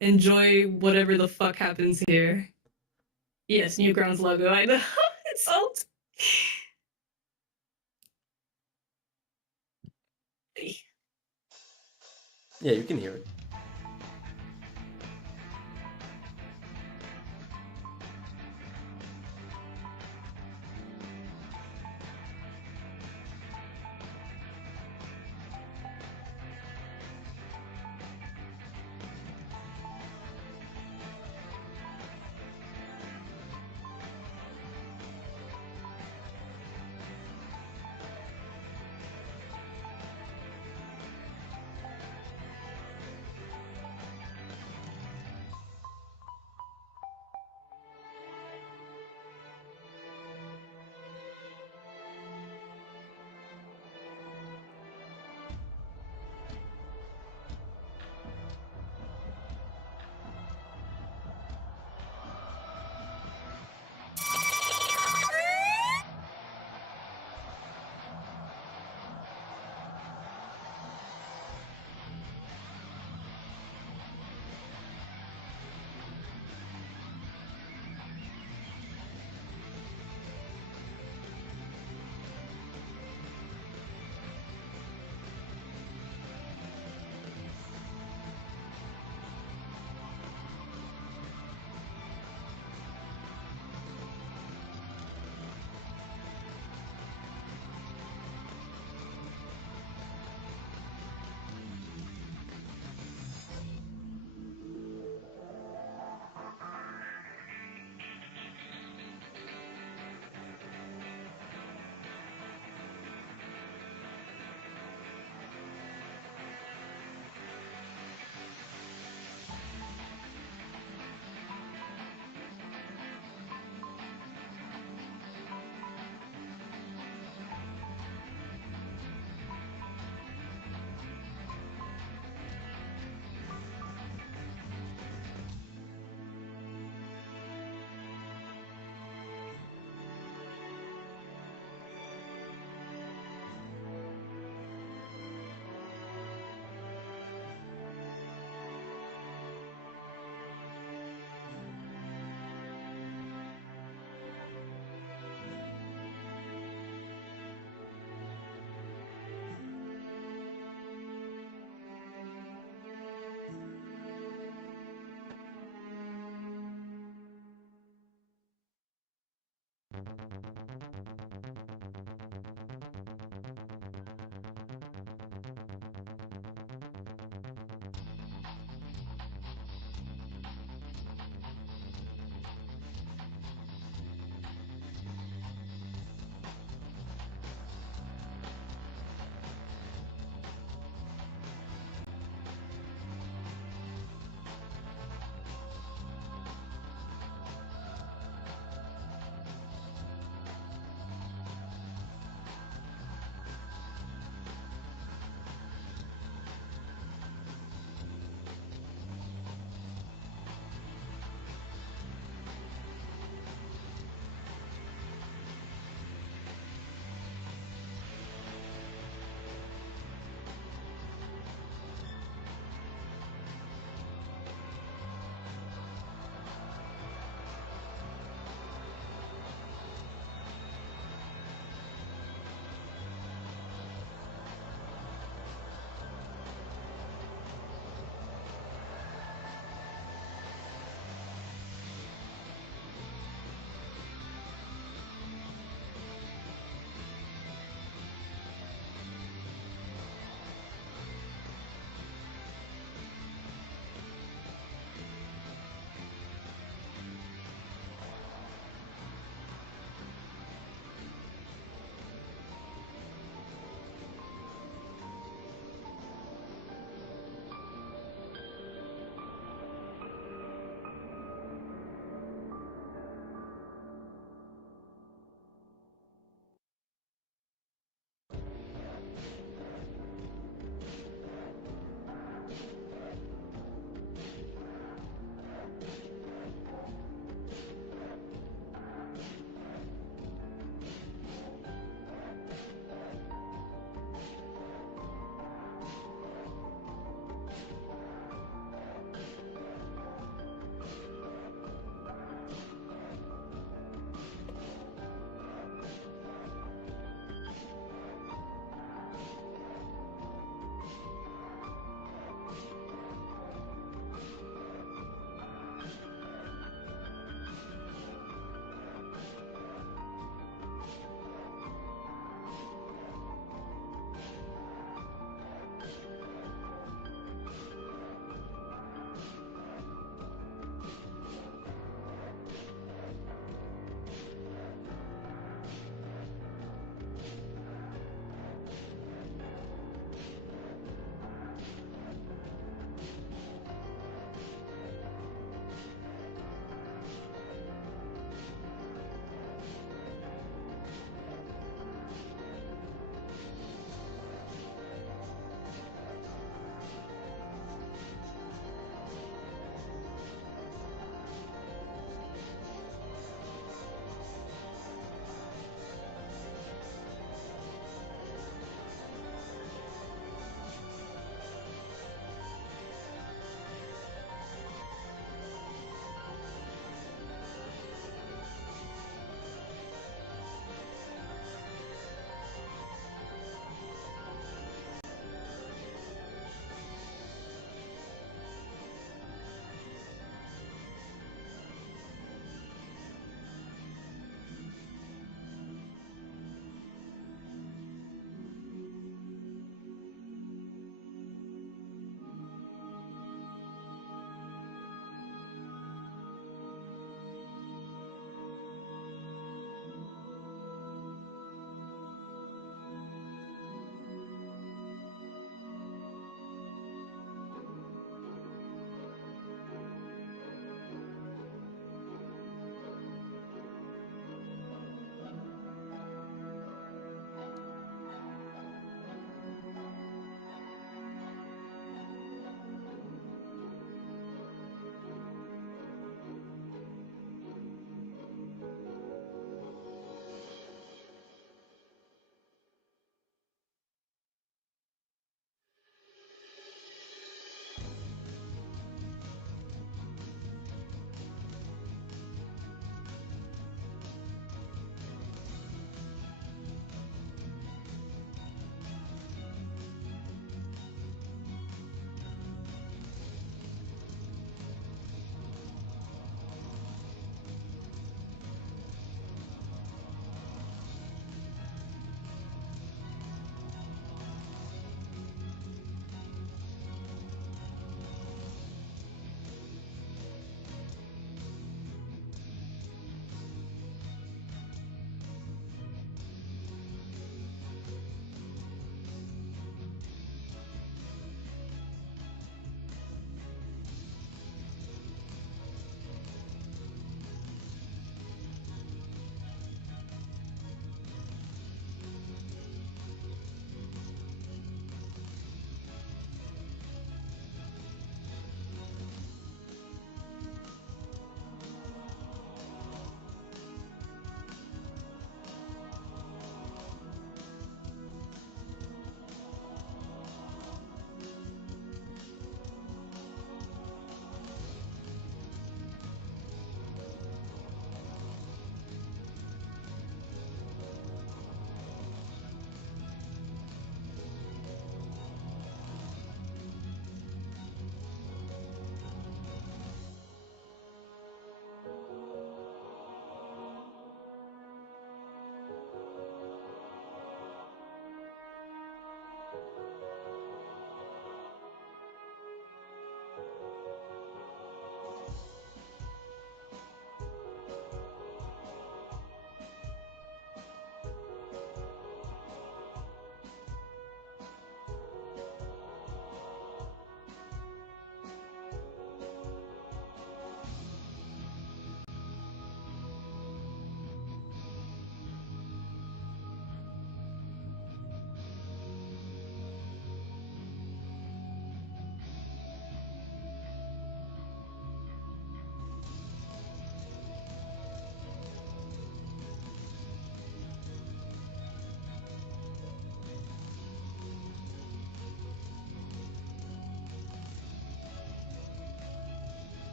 Enjoy whatever the fuck happens here. Yes, Newgrounds logo. I know. It's alt. Yeah, you can hear it.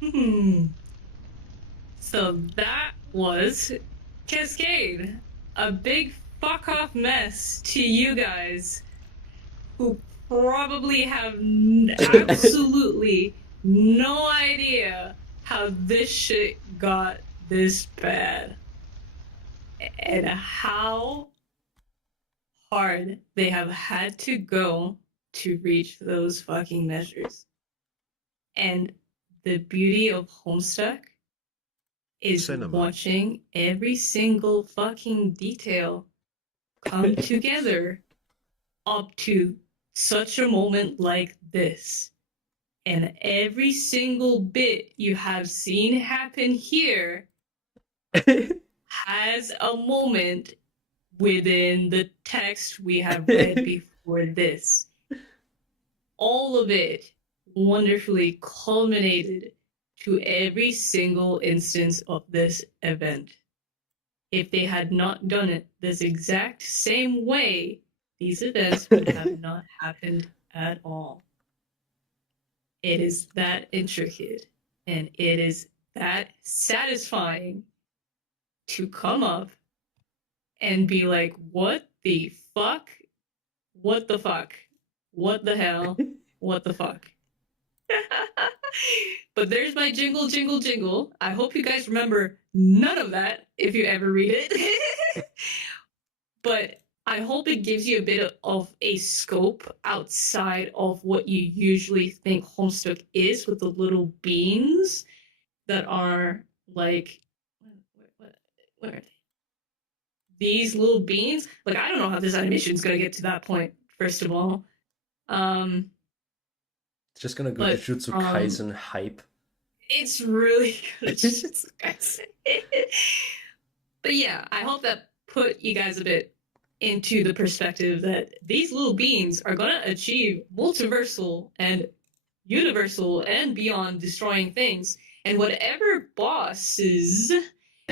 Hmm. So that was Cascade. A big fuck off mess to you guys who probably have absolutely no idea how this shit got this bad and how hard they have had to go to reach those fucking measures. And the beauty of Homestuck is Cinema. watching every single fucking detail come together up to such a moment like this. And every single bit you have seen happen here has a moment within the text we have read before this. All of it wonderfully culminated to every single instance of this event. If they had not done it this exact same way, these events would have not happened at all. It is that intricate and it is that satisfying to come up and be like, what the fuck? What the fuck? What the hell? What the fuck? But there's my jingle, jingle, jingle. I hope you guys remember none of that if you ever read it. But I hope it gives you a bit of a scope outside of what you usually think Homestuck is with the little beans that are like, where are they? These little beans. Like, I don't know how this animation is going to get to that point, first of all. It's just gonna go But Jujutsu Kaisen hype. it's really good. But yeah, I hope that put you guys a bit into the perspective that these little beings are going to achieve multiversal and universal and beyond destroying things. And whatever bosses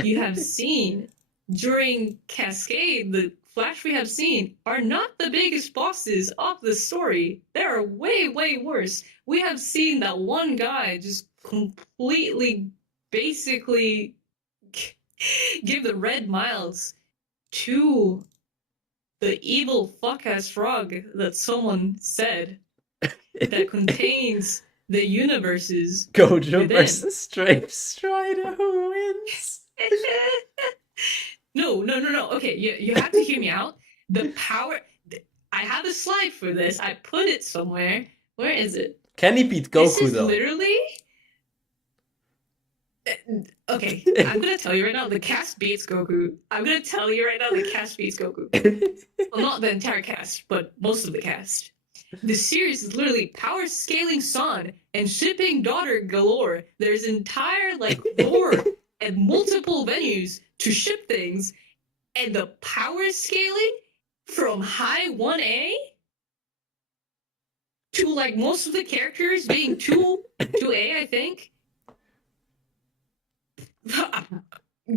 you have seen during Cascade, the Flash we have seen, are not the biggest bosses of the story. There are way, way worse. We have seen that one guy just completely, basically give the red miles to the evil fuck-ass frog that someone said that contains the universes Gojo within. versus Strafe Strider, who wins? No. Okay, you have to hear me out. The power. I have a slide for this. I put it somewhere. Where is it? Can he beat This Goku is though? literally. Okay, I'm gonna tell you right now. The cast beats Goku. I'm gonna tell you right now. The cast beats Goku. Well, not the entire cast, but most of the cast. The series is literally power scaling son and shipping daughter galore. There's entire like lore and multiple venues to ship things, and the power scaling from high 1A to like most of the characters being 2A, I think.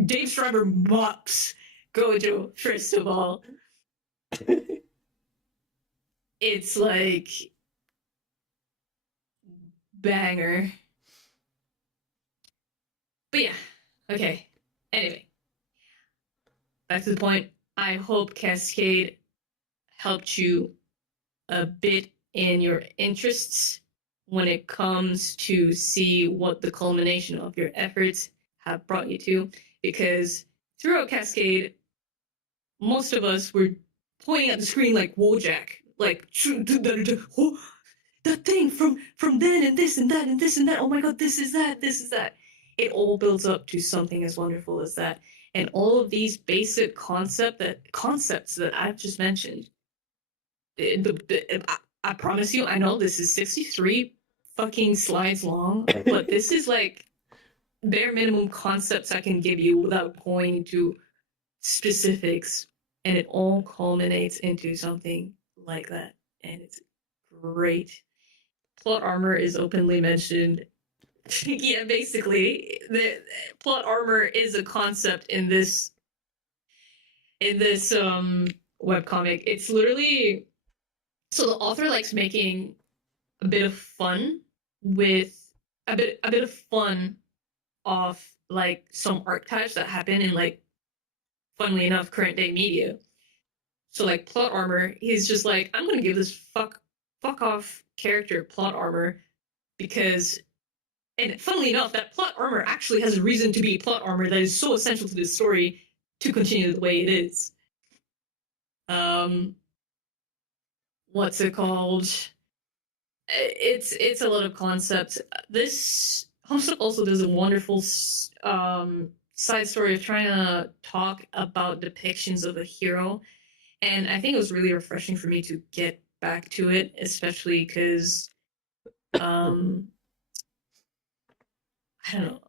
Dave Schreiber mops Gojo, first of all. It's like banger. But yeah, okay. Anyway, back to the point. I hope Cascade helped you a bit in your interests when it comes to see what the culmination of your efforts have brought you to. Because throughout Cascade, most of us were pointing at the screen like Wojak, like that thing from then and this and that and this and that. Oh my god, this is that, this is that. It all builds up to something as wonderful as that. And all of these basic concepts that I've just mentioned, I promise you, I know this is 63 fucking slides long, but this is like bare minimum concepts I can give you without going into specifics, and it all culminates into something like that, and it's great. Plot armor is openly mentioned. Yeah, basically, the plot armor is a concept in this webcomic. It's literally, so the author likes making a bit of fun with a bit of fun of like some archetypes that happen in like, funnily enough, current day media. So like plot armor, he's just like, I'm gonna give this fuck off character plot armor because, and funnily enough, that plot armor actually has a reason to be plot armor that is so essential to this story to continue the way it is. Um, what's it called? It's a lot of concepts. This Homestuck also does a wonderful side story of trying to talk about depictions of a hero, and I think it was really refreshing for me to get back to it, especially because um, I don't know.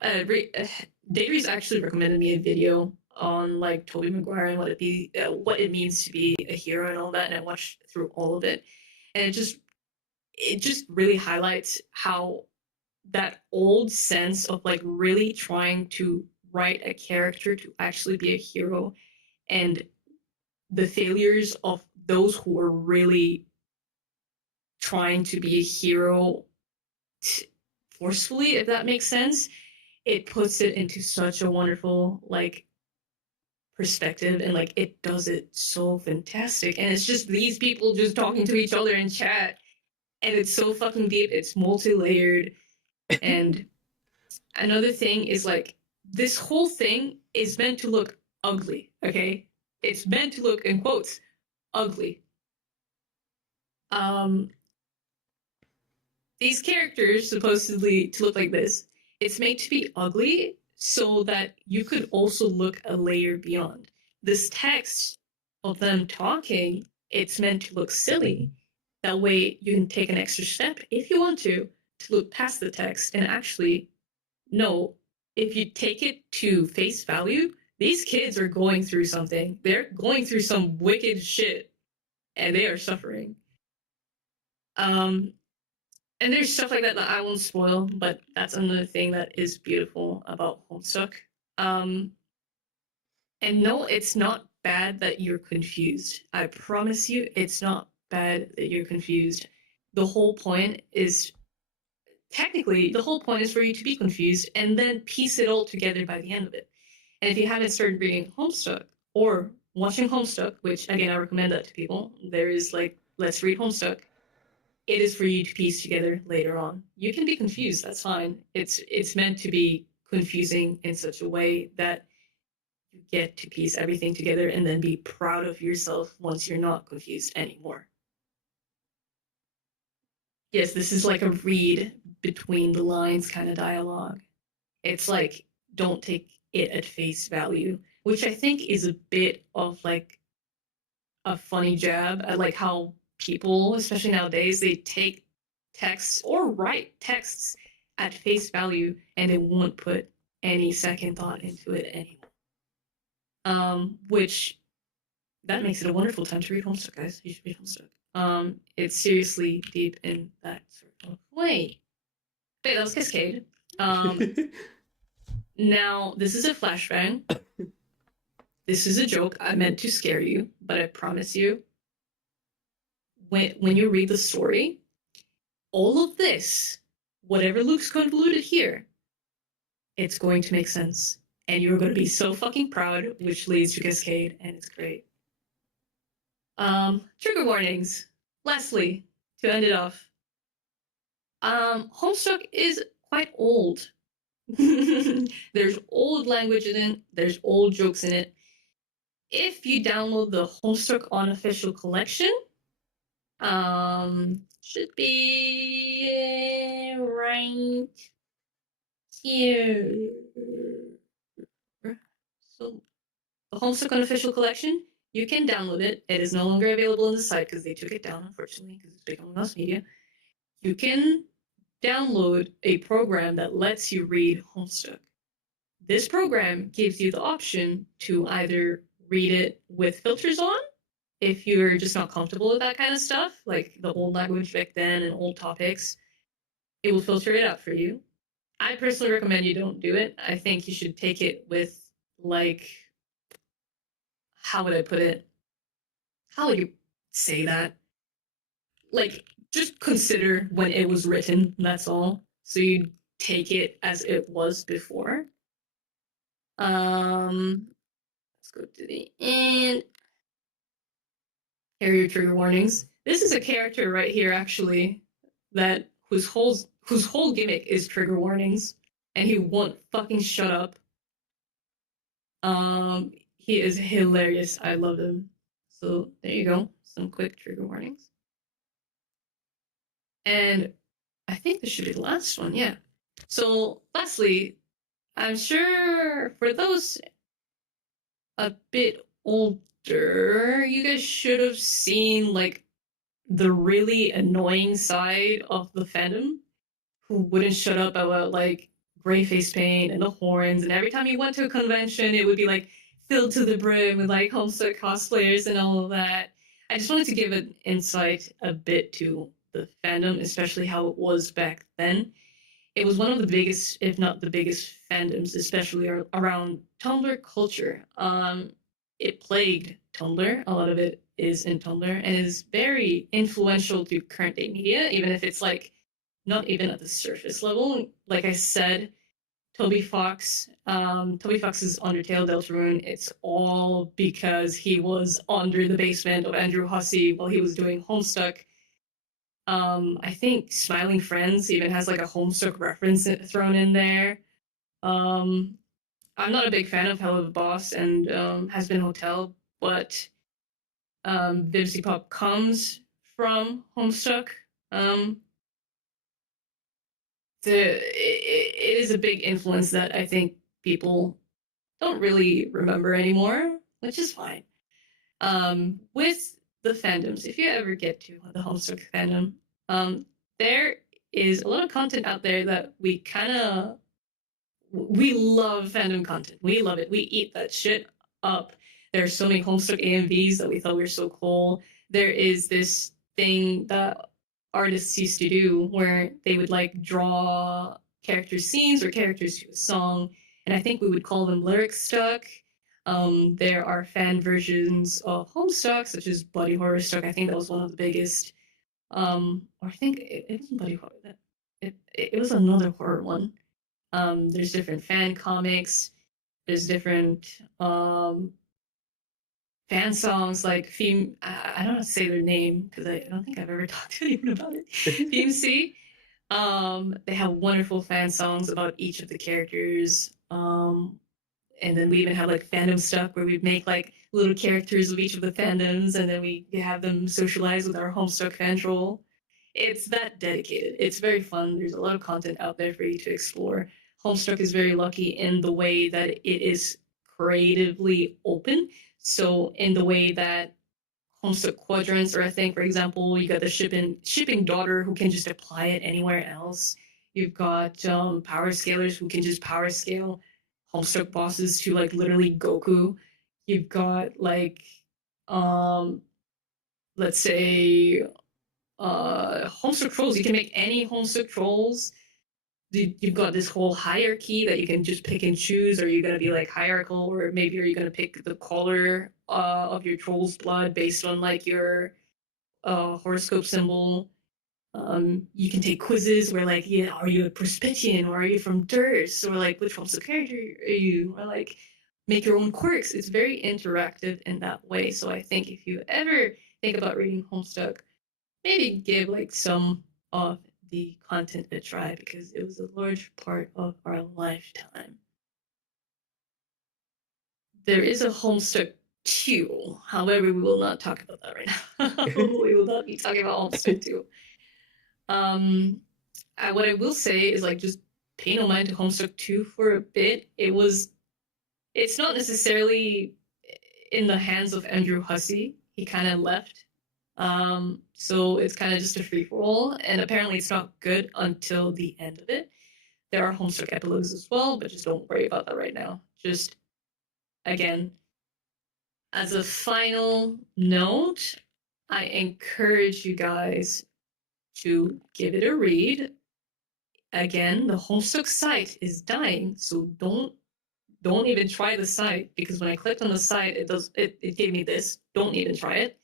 Dayrees actually recommended me a video on like Tobey Maguire and what it means to be a hero and all that, and I watched through all of it, and it just really highlights how that old sense of like really trying to write a character to actually be a hero and the failures of those who are really trying to be a hero forcefully, if that makes sense. It puts it into such a wonderful like perspective, and like it does it so fantastic, and it's just these people just talking to each other in chat, and it's so fucking deep, it's multi-layered. And another thing is like this whole thing is meant to look ugly, okay? It's meant to look, in quotes, ugly. Um, these characters supposedly to look like this. It's made to be ugly so that you could also look a layer beyond. This text of them talking, it's meant to look silly. That way you can take an extra step if you want to look past the text and actually no, if you take it to face value, these kids are going through something. They're going through some wicked shit and they are suffering. Um, and there's stuff like that that I won't spoil, but that's another thing that is beautiful about Homestuck. Um, and no, it's not bad that you're confused. I promise you, it's not bad that you're confused. The whole point is technically the whole point is for you to be confused and then piece it all together by the end of it. And if you haven't started reading Homestuck or watching Homestuck, which again I recommend that to people, there is like let's read Homestuck. It is for you to piece together later on. You can be confused, that's fine. It's meant to be confusing in such a way that you get to piece everything together and then be proud of yourself once you're not confused anymore. Yes, this is like a read between the lines kind of dialogue. It's like, don't take it at face value, which I think is a bit of like a funny jab at like how people, especially nowadays, they take texts or write texts at face value and they won't put any second thought into it anymore. Which that makes it a wonderful time to read Homestuck, guys. You should read Homestuck. It's seriously deep in that sort of way. Wait, that was Cascade. Now, this is a flashbang. This is a joke. I meant to scare you, but I promise you, when you read the story, all of this, whatever looks convoluted here, it's going to make sense. And you're going to be so fucking proud, which leads to Cascade, and it's great. Trigger warnings. Lastly, to end it off, Homestuck is quite old. There's old language in it. There's old jokes in it. If you download the Homestuck Unofficial Collection, should be right here. So the Homestuck Unofficial Collection, you can download it. It is no longer available on the site because they took it down, unfortunately, because it's big on mass media. You can download a program that lets you read Homestuck. This program gives you the option to either read it with filters on, if you're just not comfortable with that kind of stuff, like the old language back then and old topics, it will filter it out for you. I personally recommend you don't do it. I think you should take it with, like, how would I put it? How would you say that? Like, just consider when it was written, that's all. So you take it as it was before. Let's go to the end. Here are your trigger warnings. This is a character right here, actually, that whose whole gimmick is trigger warnings, and he won't fucking shut up. He is hilarious. I love him. So there you go. Some quick trigger warnings. And I think this should be the last one. Yeah. So lastly, I'm sure for those a bit older, you guys should have seen like the really annoying side of the fandom who wouldn't shut up about like gray face paint and the horns, and every time you went to a convention it would be like filled to the brim with like Homestuck cosplayers and all of that. I just wanted to give an insight a bit to the fandom, especially how it was back then. It was one of the biggest, if not the biggest, fandoms, especially around Tumblr culture. It plagued Tumblr. A lot of it is in Tumblr and is very influential to current day media, even if it's like not even at the surface level. Like I said, Toby Fox's Undertale Deltarune, it's all because he was under the basement of Andrew Hussey while he was doing Homestuck. I think Smiling Friends even has like a Homestuck reference thrown in there. Um, I'm not a big fan of Hell of a Boss and Has Been Hotel, but Vivzy Pop comes from Homestuck. Um, it is a big influence that I think people don't really remember anymore, which is fine. With the fandoms, if you ever get to the Homestuck fandom, there is a lot of content out there that we love fandom content. We love it. We eat that shit up. There are so many Homestuck AMVs that we thought were so cool. There is this thing that artists used to do where they would like draw character scenes or characters to a song, and I think we would call them lyric stuck. There are fan versions of Homestuck, such as Bloody Horror Stuck. I think that was one of the biggest. Or I think it wasn't Bloody Horror. It was another horror one. There's different fan comics. There's different fan songs like Theme. I don't know how to say their name because I don't think I've ever talked to anyone about it. Theme C. They have wonderful fan songs about each of the characters. And then we even have like fandom stuff where we make like little characters of each of the fandoms, and then we have them socialize with our Homestuck fan troll. It's that dedicated. It's very fun. There's a lot of content out there for you to explore. Homestuck is very lucky in the way that it is creatively open. So in the way that Homestuck quadrants are a thing, for example, you got the shipping daughter who can just apply it anywhere else. You've got power scalers who can just power scale Homestuck bosses to like literally Goku. You've got like let's say Homestuck trolls. You can make any Homestuck trolls. You've got this whole hierarchy that you can just pick and choose. Are you going to be like hierarchical, or maybe are you going to pick the color of your troll's blood based on like your horoscope symbol? You can take quizzes where like, yeah, are you a Perspitian or are you from Durst, or like which Homestuck character are you, or like make your own quirks. It's very interactive in that way. So I think if you ever think about reading Homestuck, maybe give like some of the content a try because it was a large part of our lifetime. There is a Homestuck 2. However, we will not talk about that right now. We will not be talking about Homestuck 2. What I will say is like just pay no mind to Homestuck 2 for a bit. It's not necessarily in the hands of Andrew Hussey. He kind of left. So it's kind of just a free for all, and apparently it's not good until the end of it. There are Homestuck epilogues as well, but just don't worry about that right now. Just again, as a final note, I encourage you guys to give it a read. Again, the Homestuck site is dying, so don't even try the site, because when I clicked on the site, it gave me this. Don't even try it.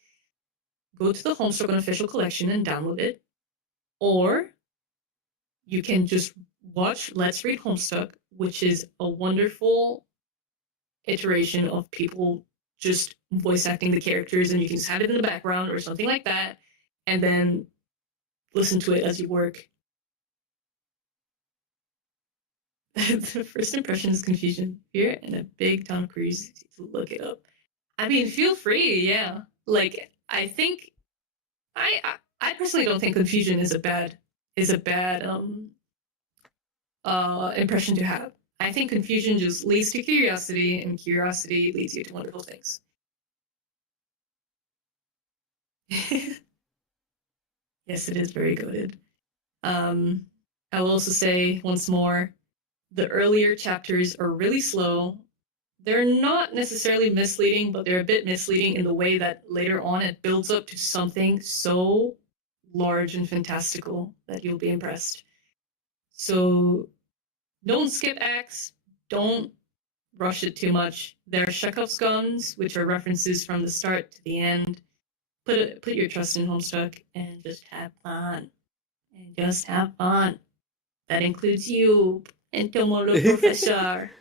Go to the Homestuck Unofficial Collection and download it, or you can just watch Let's Read Homestuck, which is a wonderful iteration of people just voice acting the characters, and you can just have it in the background or something like that, and then listen to it as you work. The first impression is confusion, fear, and a big Tom Cruise. Look it up. I mean, feel free, yeah. Like, I think I personally don't think confusion is a bad impression to have. I think confusion just leads to curiosity, and curiosity leads you to wonderful things. Yes, it is very goaded. I will also say once more, the earlier chapters are really slow. They're not necessarily misleading, but they're a bit misleading in the way that later on it builds up to something so large and fantastical that you'll be impressed. So don't skip acts. Don't rush it too much. There are Chekhov's guns, which are references from the start to the end. Put your trust in Homestuck and just have fun. And just have fun. That includes you and Tomoro Professor.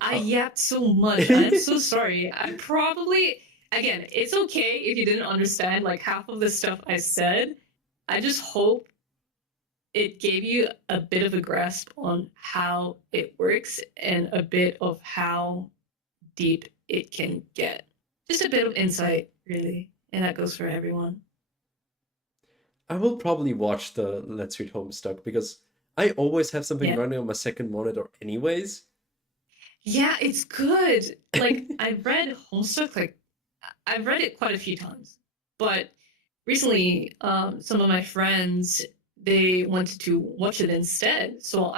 I yapped so much. I'm so sorry. I probably, again, it's okay if you didn't understand like half of the stuff I said. I just hope it gave you a bit of a grasp on how it works and a bit of how deep it can get. Just a bit of insight, really. And that goes for everyone. I will probably watch the Let's Read Homestuck because I always have something Yeah. running on my second monitor anyways. Yeah, it's good. Like I've read Homestuck, like I've read it quite a few times, but recently, some of my friends they wanted to watch it instead. So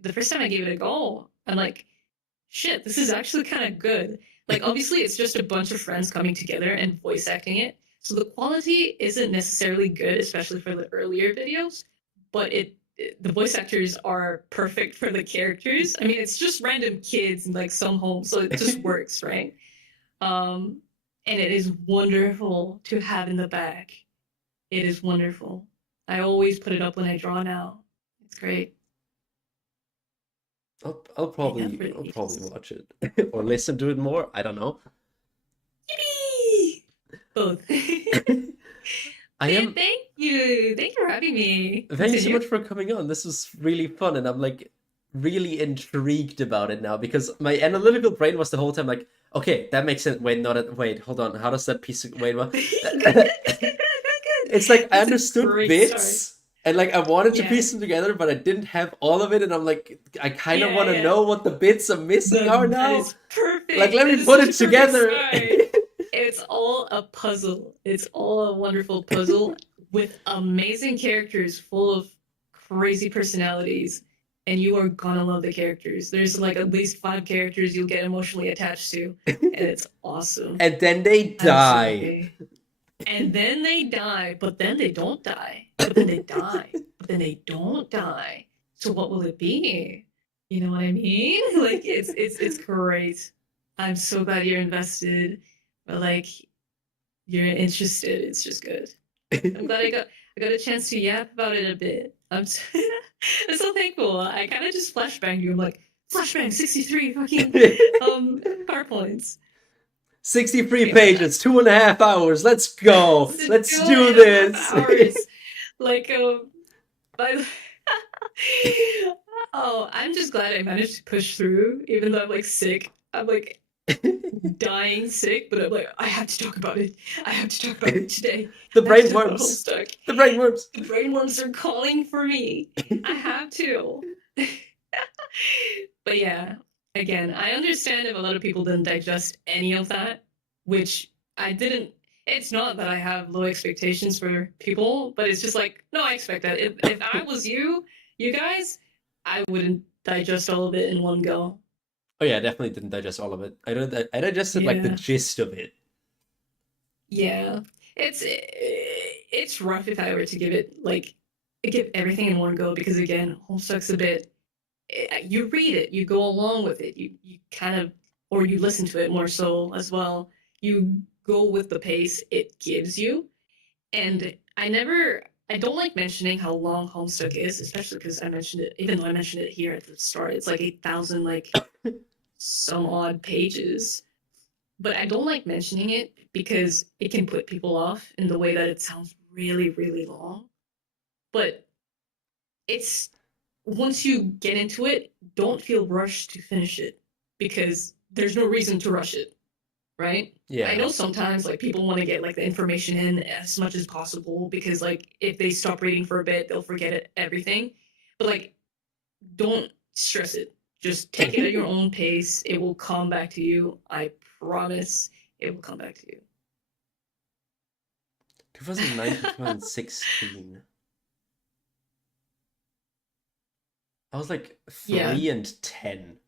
the first time I gave it a go, I'm like, shit, this is actually kind of good. Like obviously, it's just a bunch of friends coming together and voice acting it, so the quality isn't necessarily good, especially for the earlier videos. But the voice actors are perfect for the characters. I mean, it's just random kids in like some homes, so it just works, right? Um, and it is wonderful to have in the back. It is wonderful. I always put it up when I draw now. It's great. I'll Enough probably for the I'll probably ages. watch it or listen to it more. I don't know. Yippee! Both. I am. Thank you. Thank you for having me. Thank you so Continue. much for coming on. This was really fun, and I'm like really intrigued about it now because my analytical brain was the whole time like, okay, that makes sense. Wait, not a, wait, hold on. How does that piece of wait? What? It's like I That's a understood great start. bits and like I wanted to Yeah. piece them together, but I didn't have all of it, and I'm like, I kind of Yeah, want to yeah. know what the bits are missing are That now. is Like, perfect. let That me is put such it a perfect together. start. It's all a puzzle. It's all a wonderful puzzle with amazing characters full of crazy personalities. And you are gonna love the characters. There's like at least 5 characters you'll get emotionally attached to. And it's awesome. And then they I'm so die. happy. And then they die, but then they don't die. But then they die. But then they don't die. So what will it be? You know what I mean? Like it's great. I'm so glad you're invested. But like you're interested. It's just good. I'm glad I got a chance to yap about it a bit. I'm so thankful. I kind of just flashbanged you. I'm like flashbang 63 fucking car points. 63 Okay, but pages, 2.5 hours. Let's go. it's Let's do 2.5 this. hours. Like by oh, I'm just glad I managed to push through, even though I'm like sick. I'm like dying sick, but I'm like, I have to talk about it. I have to talk about it today. The I have to brain talk about worms. Homestuck. The brain worms. The brainworms are calling for me. I have to. But yeah, again, I understand if a lot of people didn't digest any of that, which I didn't. It's not that I have low expectations for people, but it's just like, no, I expect that. If I was you guys, I wouldn't digest all of it in one go. Oh yeah, I definitely didn't digest all of it. I digested like the Yeah, gist of it. yeah. It's rough if I were to give it like give everything in one go because again, Homestuck's a bit you read it, you go along with it, you kind of, or you listen to it more so as well. You go with the pace it gives you, and I never. I don't like mentioning how long Homestuck is, especially because I mentioned it, even though I mentioned it here at the start, it's like 8,000, like some odd pages. But I don't like mentioning it because it can put people off in the way that it sounds really, really long. But it's once you get into it, don't feel rushed to finish it because there's no reason to rush it, right? I Yeah. know sometimes like people want to get like the information in as much as possible because like if they stop reading for a bit, they'll forget it, everything. But like don't stress it. Just take it at your own pace. It will come back to you. I promise it will come back to you. 2009 to 2016. I was like Yeah. 3 and 10.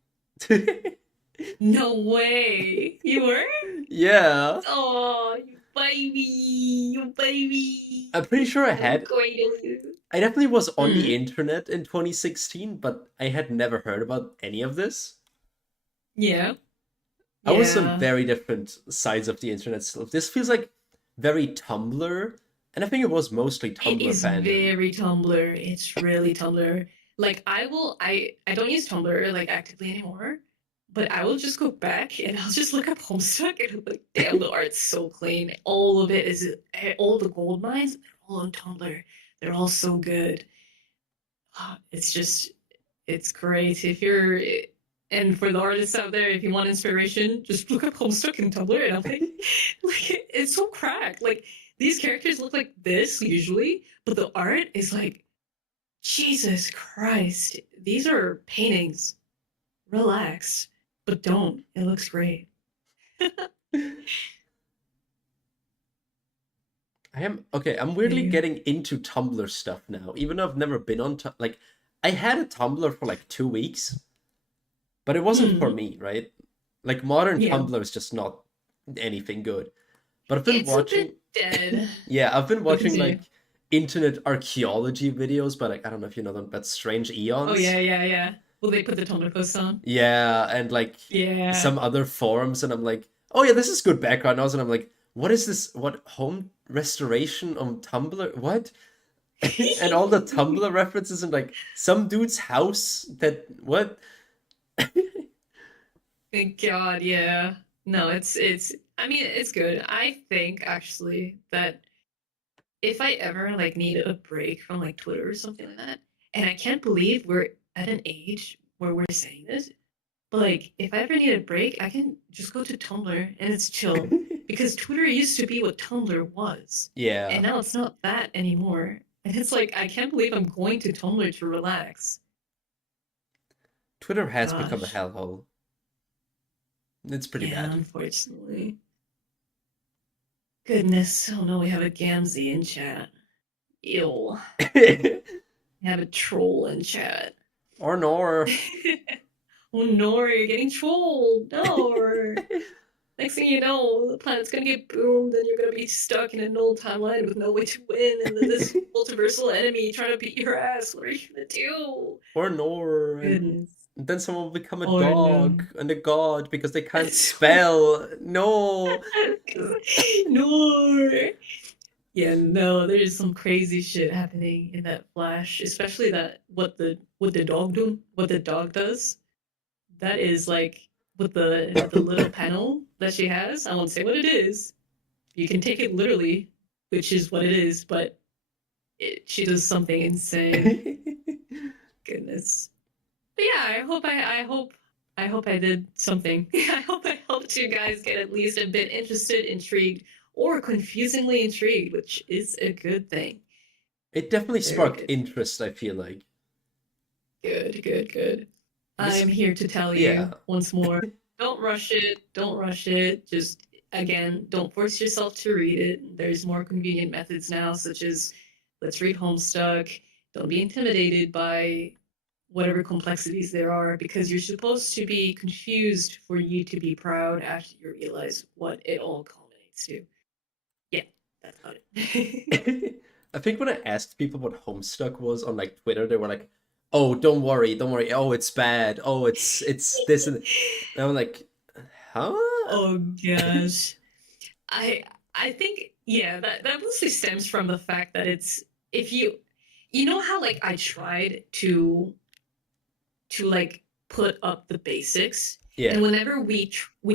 No way. You were? Yeah. Oh, you baby. You baby. I'm pretty sure I I'm had. going to you. I definitely was on the Mm. internet in 2016, but I had never heard about any of this. Yeah. I was on Yeah. very different sides of the internet still. This feels like very Tumblr, and I think it was mostly It Tumblr is fandom. very Tumblr. It's really Tumblr. Like I don't use Tumblr like actively anymore, but I will just go back and I'll just look up Homestuck and I'm like, damn, the art's so clean. All of it is all the gold mines, they're all on Tumblr. They're all so good. It's just it's great. If you're and for the artists out there, if you want inspiration, just look up Homestuck and Tumblr and I'll think like it's so cracked. Like these characters look like this usually, but the art is like Jesus Christ. These are paintings. Relax. But don't. It looks great. I am okay. I'm weirdly Yeah. getting into Tumblr stuff now, even though I've never been on. Like, I had a Tumblr for like 2 weeks, but it wasn't for Hmm. me, right? Like, modern Yeah. Tumblr is just not anything good. But I've been It's a watching. bit dead. Yeah, I've been But watching continue. like internet archaeology videos, but like I don't know if you know them, but Strange Oh Eons. yeah, yeah, yeah. Will they put the Tumblr post on? Yeah, and like Yeah. some other forums, and I'm like, oh yeah, this is good background noise, and I'm like, what is this? What home restoration on Tumblr? What? And all the Tumblr references and like some dude's house that what? Thank God, yeah. No, it's I mean, it's good. I think actually that if I ever like need a break from like Twitter or something like that, and I can't believe we're at an age where we're saying this, but like if I ever need a break, I can just go to Tumblr and it's chill. Because Twitter used to be what Tumblr was. Yeah, And now it's not that anymore. And it's like I can't believe I'm going to Tumblr to relax. Twitter has become a Gosh. hellhole. It's pretty Yeah, bad. unfortunately. Goodness. Oh no, we have a Gamzee in chat. Ew. We have a troll in chat. Or nor. Oh no, you're getting trolled. No. Next thing you know, the planet's gonna get boomed and you're gonna be stuck in an old timeline with no way to win, and then this multiversal enemy trying to beat your ass. What are you gonna do? Or nor, and Goodness. then someone will become a Or dog no. and a god because they can't That's spell. No. no. Yeah, no, there's some crazy shit happening in that Flash, especially that what the dog does. That is like with the little panel that she has. I won't say what it is. You can take it literally, which is what it is, but she does something insane. Goodness. But yeah, I hope I did something. I hope I helped you guys get at least a bit interested, intrigued, or confusingly intrigued, which is a good thing. It definitely Very sparked good. interest, I feel like. Good, good, good. Because, I'm here to tell yeah. you once more, don't rush it. Don't rush it. Just again, don't force yourself to read it. There's more convenient methods now, such as let's read Homestuck. Don't be intimidated by whatever complexities there are, because you're supposed to be confused for you to be proud after you realize what it all culminates to. Yeah, that's about it. I think when I asked people what Homestuck was on like Twitter, they were like, "Oh, don't worry, don't worry. Oh, it's bad. Oh, it's this and I'm like, huh?" Oh gosh. I I think yeah, that mostly stems from the fact that it's if you know how like I tried to like put up the basics, and Yeah. whenever we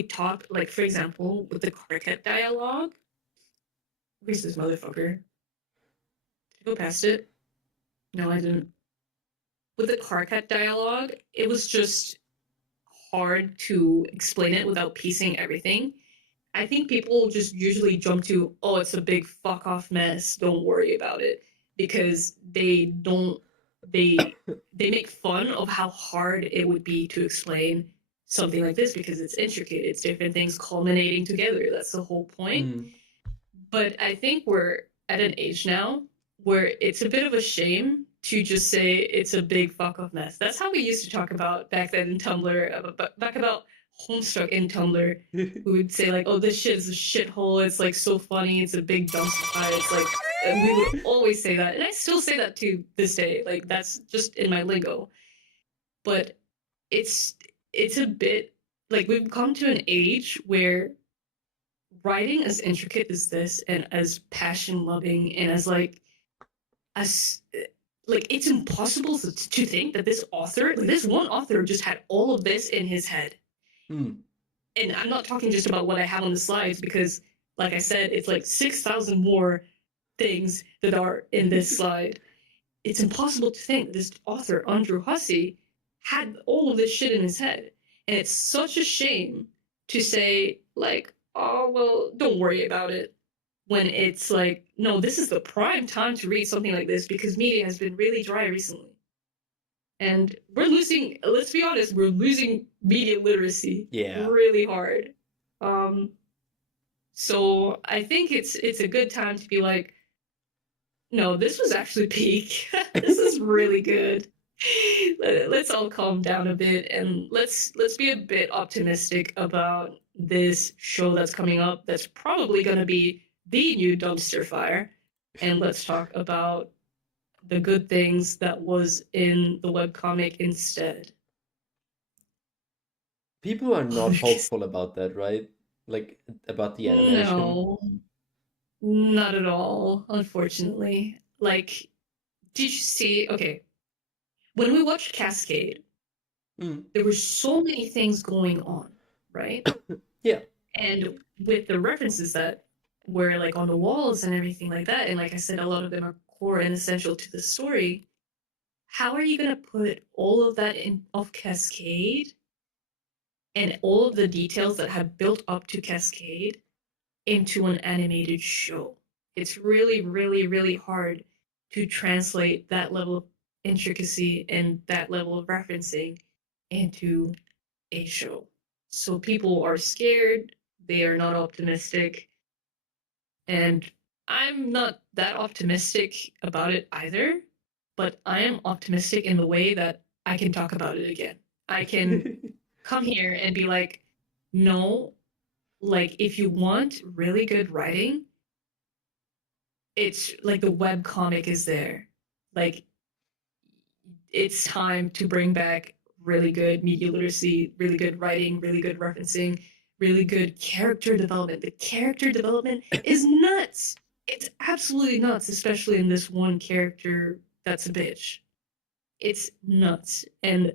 talk, like for example with the Carcat dialogue, where's this motherfucker? Did I go past it? No, I didn't. With the Carcat dialogue, it was just hard to explain it without piecing everything. I think people just usually jump to, oh, it's a big fuck off mess. Don't worry about it, because they don't they they make fun of how hard it would be to explain something like this because it's intricate. It's different things culminating together. That's the whole point. Mm. But I think we're at an age now where it's a bit of a shame to just say it's a big fuck off mess. That's how we used to talk about back then in Tumblr, back about Homestuck in Tumblr, who would say like, "Oh, this shit is a shithole. It's like so funny. It's a big dumpster fire." It's like, and we would always say that, and I still say that to this day. Like that's just in my lingo. But it's it's a bit like we've come to an age where writing as intricate as this and as passion loving and as as like it's impossible to think that this author, like this one author, just had all of this in his head. Mm. And I'm not talking just about what I have on the slides because, like I said, it's like 6,000 more things that are in this slide. It's impossible to think this author, Andrew Hussey, had all of this shit in his head. And it's such a shame to say, like, oh, well, don't worry about it. When it's like, no, this is the prime time to read something like this because media has been really dry recently. And we're losing, let's be honest, we're losing media literacy Yeah. really hard. Um, so I think it's a good time to be like, no, this was actually peak. This is really good. Let's all calm down a bit and let's be a bit optimistic about this show that's coming up. That's probably going to be the new dumpster fire, and let's talk about the good things that was in the webcomic instead. People are not Because hopeful about that, right? Like about the animation. no, not at all, unfortunately. Like, did you see? Okay, when we watched Cascade, Mm. there were so many things going on, right? Yeah. And with the references that were like on the walls and everything like that, and like I said, a lot of them are core and essential to the story. How are you gonna put all of that in of Cascade and all of the details that have built up to Cascade into an animated show? It's really, really, really hard to translate that level of intricacy and that level of referencing into a show. So people are scared, they are not optimistic, and I'm not that optimistic about it either, but I am optimistic in the way that I can talk about it again. I can come here and be like, no, like if you want really good writing, it's like the web comic is there. Like it's time to bring back really good media literacy, really good writing, really good referencing, really good character development. The character development is nuts. It's absolutely nuts, especially in this one character that's a bitch. It's nuts. And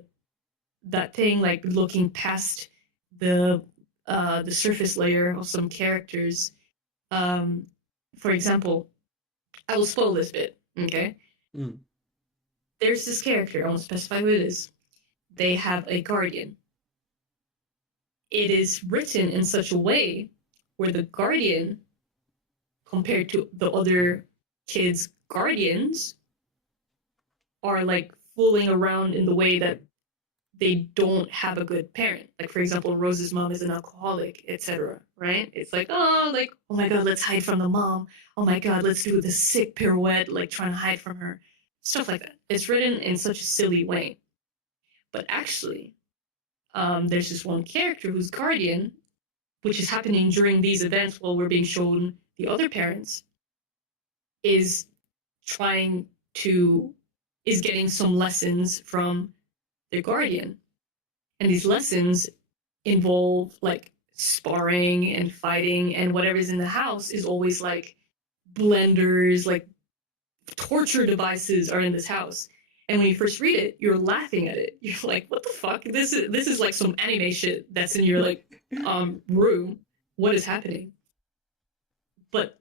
that thing like looking past the the surface layer of some characters. Um, for example, I will spoil this bit, okay? Mm. There's this character, I won't specify who it is. They have a guardian. It is written in such a way where the guardian, compared to the other kids' guardians, are like fooling around in the way that they don't have a good parent. Like for example, Rose's mom is an alcoholic, etc. Right? It's like, oh my god, let's hide from the mom. Oh my god, let's do this sick pirouette, like trying to hide from her. Stuff like that. It's written in such a silly way. But actually, there's this one character who's guardian, which is happening during these events while we're being shown the other parents, is trying to is getting some lessons from their guardian. And these lessons involve like sparring and fighting, and whatever's in the house is always like blenders, like torture devices are in this house. And when you first read it, you're laughing at it. You're like, what the fuck? This is like some anime shit that's in your like room. What is happening? But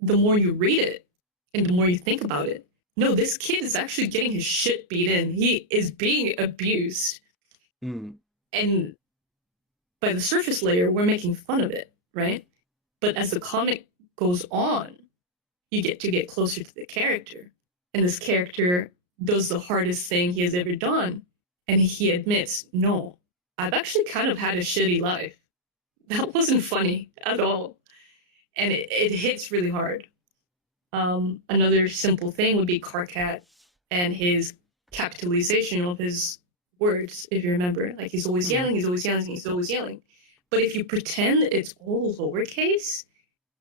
the more you read it and the more you think about it, no, this kid is actually getting his shit beat in. He is being abused. Hmm. And by the surface layer, we're making fun of it, right? But as the comic goes on, you get to get closer to the character. And this character does the hardest thing he has ever done. And he admits, no, I've actually kind of had a shitty life. That wasn't funny at all. And it hits really hard. Another simple thing would be Karkat and his capitalization of his words, if you remember. Like he's always yelling, he's always yelling, he's always yelling. But if you pretend it's all lowercase,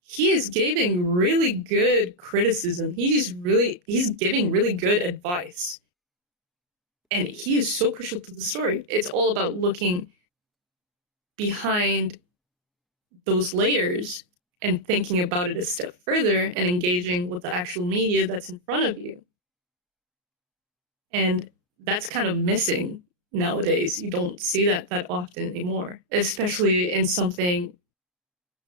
he is giving really good criticism. He's giving really good advice. And he is so crucial to the story. It's all about looking behind those layers and thinking about it a step further and engaging with the actual media that's in front of you. And that's kind of missing nowadays. You don't see that often anymore, especially in something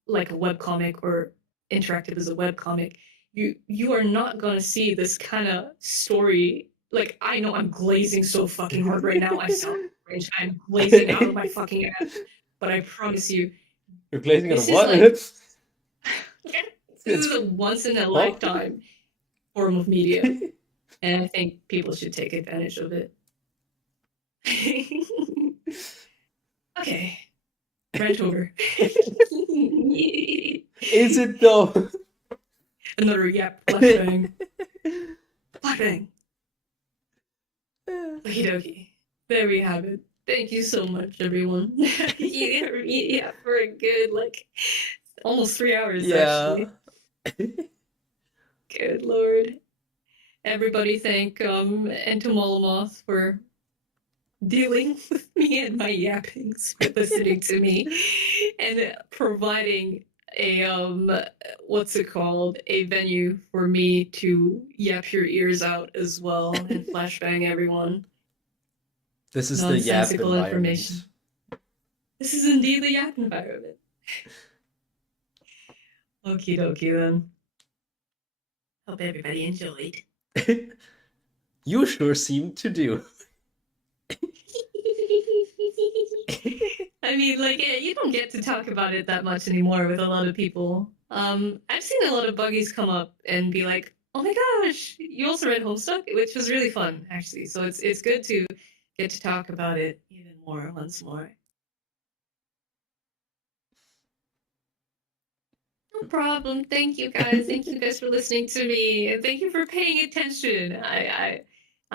like a webcomic or interactive as a webcomic. You are not going to see this kind of story. Like, I know I'm glazing so fucking hard right now. I sound cringe. I'm glazing out of my fucking ass. But I promise you, You're glazing out of this is what? like- this is a once in a lifetime form of media. And I think people should take advantage of it. Okay. Rant over. Is it though? Another yap flashbang. Flashbang. Okie dokie. There we have it. Thank you so much, everyone. Yeah, for a good, like, almost 3 hours, actually. Good lord. Everybody thank Entomolomoth for dealing with me and my yappings, for listening to me, and providing a what's it called, a venue for me to yap your ears out as well and flashbang everyone. This is the yap Nonsensical environment. information. This is indeed the yap environment. Okie dokie then. Hope everybody enjoyed. You sure seem to do. I mean, like, you don't get to talk about it that much anymore with a lot of people. I've seen a lot of buggies come up and be like, "Oh my gosh, you also read Homestuck," which was really fun, actually. So it's good to get to talk about it even more once more. No problem. Thank you guys. Thank you guys for listening to me, and thank you for paying attention.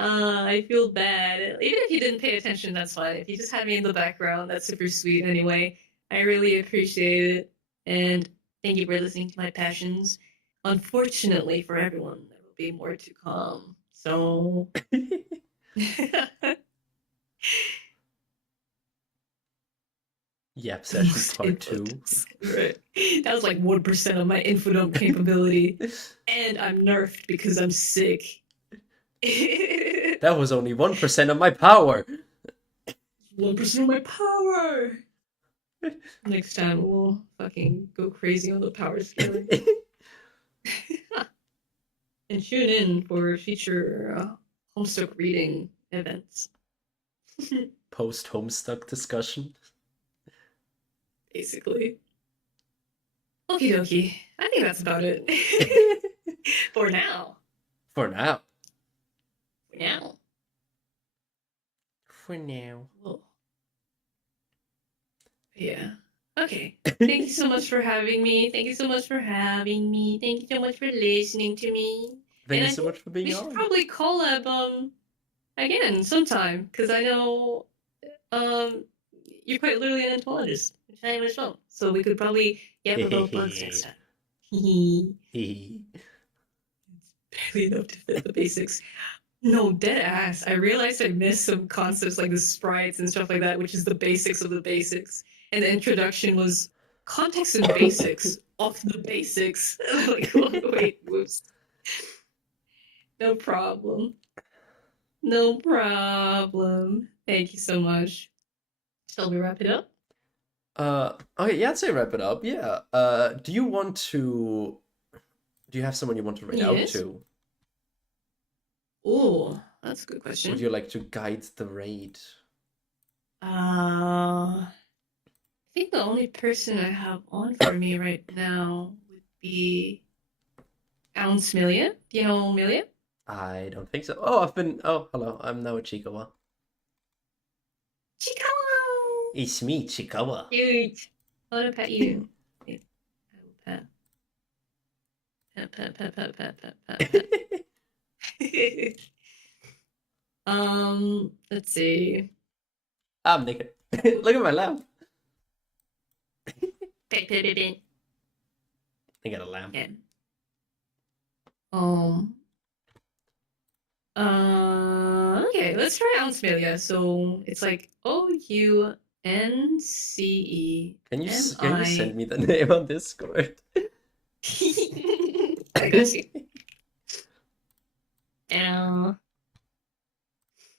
I feel bad. Even if you didn't pay attention, that's fine. If you just had me in the background, that's super sweet anyway. I really appreciate it. And thank you for listening to my passions. Unfortunately for everyone, there will be more to come. So Yap session part 2. Right. That was like 1% of my infodump capability. And I'm nerfed because I'm sick. That was only 1% of my power. 1% of my power. Next time we'll fucking go crazy on the power scaling. And tune in for future Homestuck reading events. Post Homestuck discussion. Basically. Okie dokie. I think that's about it. For now. For now. For now. For now. Well, yeah. Okay. Thank you so much for having me. Thank you so much for having me. Thank you so much for listening to me. Thank you so much for being we on. should probably collab again sometime, because I know you're quite literally an entomologist, which I am as well. So we could probably yap about bugs next time. It's barely enough to fit the basics. No, dead ass. I realized I missed some concepts like the sprites and stuff like that, which is the basics of the basics. And the introduction was context and basics of the basics. Like, wait, whoops. No problem. No problem. Thank you so much. Shall we wrap it up? Okay, yeah, I'd say wrap it up. Yeah. Do you have someone you want to read out Yes. to? Oh, that's a good Would question. you like to guide the raid? I think the only person I have on for me right now would be Ounce Million. Do you know Million? I don't think so. Oh, hello. I'm now a Chiikawa. Chicago! It's me, Chiikawa. Cute. I want to pet you. Wait, I will pet. Pet, pet, pet, pet, pet, pet, pet, pet. Let's see. I'm naked. Look at my lamp. Pet, pet, pet, pet. I got a lamp. Yeah. Um, okay, let's try Ouncemelia. So it's like Can you send Ounceemi. me the name on Discord? I got you. Uh,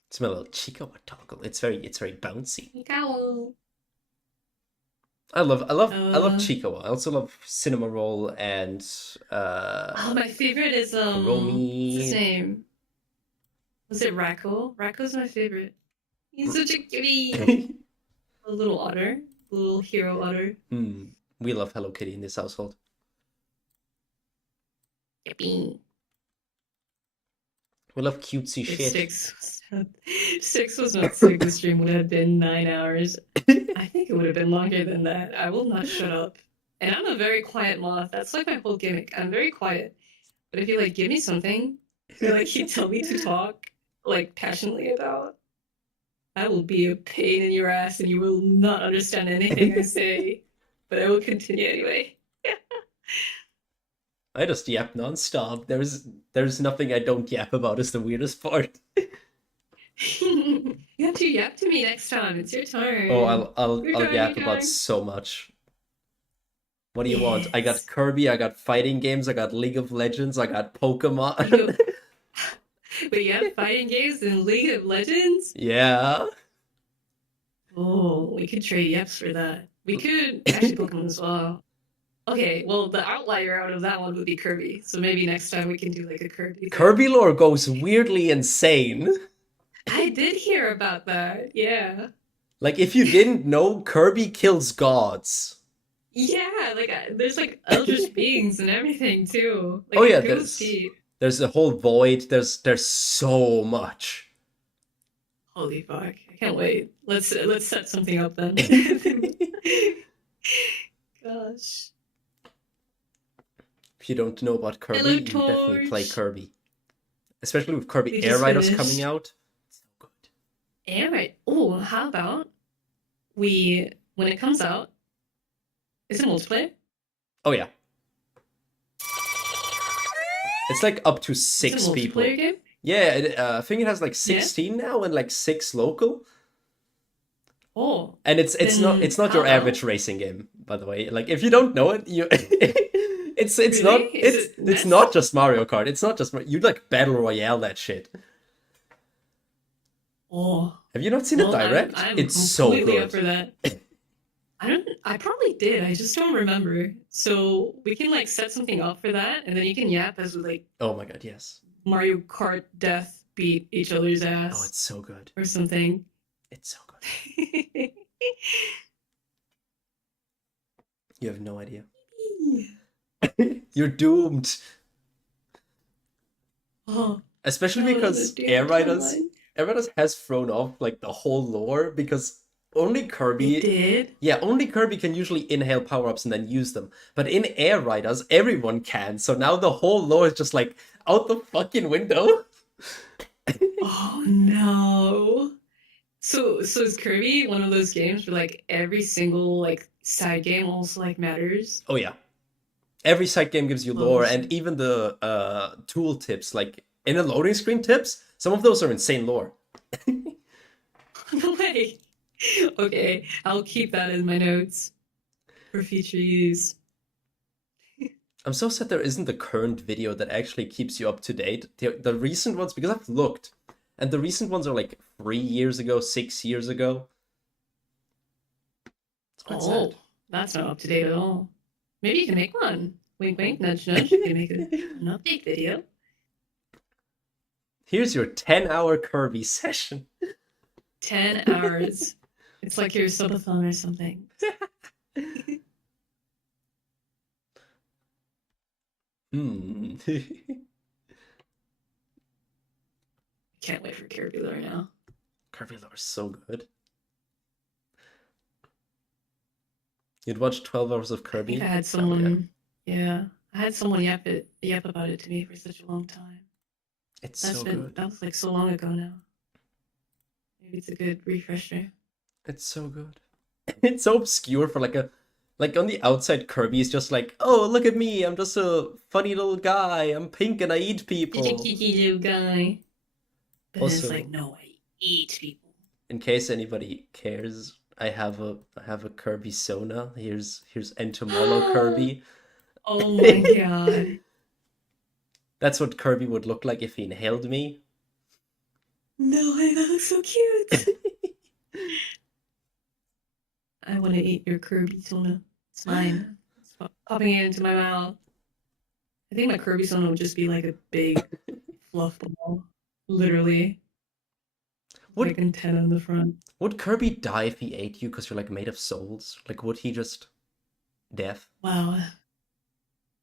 It's my little Chiikawa toggle. It's very bouncy. Cow. I love Chiikawa. I also love Cinema Roll and Oh, my favorite is what's his Romy. name? Was it Racco? Racco's my favorite. He's such a cutie. A little otter, a little hero otter. We love Hello Kitty in this household. Yippee. We love cutesy If shit. six was not sick, the stream would have been 9 hours. I think it would have been longer than that. I will not shut up. And I'm a very quiet moth. That's like my whole gimmick. I'm very quiet. But if you like give me something, or like you tell me to talk like passionately about, I will be a pain in your ass and you will not understand anything I say. But I will continue anyway. I just yap nonstop. There's nothing I don't yap about is the weirdest part. You have to yap to me next time. It's your turn. Oh, I'll Your yap about turn. so much. What do you want? I got Yes. Kirby, I got fighting games, I got League of Legends, I got Pokemon. Wait, you have fighting games in League of Legends? Yeah. Oh, we could trade yaps for that. We could actually Pokemon as well. Okay, well, the outlier out of that one would be Kirby. So maybe next time we can do like a Kirby thing. Kirby lore goes weirdly insane. I did hear about that. Yeah. Like, if you didn't know, Kirby kills gods. Yeah, like there's like eldritch beings and everything too. Like Oh it yeah, goes deep. there's a whole void. There's so much. Holy fuck! I can't wait. Let's set something up then. Gosh. If you don't know about Kirby, Hello, you definitely play Torch. Kirby. Especially with Kirby We Air just Riders finished. coming out. So good. Yeah, right. Oh, how about we when it comes out? Is it multiplayer? Oh yeah. It's like up to Is it a 6 people. multiplayer game? Yeah, I think it has like Yeah. 16 now and like 6 local. Oh, And it's then not your how about- average racing game, by the way. Like if you don't know it, you it's Really? not Is it it's NES? not just Mario Kart. It's not just you like battle royale that shit. Oh, Have you not seen well, it direct? I'm It's so completely up good. for that. I probably did. I just don't remember. So we can like set something up for that, and then you can yap as we like Oh my god, yes. Mario Kart Death beat each other's Oh, ass it's so good. or something. It's so good. You have no idea. You're doomed. Oh, Especially no, because the damn timeline. Air Riders has thrown off like the whole lore because only It Kirby did. Yeah, only Kirby can usually inhale power-ups and then use them. But in Air Riders, everyone can. So now the whole lore is just like out the fucking window. Oh no. So is Kirby one of those games where like every single like side game also like matters? Oh yeah. Every side game gives you Oh, lore, shit. and even the tool tips, like in a loading screen tips, some of those are insane lore. No way. Okay, I'll keep that in my notes for future use. I'm so sad there isn't a current video that actually keeps you up to date. The recent ones, because I've looked, and the recent ones are like 3 years ago, 6 years ago. It's quite sad. Oh, that's not up to date at all. Maybe you can make one. Wink, wink, nudge, nudge. You can make an update video. Here's your 10-hour Kirby session. 10 hours. It's like your subathon or something. Hmm. Can't wait for Kirby Lore now. Kirby Lore is so good. You'd watch 12 hours of I Kirby? think I had someone, yeah, I had someone yap about it to me for such a long time. It's so good. That was like so long ago now. Maybe it's a good refresher. It's so good. It's so obscure for like on the outside Kirby is just like, oh, look at me, I'm just a funny little guy, I'm pink and I eat people. Such a kiki little guy. But Also, it's like, no, I eat people. In case anybody cares, I have a Kirby Sona. Here's Entomolo Kirby. Oh my god. That's what Kirby would look like if he inhaled me. No, that looks so cute. I want to eat your Kirby Sona. It's mine. It's popping it into my mouth. I think my Kirby Sona would just be like a big fluff ball. Literally. Like antenna in the front. Would Kirby die if he ate you because you're like made of souls? Like, would he just death? Wow.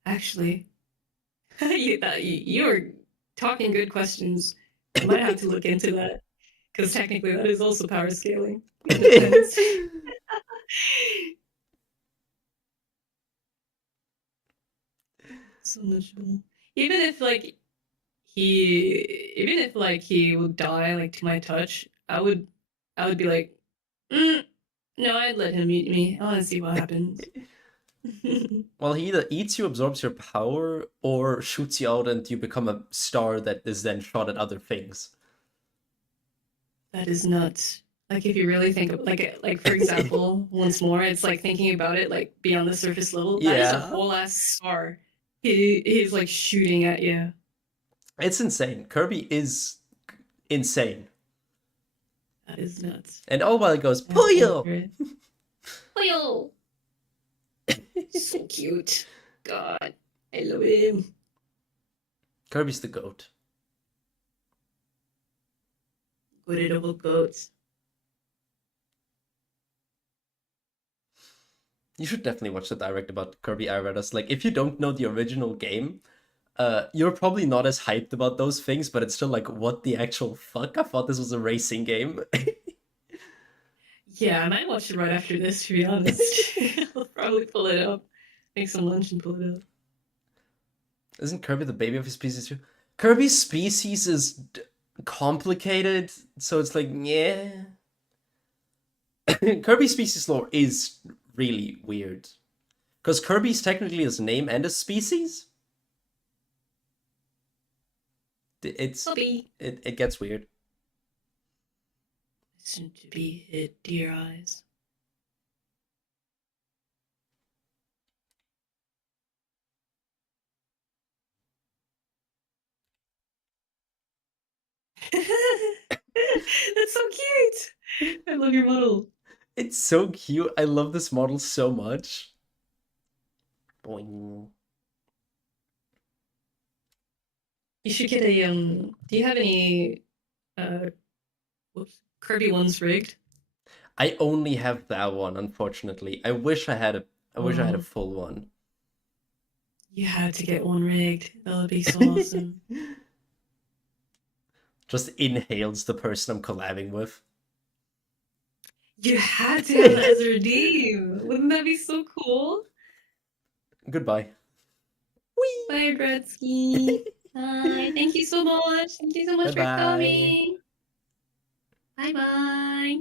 Actually, you're talking good questions. I might have to look into that because technically that is also power scaling. So much fun. Even if he would die like to my touch, I would be like, no, I'd let him eat me. I want to see what happens. Well, he either eats you, absorbs your power, or shoots you out and you become a star that is then shot at other things. That is nuts. Like if you really think of like for example, once more, it's like thinking about it like beyond the surface level. That is a whole ass star. He's like shooting at you. It's insane. Kirby is insane. That is nuts. And all while it goes, Puyo! Puyo! So cute. God, I love him. Kirby's the goat. Good double goats. You should definitely watch the direct about Kirby Air Raiders. Like, if you don't know the original game, you're probably not as hyped about those things, but it's still like, what the actual fuck? I thought this was a racing game. Yeah, I might watch it right after this, to be honest. I'll probably pull it up. Make some lunch and pull it up. Isn't Kirby the baby of his species too? Kirby's species is complicated, so it's like, yeah. Kirby's species lore is really weird. Because Kirby's technically his name and his species. It gets weird. Soon to be hid, dear eyes. That's so cute. I love your model. It's so cute. I love this model so much. Boing. You should get a do you have any Kirby ones rigged? I only have that one, unfortunately. I wish I had a full one. You have to get one rigged. That would be so awesome. Just inhales the person I'm collabing with. You had to have that as a redeem. Wouldn't that be so cool? Goodbye. Whee! Bye, Gretzky. Bye. Thank you so much. Thank you so much for coming. Bye-bye.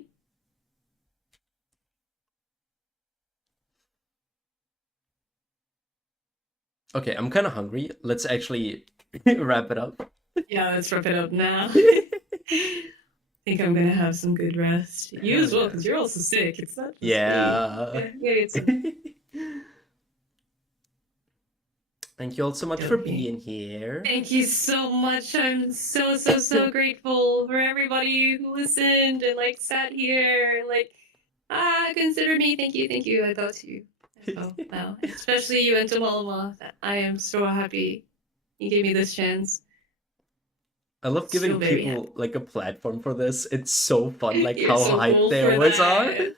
Okay, I'm kind of hungry. Let's actually wrap it up. Yeah, let's wrap it up now. I think I'm gonna have some good rest. You as well, because you're also sick. It's not just me. Yeah. Yeah, it's Thank you all so much for Okay. being here. Thank you so much. I'm so grateful for everybody who listened and like sat here, like considered me. Thank you. I thought you as well. Wow. Especially you and Tamalama. I am so happy you gave me this chance. I love So giving very happy. people like a platform for this. It's so fun, like You're how so hyped cool they for always are. that.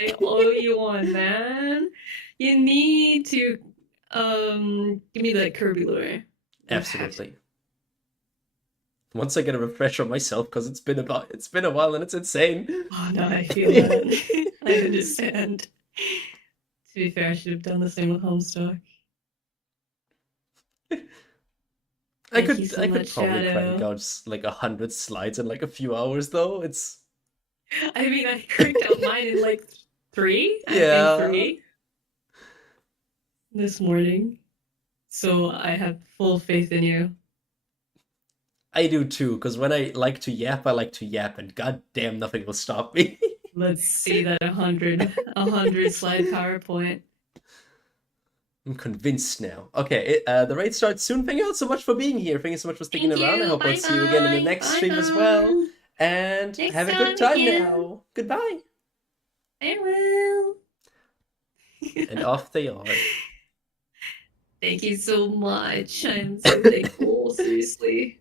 I owe you one, man. You need to give me that Kirby lure. You have to. Absolutely. Once I get a refresher myself, because it's been a while and it's insane. Oh no, I feel that. I understand. To be fair, I should have done the same with Homestuck. Thank you so I could much, probably crank Shadow. out like 100 slides in like a few hours though. It's I mean, I cranked out mine in like three, I think yeah. three this morning. So I have full faith in you. I do too, because when I like to yap, I like to yap, and goddamn nothing will stop me. Let's see that 100 slide PowerPoint. I'm convinced now. Okay, the raid starts soon. Thank you all so much for being here. Thank you so much for sticking Thank around. I you. hope I'll Bye see you again in the bye. next Bye stream as well. bye. And Next have a good time time again. now. Goodbye. Farewell. And off they are. Thank you so much. I'm so thankful. Seriously.